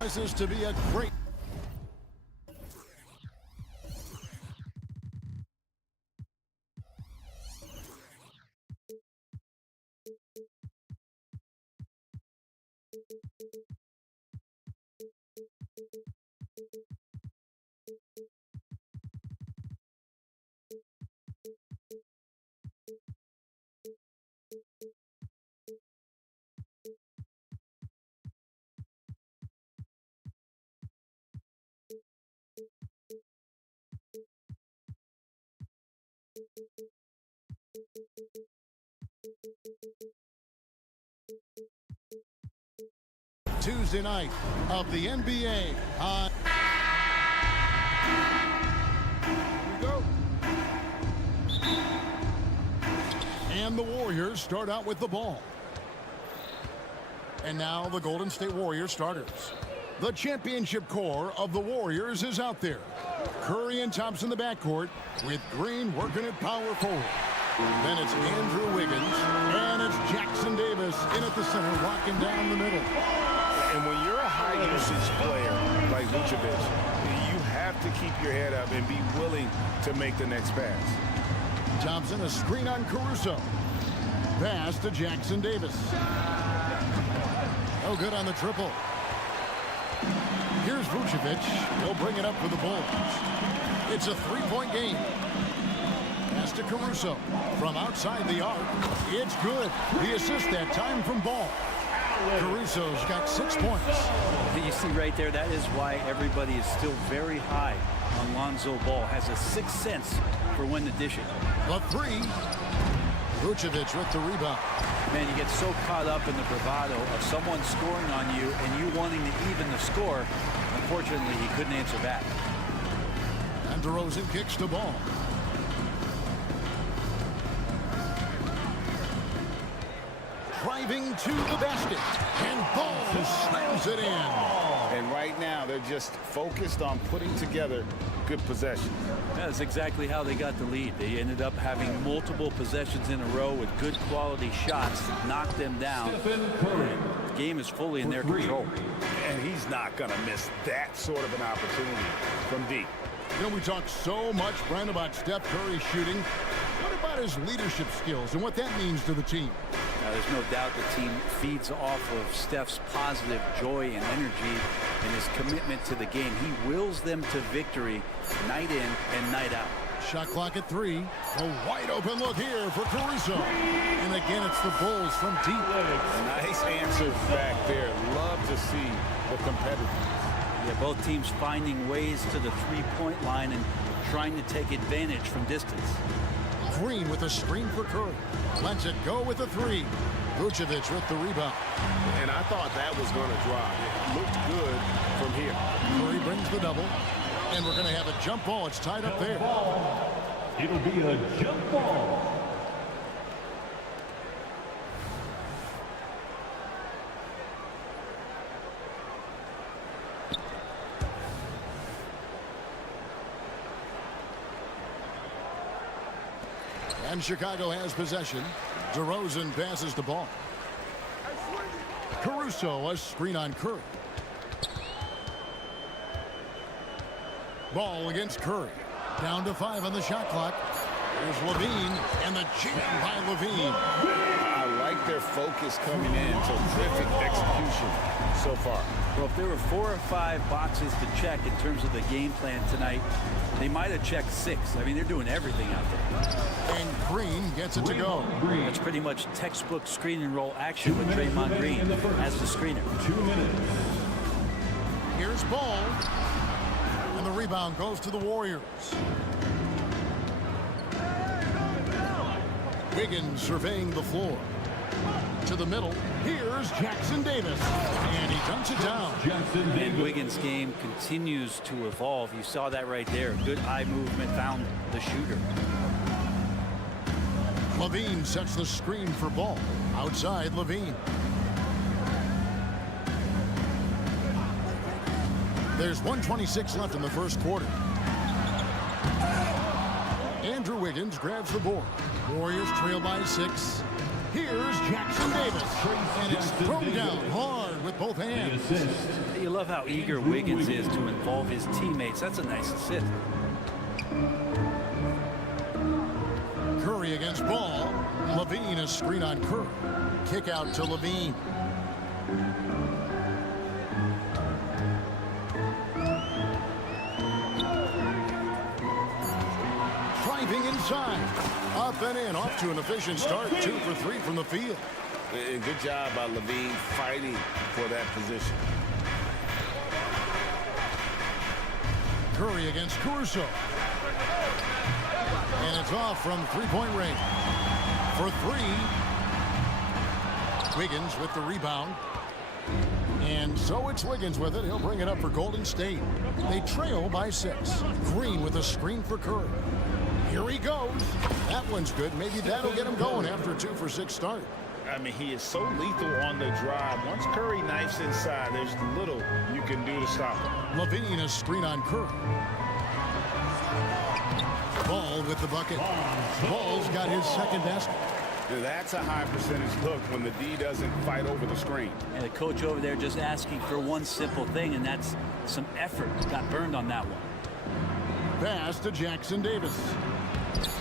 This to be a great. Tuesday night of the NBA on. Here we go. And the Warriors start out with the ball. And now the Golden State Warriors starters. The championship core of the Warriors is out there. Curry and Thompson in the backcourt with Green working at power forward. Then it's Andrew Wiggins, and it's Jackson Davis in at the center, locking down the middle. And when you're a high-usage player like Vucevic, you have to keep your head up and be willing to make the next pass. Thompson, a screen on Caruso. Pass to Jackson Davis. No good on the triple. Here's Vucevic. He'll bring it up for the Bulls. It's a three-point game. Pass to Caruso. From outside the arc, it's good. The assist that time from Ball. Caruso's got 6 points. You see right there, that is why everybody is still very high on Lonzo Ball. Has a sixth sense for when to dish it. The three. Vucevic with the rebound. Man, you get so caught up in the bravado of someone scoring on you and you wanting to even the score. Unfortunately, he couldn't answer back. And DeRozan kicks the ball. Driving to the basket, and Ball slams it in. And right now, they're just focused on putting together good possessions. That's exactly how they got the lead. They ended up having multiple possessions in a row with good quality shots, knocked them down. The game is fully in their control. And he's not going to miss that sort of an opportunity from deep. You know, we talk so much, Brent, about Steph Curry shooting. What about his leadership skills and what that means to the team? Now, there's no doubt the team feeds off of Steph's positive joy and energy and his commitment to the game. He wills them to victory night in and night out. Shot clock at 3. A wide open look here for Caruso. And again, it's the Bulls from deep. Nice answer back there. Love to see the competitiveness. Yeah, both teams finding ways to the three-point line and trying to take advantage from distance. Green with a screen for Curry. Lets it go with a 3. Vucevic with the rebound. And I thought that was going to drop. It looked good from here. Curry brings the double. And we're going to have a jump ball. It's tied up there. It'll be a jump ball. And Chicago has possession. DeRozan passes the ball. Caruso, a screen on Curry. Ball against Curry. Down to 5 on the shot clock. There's Levine, and the jam by Levine. I like their focus coming in. Terrific execution so far. Well, if there were 4 or 5 boxes to check in terms of the game plan tonight, they might have checked 6. I mean, they're doing everything out there. And Green gets it to go. That's pretty much textbook screen and roll action with Draymond Green as the screener. 2 minutes. Here's Ball. And the rebound goes to the Warriors. Wiggins surveying the floor. To the middle. Here's Jackson Davis. And he dunks it down. And Wiggins' game continues to evolve. You saw that right there. Good eye movement, found the shooter. Levine sets the screen for Ball. Outside Levine. There's 1:26 left in the first quarter. Andrew Wiggins grabs the board. Warriors trail by 6. Here's Jackson Davis. And it's thrown down hard answered with both hands. You love how eager Wiggins is to involve his teammates. That's a nice assist. Curry against Ball. Levine, a screen on Curry. Kick out to Levine. Driving inside. Up and in. Off to an efficient start. 2 for 3 from the field. Good job by Levine fighting for that position. Curry against Caruso. And it's off from three-point range. For 3. Wiggins with the rebound. And so it's Wiggins with it. He'll bring it up for Golden State. They trail by 6. Green with a screen for Curry. Here he goes. That one's good. Maybe that'll get him going after a 2 for 6 start. I mean, he is so lethal on the drive. Once Curry knifes inside, there's little you can do to stop him. Levine, a screen on Curry. Ball with the bucket. Ball's got his second basket. That's a high percentage look when the D doesn't fight over the screen. And the coach over there just asking for one simple thing, and that's some effort. Got burned on that one. Pass to Jackson Davis.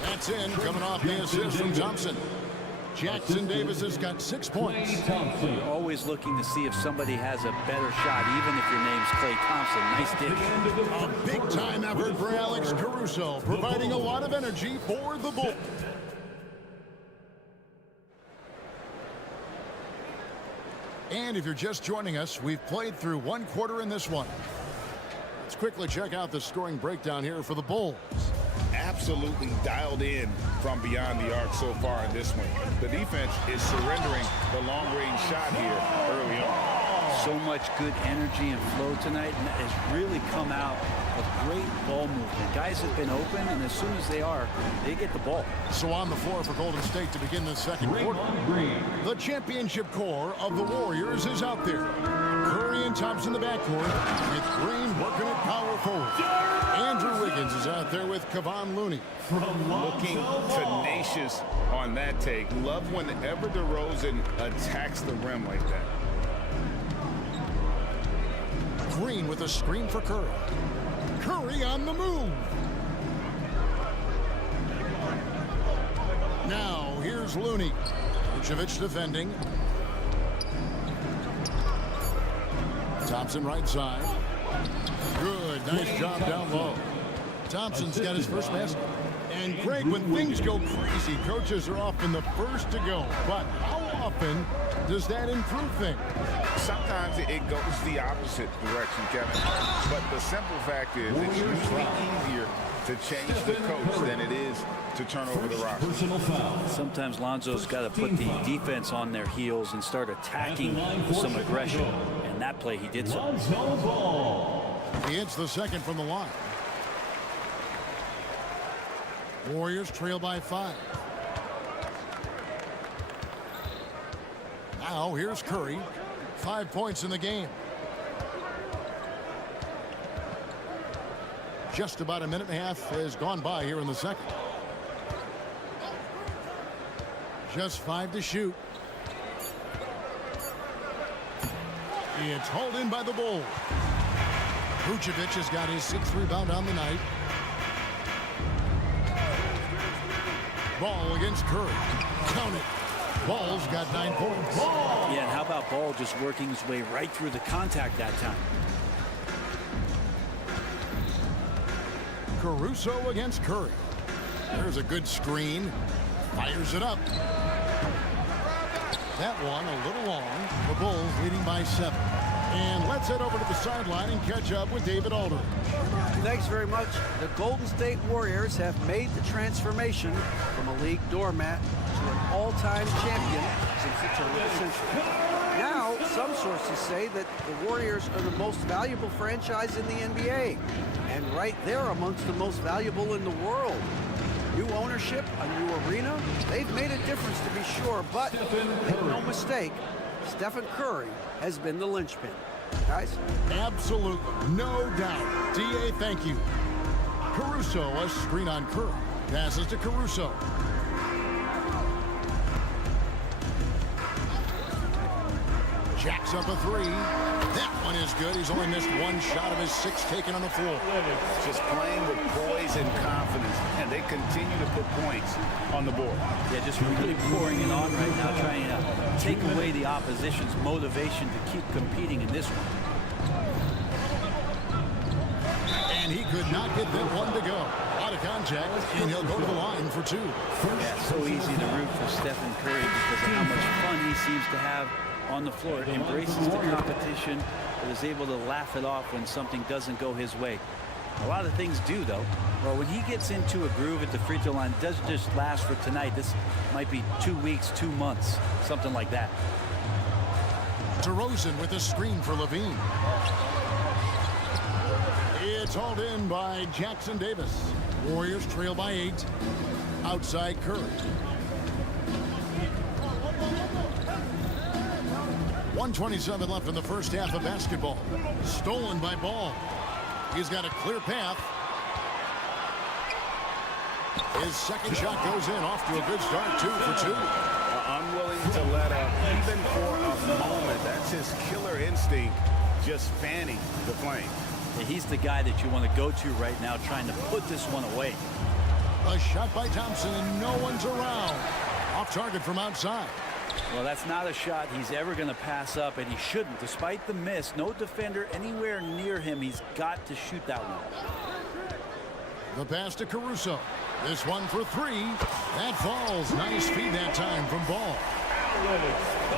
That's in, coming off the assist from Thompson. Jackson Davis has got 6 points. You're always looking to see if somebody has a better shot, even if your name's Klay Thompson. Nice dish. A big-time effort for Alex Caruso, providing a lot of energy for the Bulls. And if you're just joining us, we've played through 1 quarter in this one. Let's quickly check out the scoring breakdown here for the Bulls. Absolutely dialed in from beyond the arc so far in this one. The defense is surrendering the long-range shot here early on. So much good energy and flow tonight, and that has really come out of great ball movement. Guys have been open, and as soon as they are, they get the ball. So on the floor for Golden State to begin the second quarter. The championship core of the Warriors is out there. Curry and Thompson in the backcourt, with Green working at power forward. Andrew Wiggins is out there with Kevon Looney. Looking tenacious on that take. Love whenever DeRozan attacks the rim like that. Green with a screen for Curry. Curry on the move. Now here's Looney. Vucevic defending. Thompson right side. Good, nice job down low. Thompson's got his first basket. And Greg, when things go crazy, coaches are often the first to go. But how often does that improve things? Sometimes it goes the opposite direction, Kevin. But the simple fact is it's usually easier to change the coach than it is to turn over the rock. Sometimes Lonzo's got to put the defense on their heels and start attacking with some aggression. And that play, he did so. He hits the second from the line. Warriors trail by 5. Now here's Curry. 5 points in the game. Just about a minute and a half has gone by here in the second. Just 5 to shoot. It's hauled in by the Bulls. Vucevic has got his 6th rebound on the night. Ball against Curry. Count it. Ball's got 9 points. Yeah, and how about Ball just working his way right through the contact that time? Caruso against Curry. There's a good screen. Fires it up. That one a little long. The Bulls leading by 7. And let's head over to the sideline and catch up with David Aldridge. Thanks very much. The Golden State Warriors have made the transformation from a league doormat to an all-time champion since the turn of the century. Now, some sources say that the Warriors are the most valuable franchise in the NBA, and right there amongst the most valuable in the world. New ownership, a new arena, they've made a difference to be sure, but make no mistake, Stephen Curry has been the linchpin. Guys? Absolutely, no doubt. D.A., thank you. Caruso, a screen on Curry. Passes to Caruso. Jacks up a three. That one is good. He's only missed one shot of his 6 taken on the floor. Just playing with poise and confidence, and they continue to put points on the board. Yeah, just really pouring it on right now, trying to take away the opposition's motivation to keep competing in this one. And he could not get that one to go. Out of contact, and he'll go to the line for 2. Yeah, so easy to root for Stephen Curry because of how much fun he seems to have on the floor. Embraces the competition, but is able to laugh it off when something doesn't go his way. A lot of things do, though. Well, when he gets into a groove at the free throw line, it doesn't just last for tonight. This might be 2 weeks, 2 months, something like that. DeRozan with a screen for Levine. It's hauled in by Jackson Davis. Warriors trail by 8. Outside Curry. 1:27 left in the first half of basketball. Stolen by Ball. He's got a clear path. His second shot goes in, off to a good start, 2 for 2. Unwilling to let up, even for a moment. That's his killer instinct, just fanning the flame. Yeah, he's the guy that you want to go to right now, trying to put this one away. A shot by Thompson, and no one's around. Off target from outside. Well, that's not a shot he's ever going to pass up, and he shouldn't. Despite the miss, no defender anywhere near him. He's got to shoot that one. The pass to Caruso. This one for 3. That falls. Nice feed that time from Ball.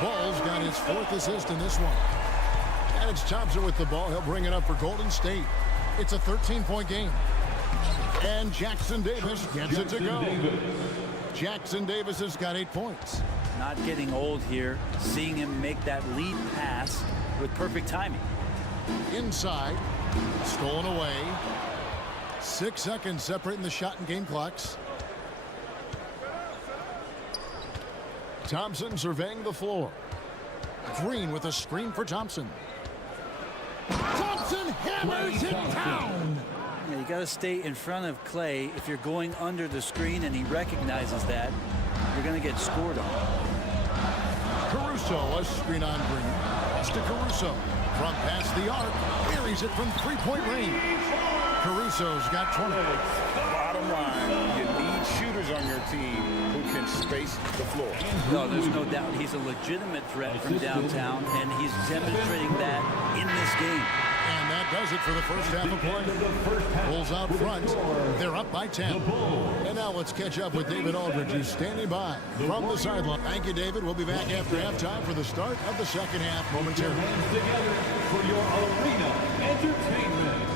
Ball's got his 4th assist in this one. And it's Thompson with the ball. He'll bring it up for Golden State. It's a 13-point game. And Jackson Davis gets it to go. Jackson Davis has got 8 points. Not getting old here. Seeing him make that lead pass with perfect timing. Inside. Stolen away. 6 seconds separating the shot and game clocks. Thompson surveying the floor. Green with a screen for Thompson. Thompson hammers it down. Yeah, you got to stay in front of Clay. If you're going under the screen and he recognizes that, you're going to get scored on. Caruso, a screen on Green. Pass to Caruso. From past the arc. Buries it from 3-point range. Caruso's got 20. Bottom line, you need shooters on your team who can space the floor. No, there's no doubt he's a legitimate threat from downtown, and he's demonstrating that in this game. And that does it for the first half of play. Bulls out front. They're up by 10. And now let's catch up with David Aldridge, who's standing by from the sideline. Thank you, David. We'll be back after halftime for the start of the second half momentarily. Together for your arena entertainment.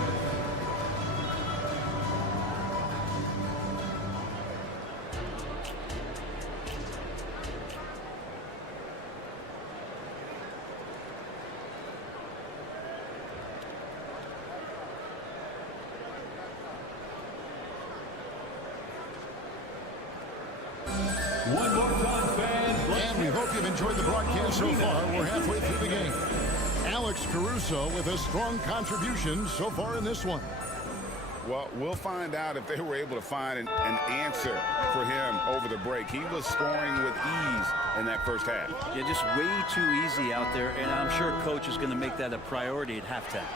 One more time, fans. And we hope you've enjoyed the broadcast so far. We're halfway through the game. Alex Caruso with a strong contribution so far in this one. Well, we'll find out if they were able to find an answer for him over the break. He was scoring with ease in that first half. Yeah, just way too easy out there, and I'm sure coach is going to make that a priority at halftime.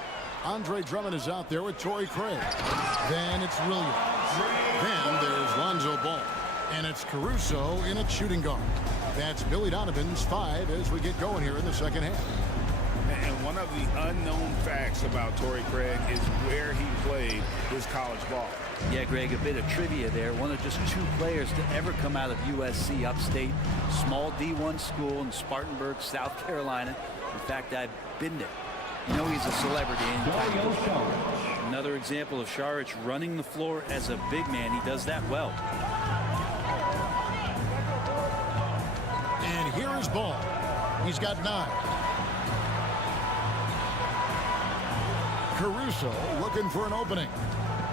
Andre Drummond is out there with Torrey Craig. Then it's Williams. Then there's Lonzo Ball. And it's Caruso in at shooting guard. That's Billy Donovan's 5 as we get going here in the second half. And one of the unknown facts about Torrey Craig is where he played his college ball. Yeah, Greg, a bit of trivia there. One of just 2 players to ever come out of USC upstate. Small D1 school in Spartanburg, South Carolina. In fact, I've been there. You know he's a celebrity. Another example of Šarić running the floor as a big man. He does that well. And here is Ball. He's got 9. Caruso looking for an opening.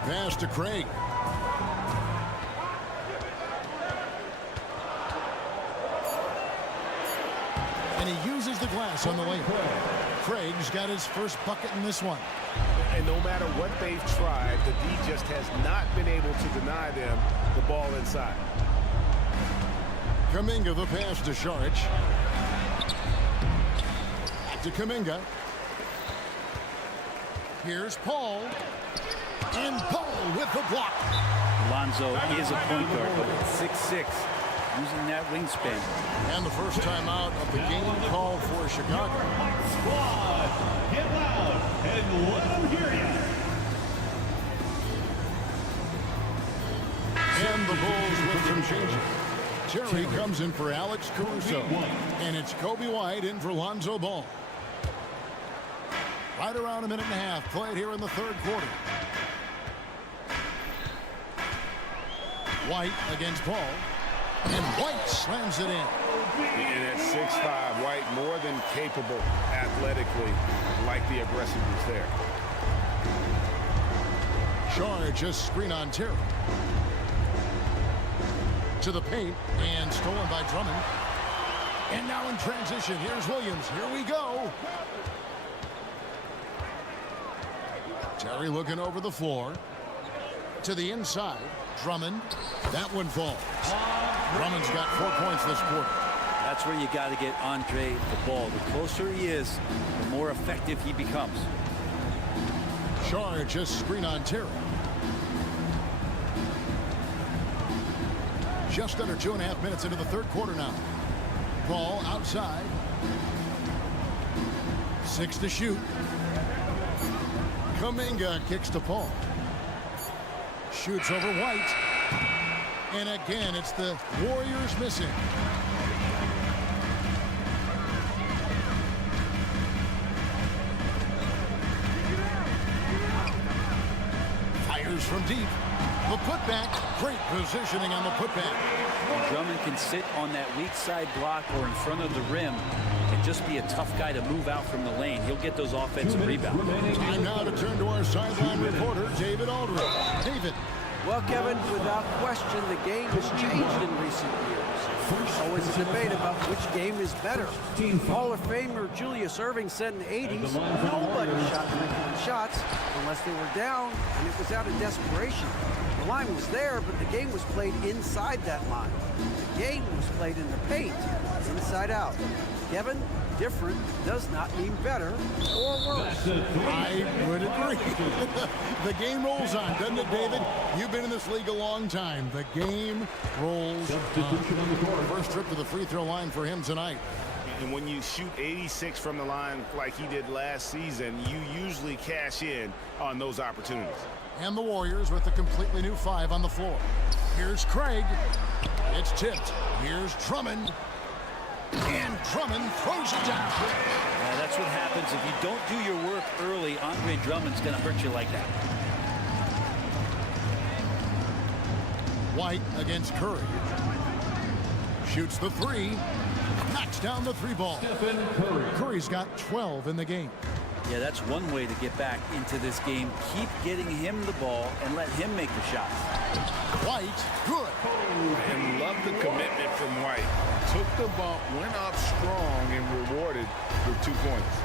Pass to Craig. And he uses the glass on the layup. Craig's got his first bucket in this one. And no matter what they've tried, the D just has not been able to deny them the ball inside. Kuminga the pass to Šarić. to Kuminga. Here's Paul. And Paul with the block. Lonzo is a point guard, but at 6'6", using that wingspan. And the first time out of the game called for Chicago. Squad, get loud and let them hear you. And the Bulls with some changes. Terry comes in for Alex Caruso. And it's Kobe White in for Lonzo Ball. Right around a minute and a half played here in the third quarter. White against Paul. And White slams it in. And at 6'5", White more than capable athletically, like the aggressiveness there. Shard just screen on Terry. To the paint and stolen by Drummond. And now in transition, here's Williams. Here we go. Terry looking over the floor. To the inside. Drummond. That one falls. Drummond's got 4 points this quarter. That's where you got to get Andre the ball. The closer he is, the more effective he becomes. Shard just screen on Terry. Just under 2.5 minutes into the third quarter now. Ball outside. 6 to shoot. Kuminga kicks to Paul. Shoots over White. And again, it's the Warriors missing. Fires from deep. The putback. Great positioning on the putback. Drummond can sit on that weak side block or in front of the rim and just be a tough guy to move out from the lane. He'll get those offensive rebounds. Time now to turn to our sideline reporter, David Aldridge. David. Well, Kevin, without question, the game has changed in recent years. Always a debate about which game is better. Hall of Famer Julius Erving said in the 80s, nobody shot 3-point shots unless they were down, and it was out of desperation. The line was there, but the game was played inside that line. The game was played in the paint, inside out. Kevin, different does not mean better or worse. I would agree. The game rolls on, doesn't it, David? You've been in this league a long time. The game rolls on. First trip to the free throw line for him tonight. And when you shoot 86 from the line like he did last season, you usually cash in on those opportunities. And the Warriors with a completely new 5 on the floor. Here's Craig. It's tipped. Here's Drummond. And Drummond throws it down. That's what happens if you don't do your work early. Andre Drummond's going to hurt you like that. White against Curry. Shoots the 3. Knocks down the 3 ball. Curry's got 12 in the game. Yeah, that's one way to get back into this game. Keep getting him the ball and let him make the shots. White, good. And love the commitment from White. Took the bump, went up strong, and rewarded with 2 points.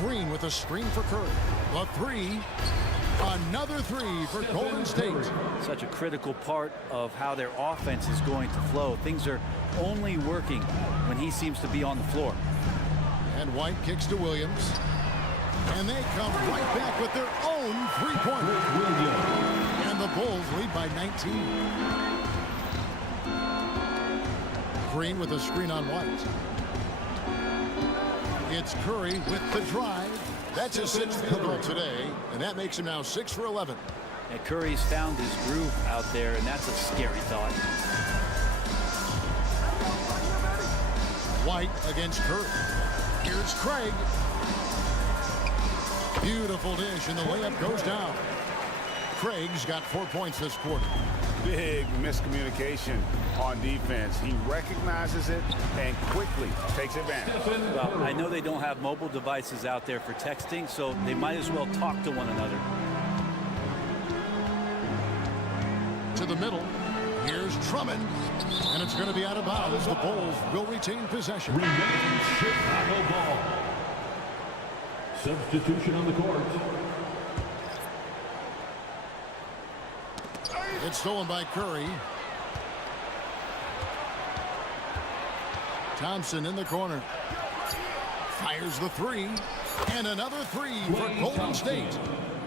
Green with a screen for Curry. The 3. Another 3 for Golden State. Such a critical part of how their offense is going to flow. Things are only working when he seems to be on the floor. And White kicks to Williams. And they come right back with their own 3-pointer. And the Bulls lead by 19. Green with a screen on White. It's Curry with the drive. That's his 6th field goal today, and that makes him now 6 for 11. And Curry's found his groove out there, and that's a scary thought. White against Curry. Here's Craig. Beautiful dish, and the layup goes down. Craig's got 4 points this quarter. Big miscommunication on defense. He recognizes it and quickly takes advantage. Well, I know they don't have mobile devices out there for texting, so they might as well talk to one another. To the middle. Here's Drummond. And it's going to be out of bounds. The Bulls will retain possession. Remains Chicago ball. Substitution on the court. It's stolen by Curry. Thompson in the corner. Fires the three. And another three for Golden State.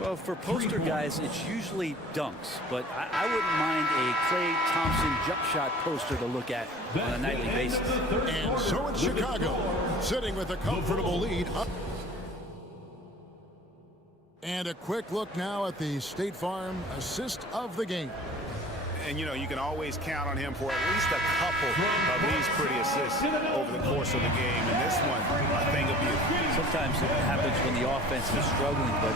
Well, for poster guys, it's usually dunks, but I wouldn't mind a Klay Thompson jump shot poster to look at on a nightly basis. And so it's Chicago, sitting with a comfortable lead. And a quick look now at the State Farm assist of the game. And, you know, you can always count on him for at least a couple of these pretty assists over the course of the game. And this one, a thing of beauty. Sometimes it happens when the offense is struggling, but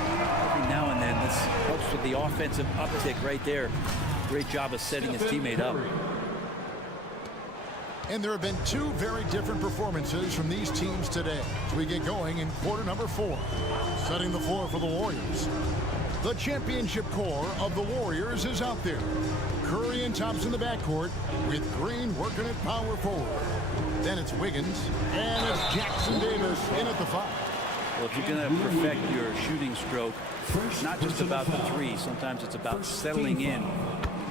every now and then this helps with the offensive uptick right there. Great job of setting his teammate up. And there have been two very different performances from these teams today as we get going in quarter number 4. Setting the floor for the Warriors. The championship core of the Warriors is out there. Curry and Thompson in the backcourt with Green working at power forward. Then it's Wiggins and it's Jackson Davis in at the 5. Well, if you're going to perfect your shooting stroke, it's not just about the three. Sometimes it's about settling in,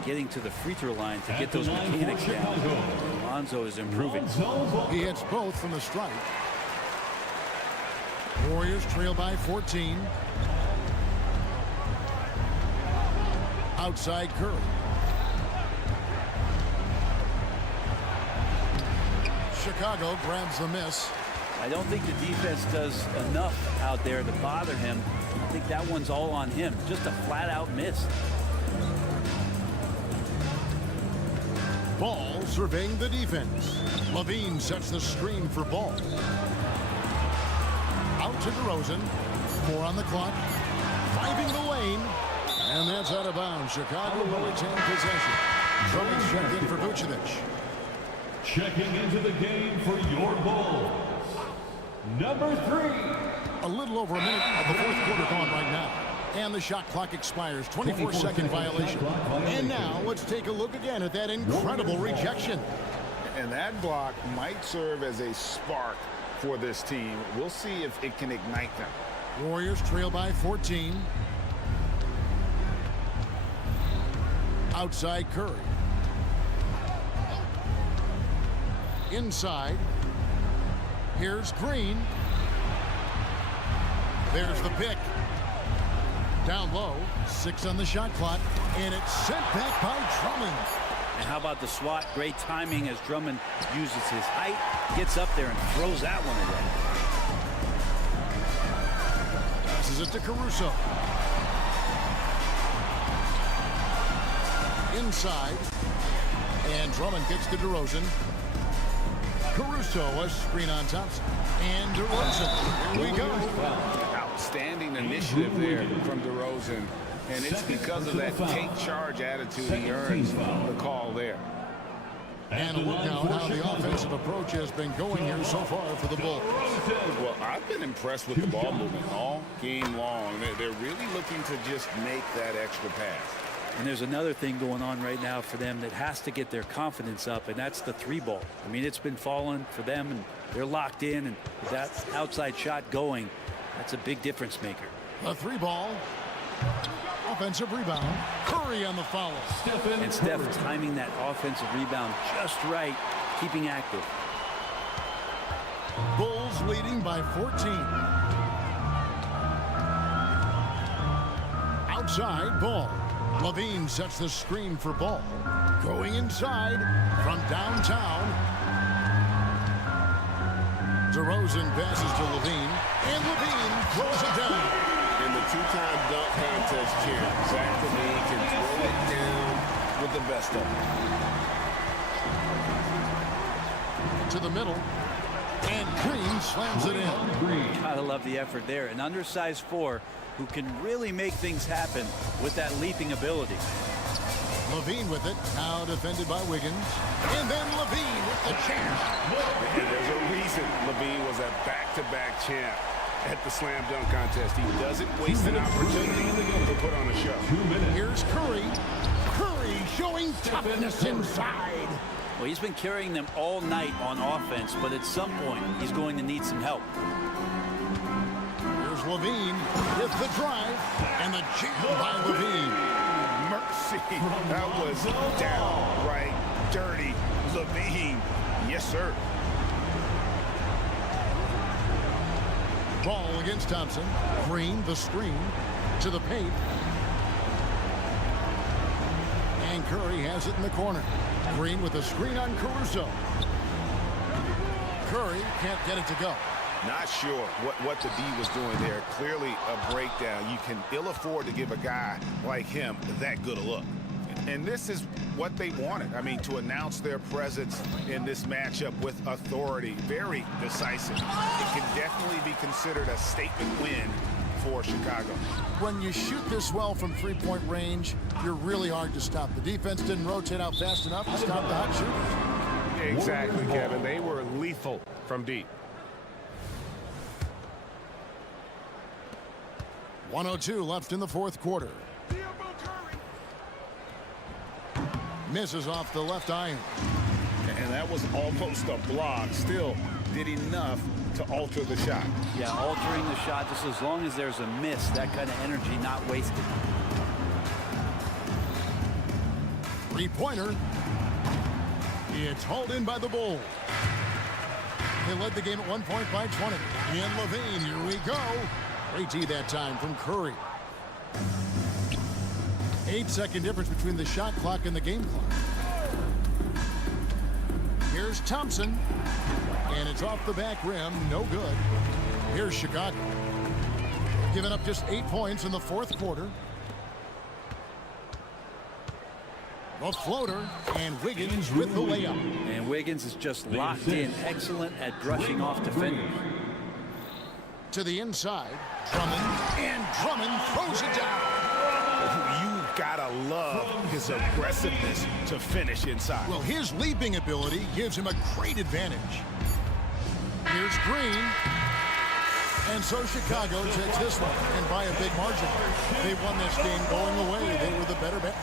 getting to the free throw line to get those mechanics down. Lonzo is improving. He hits both from the stripe. Warriors trail by 14. Outside Curry. Chicago grabs the miss. I don't think the defense does enough out there to bother him. I think that one's all on him. Just a flat-out miss. Ball surveying the defense. Levine sets the screen for Ball. Out to DeRozan. 4 on the clock. 5 in the lane. And that's out of bounds. Chicago will retain possession. Drummond checked in for Vucevic. Checking into the game for your Bulls, number 3. A little over a minute of the fourth quarter gone right now. And the shot clock expires. 24-second violation. And now let's take a look again at that incredible rejection. And that block might serve as a spark for this team. We'll see if it can ignite them. Warriors trail by 14. Outside Curry. Inside. Here's Green. There's the pick. Down low. 6 on the shot clock. And it's sent back by Drummond. And how about the swat? Great timing as Drummond uses his height, gets up there and throws that one away. Passes it to Caruso. Inside. And Drummond gets to DeRozan. Caruso, a screen on Thompson. And DeRozan. Here we go. Outstanding initiative there from DeRozan. And it's because of that take charge attitude he earns the call there. And a look now at how the offensive approach has been going here so far for the Bulls. Well, I've been impressed with the ball movement all game long. They're really looking to just make that extra pass. And there's another thing going on right now for them that has to get their confidence up, and that's the 3-ball. I mean, it's been falling for them, and they're locked in, and with that outside shot going, that's a big difference maker. A 3-ball. Offensive rebound. Curry on the foul. And Steph timing that offensive rebound just right, keeping active. Bulls leading by 14. Outside Ball. Levine sets the screen for Ball. Going inside from downtown. DeRozan passes to Levine. And Levine throws it down. And the two-time dunk contest champ, Zach Levine, can throw it down with the best of them. To the middle. And Green slams it in. Gotta love the effort there. An undersized 4 who can really make things happen with that leaping ability. Levine with it. Now defended by Wiggins. And then Levine with the champ. And there's a reason Levine was a back-to-back champ at the slam dunk contest. He doesn't waste an opportunity to put on a show. Here's Curry. Curry showing toughness inside. Well, he's been carrying them all night on offense, but at some point he's going to need some help. Here's Levine with the drive and the jam by Levine. Mercy. That was downright dirty. Levine. Yes, sir. Ball against Thompson. Green, the screen, to the paint. And Curry has it in the corner. Green with a screen on Caruso. Curry can't get it to go. Not sure what the D was doing there. Clearly a breakdown. You can ill afford to give a guy like him that good a look. And this is what they wanted. I mean, to announce their presence in this matchup with authority. Very decisive. It can definitely be considered a statement win for Chicago. When you shoot this well from three-point range, you're really hard to stop. The defense didn't rotate out fast enough to stop the hot shooters. Exactly, Kevin. They were lethal from deep. 1:02 left in the fourth quarter. Misses off the left iron. And that was almost a block. Still did enough to alter the shot. Yeah, altering the shot, just as long as there's a miss, that kind of energy not wasted. Three-pointer. It's hauled in by the Bulls. They led the game at 1 point by 20. And Levine, here we go. Great D that time from Curry. 8-second difference between the shot clock and the game clock. Here's Thompson. And it's off the back rim. No good. Here's Chicago. Giving up just 8 points in the fourth quarter. The floater, and Wiggins with the layup. And Wiggins is just locked in. Excellent at brushing off defenders. To the inside. Drummond. And Drummond throws it down. You gotta love his aggressiveness to finish inside. Well, his leaping ability gives him a great advantage. Here's Green. And so Chicago takes this one, and by a big margin. They won this game going away. They were the better bet.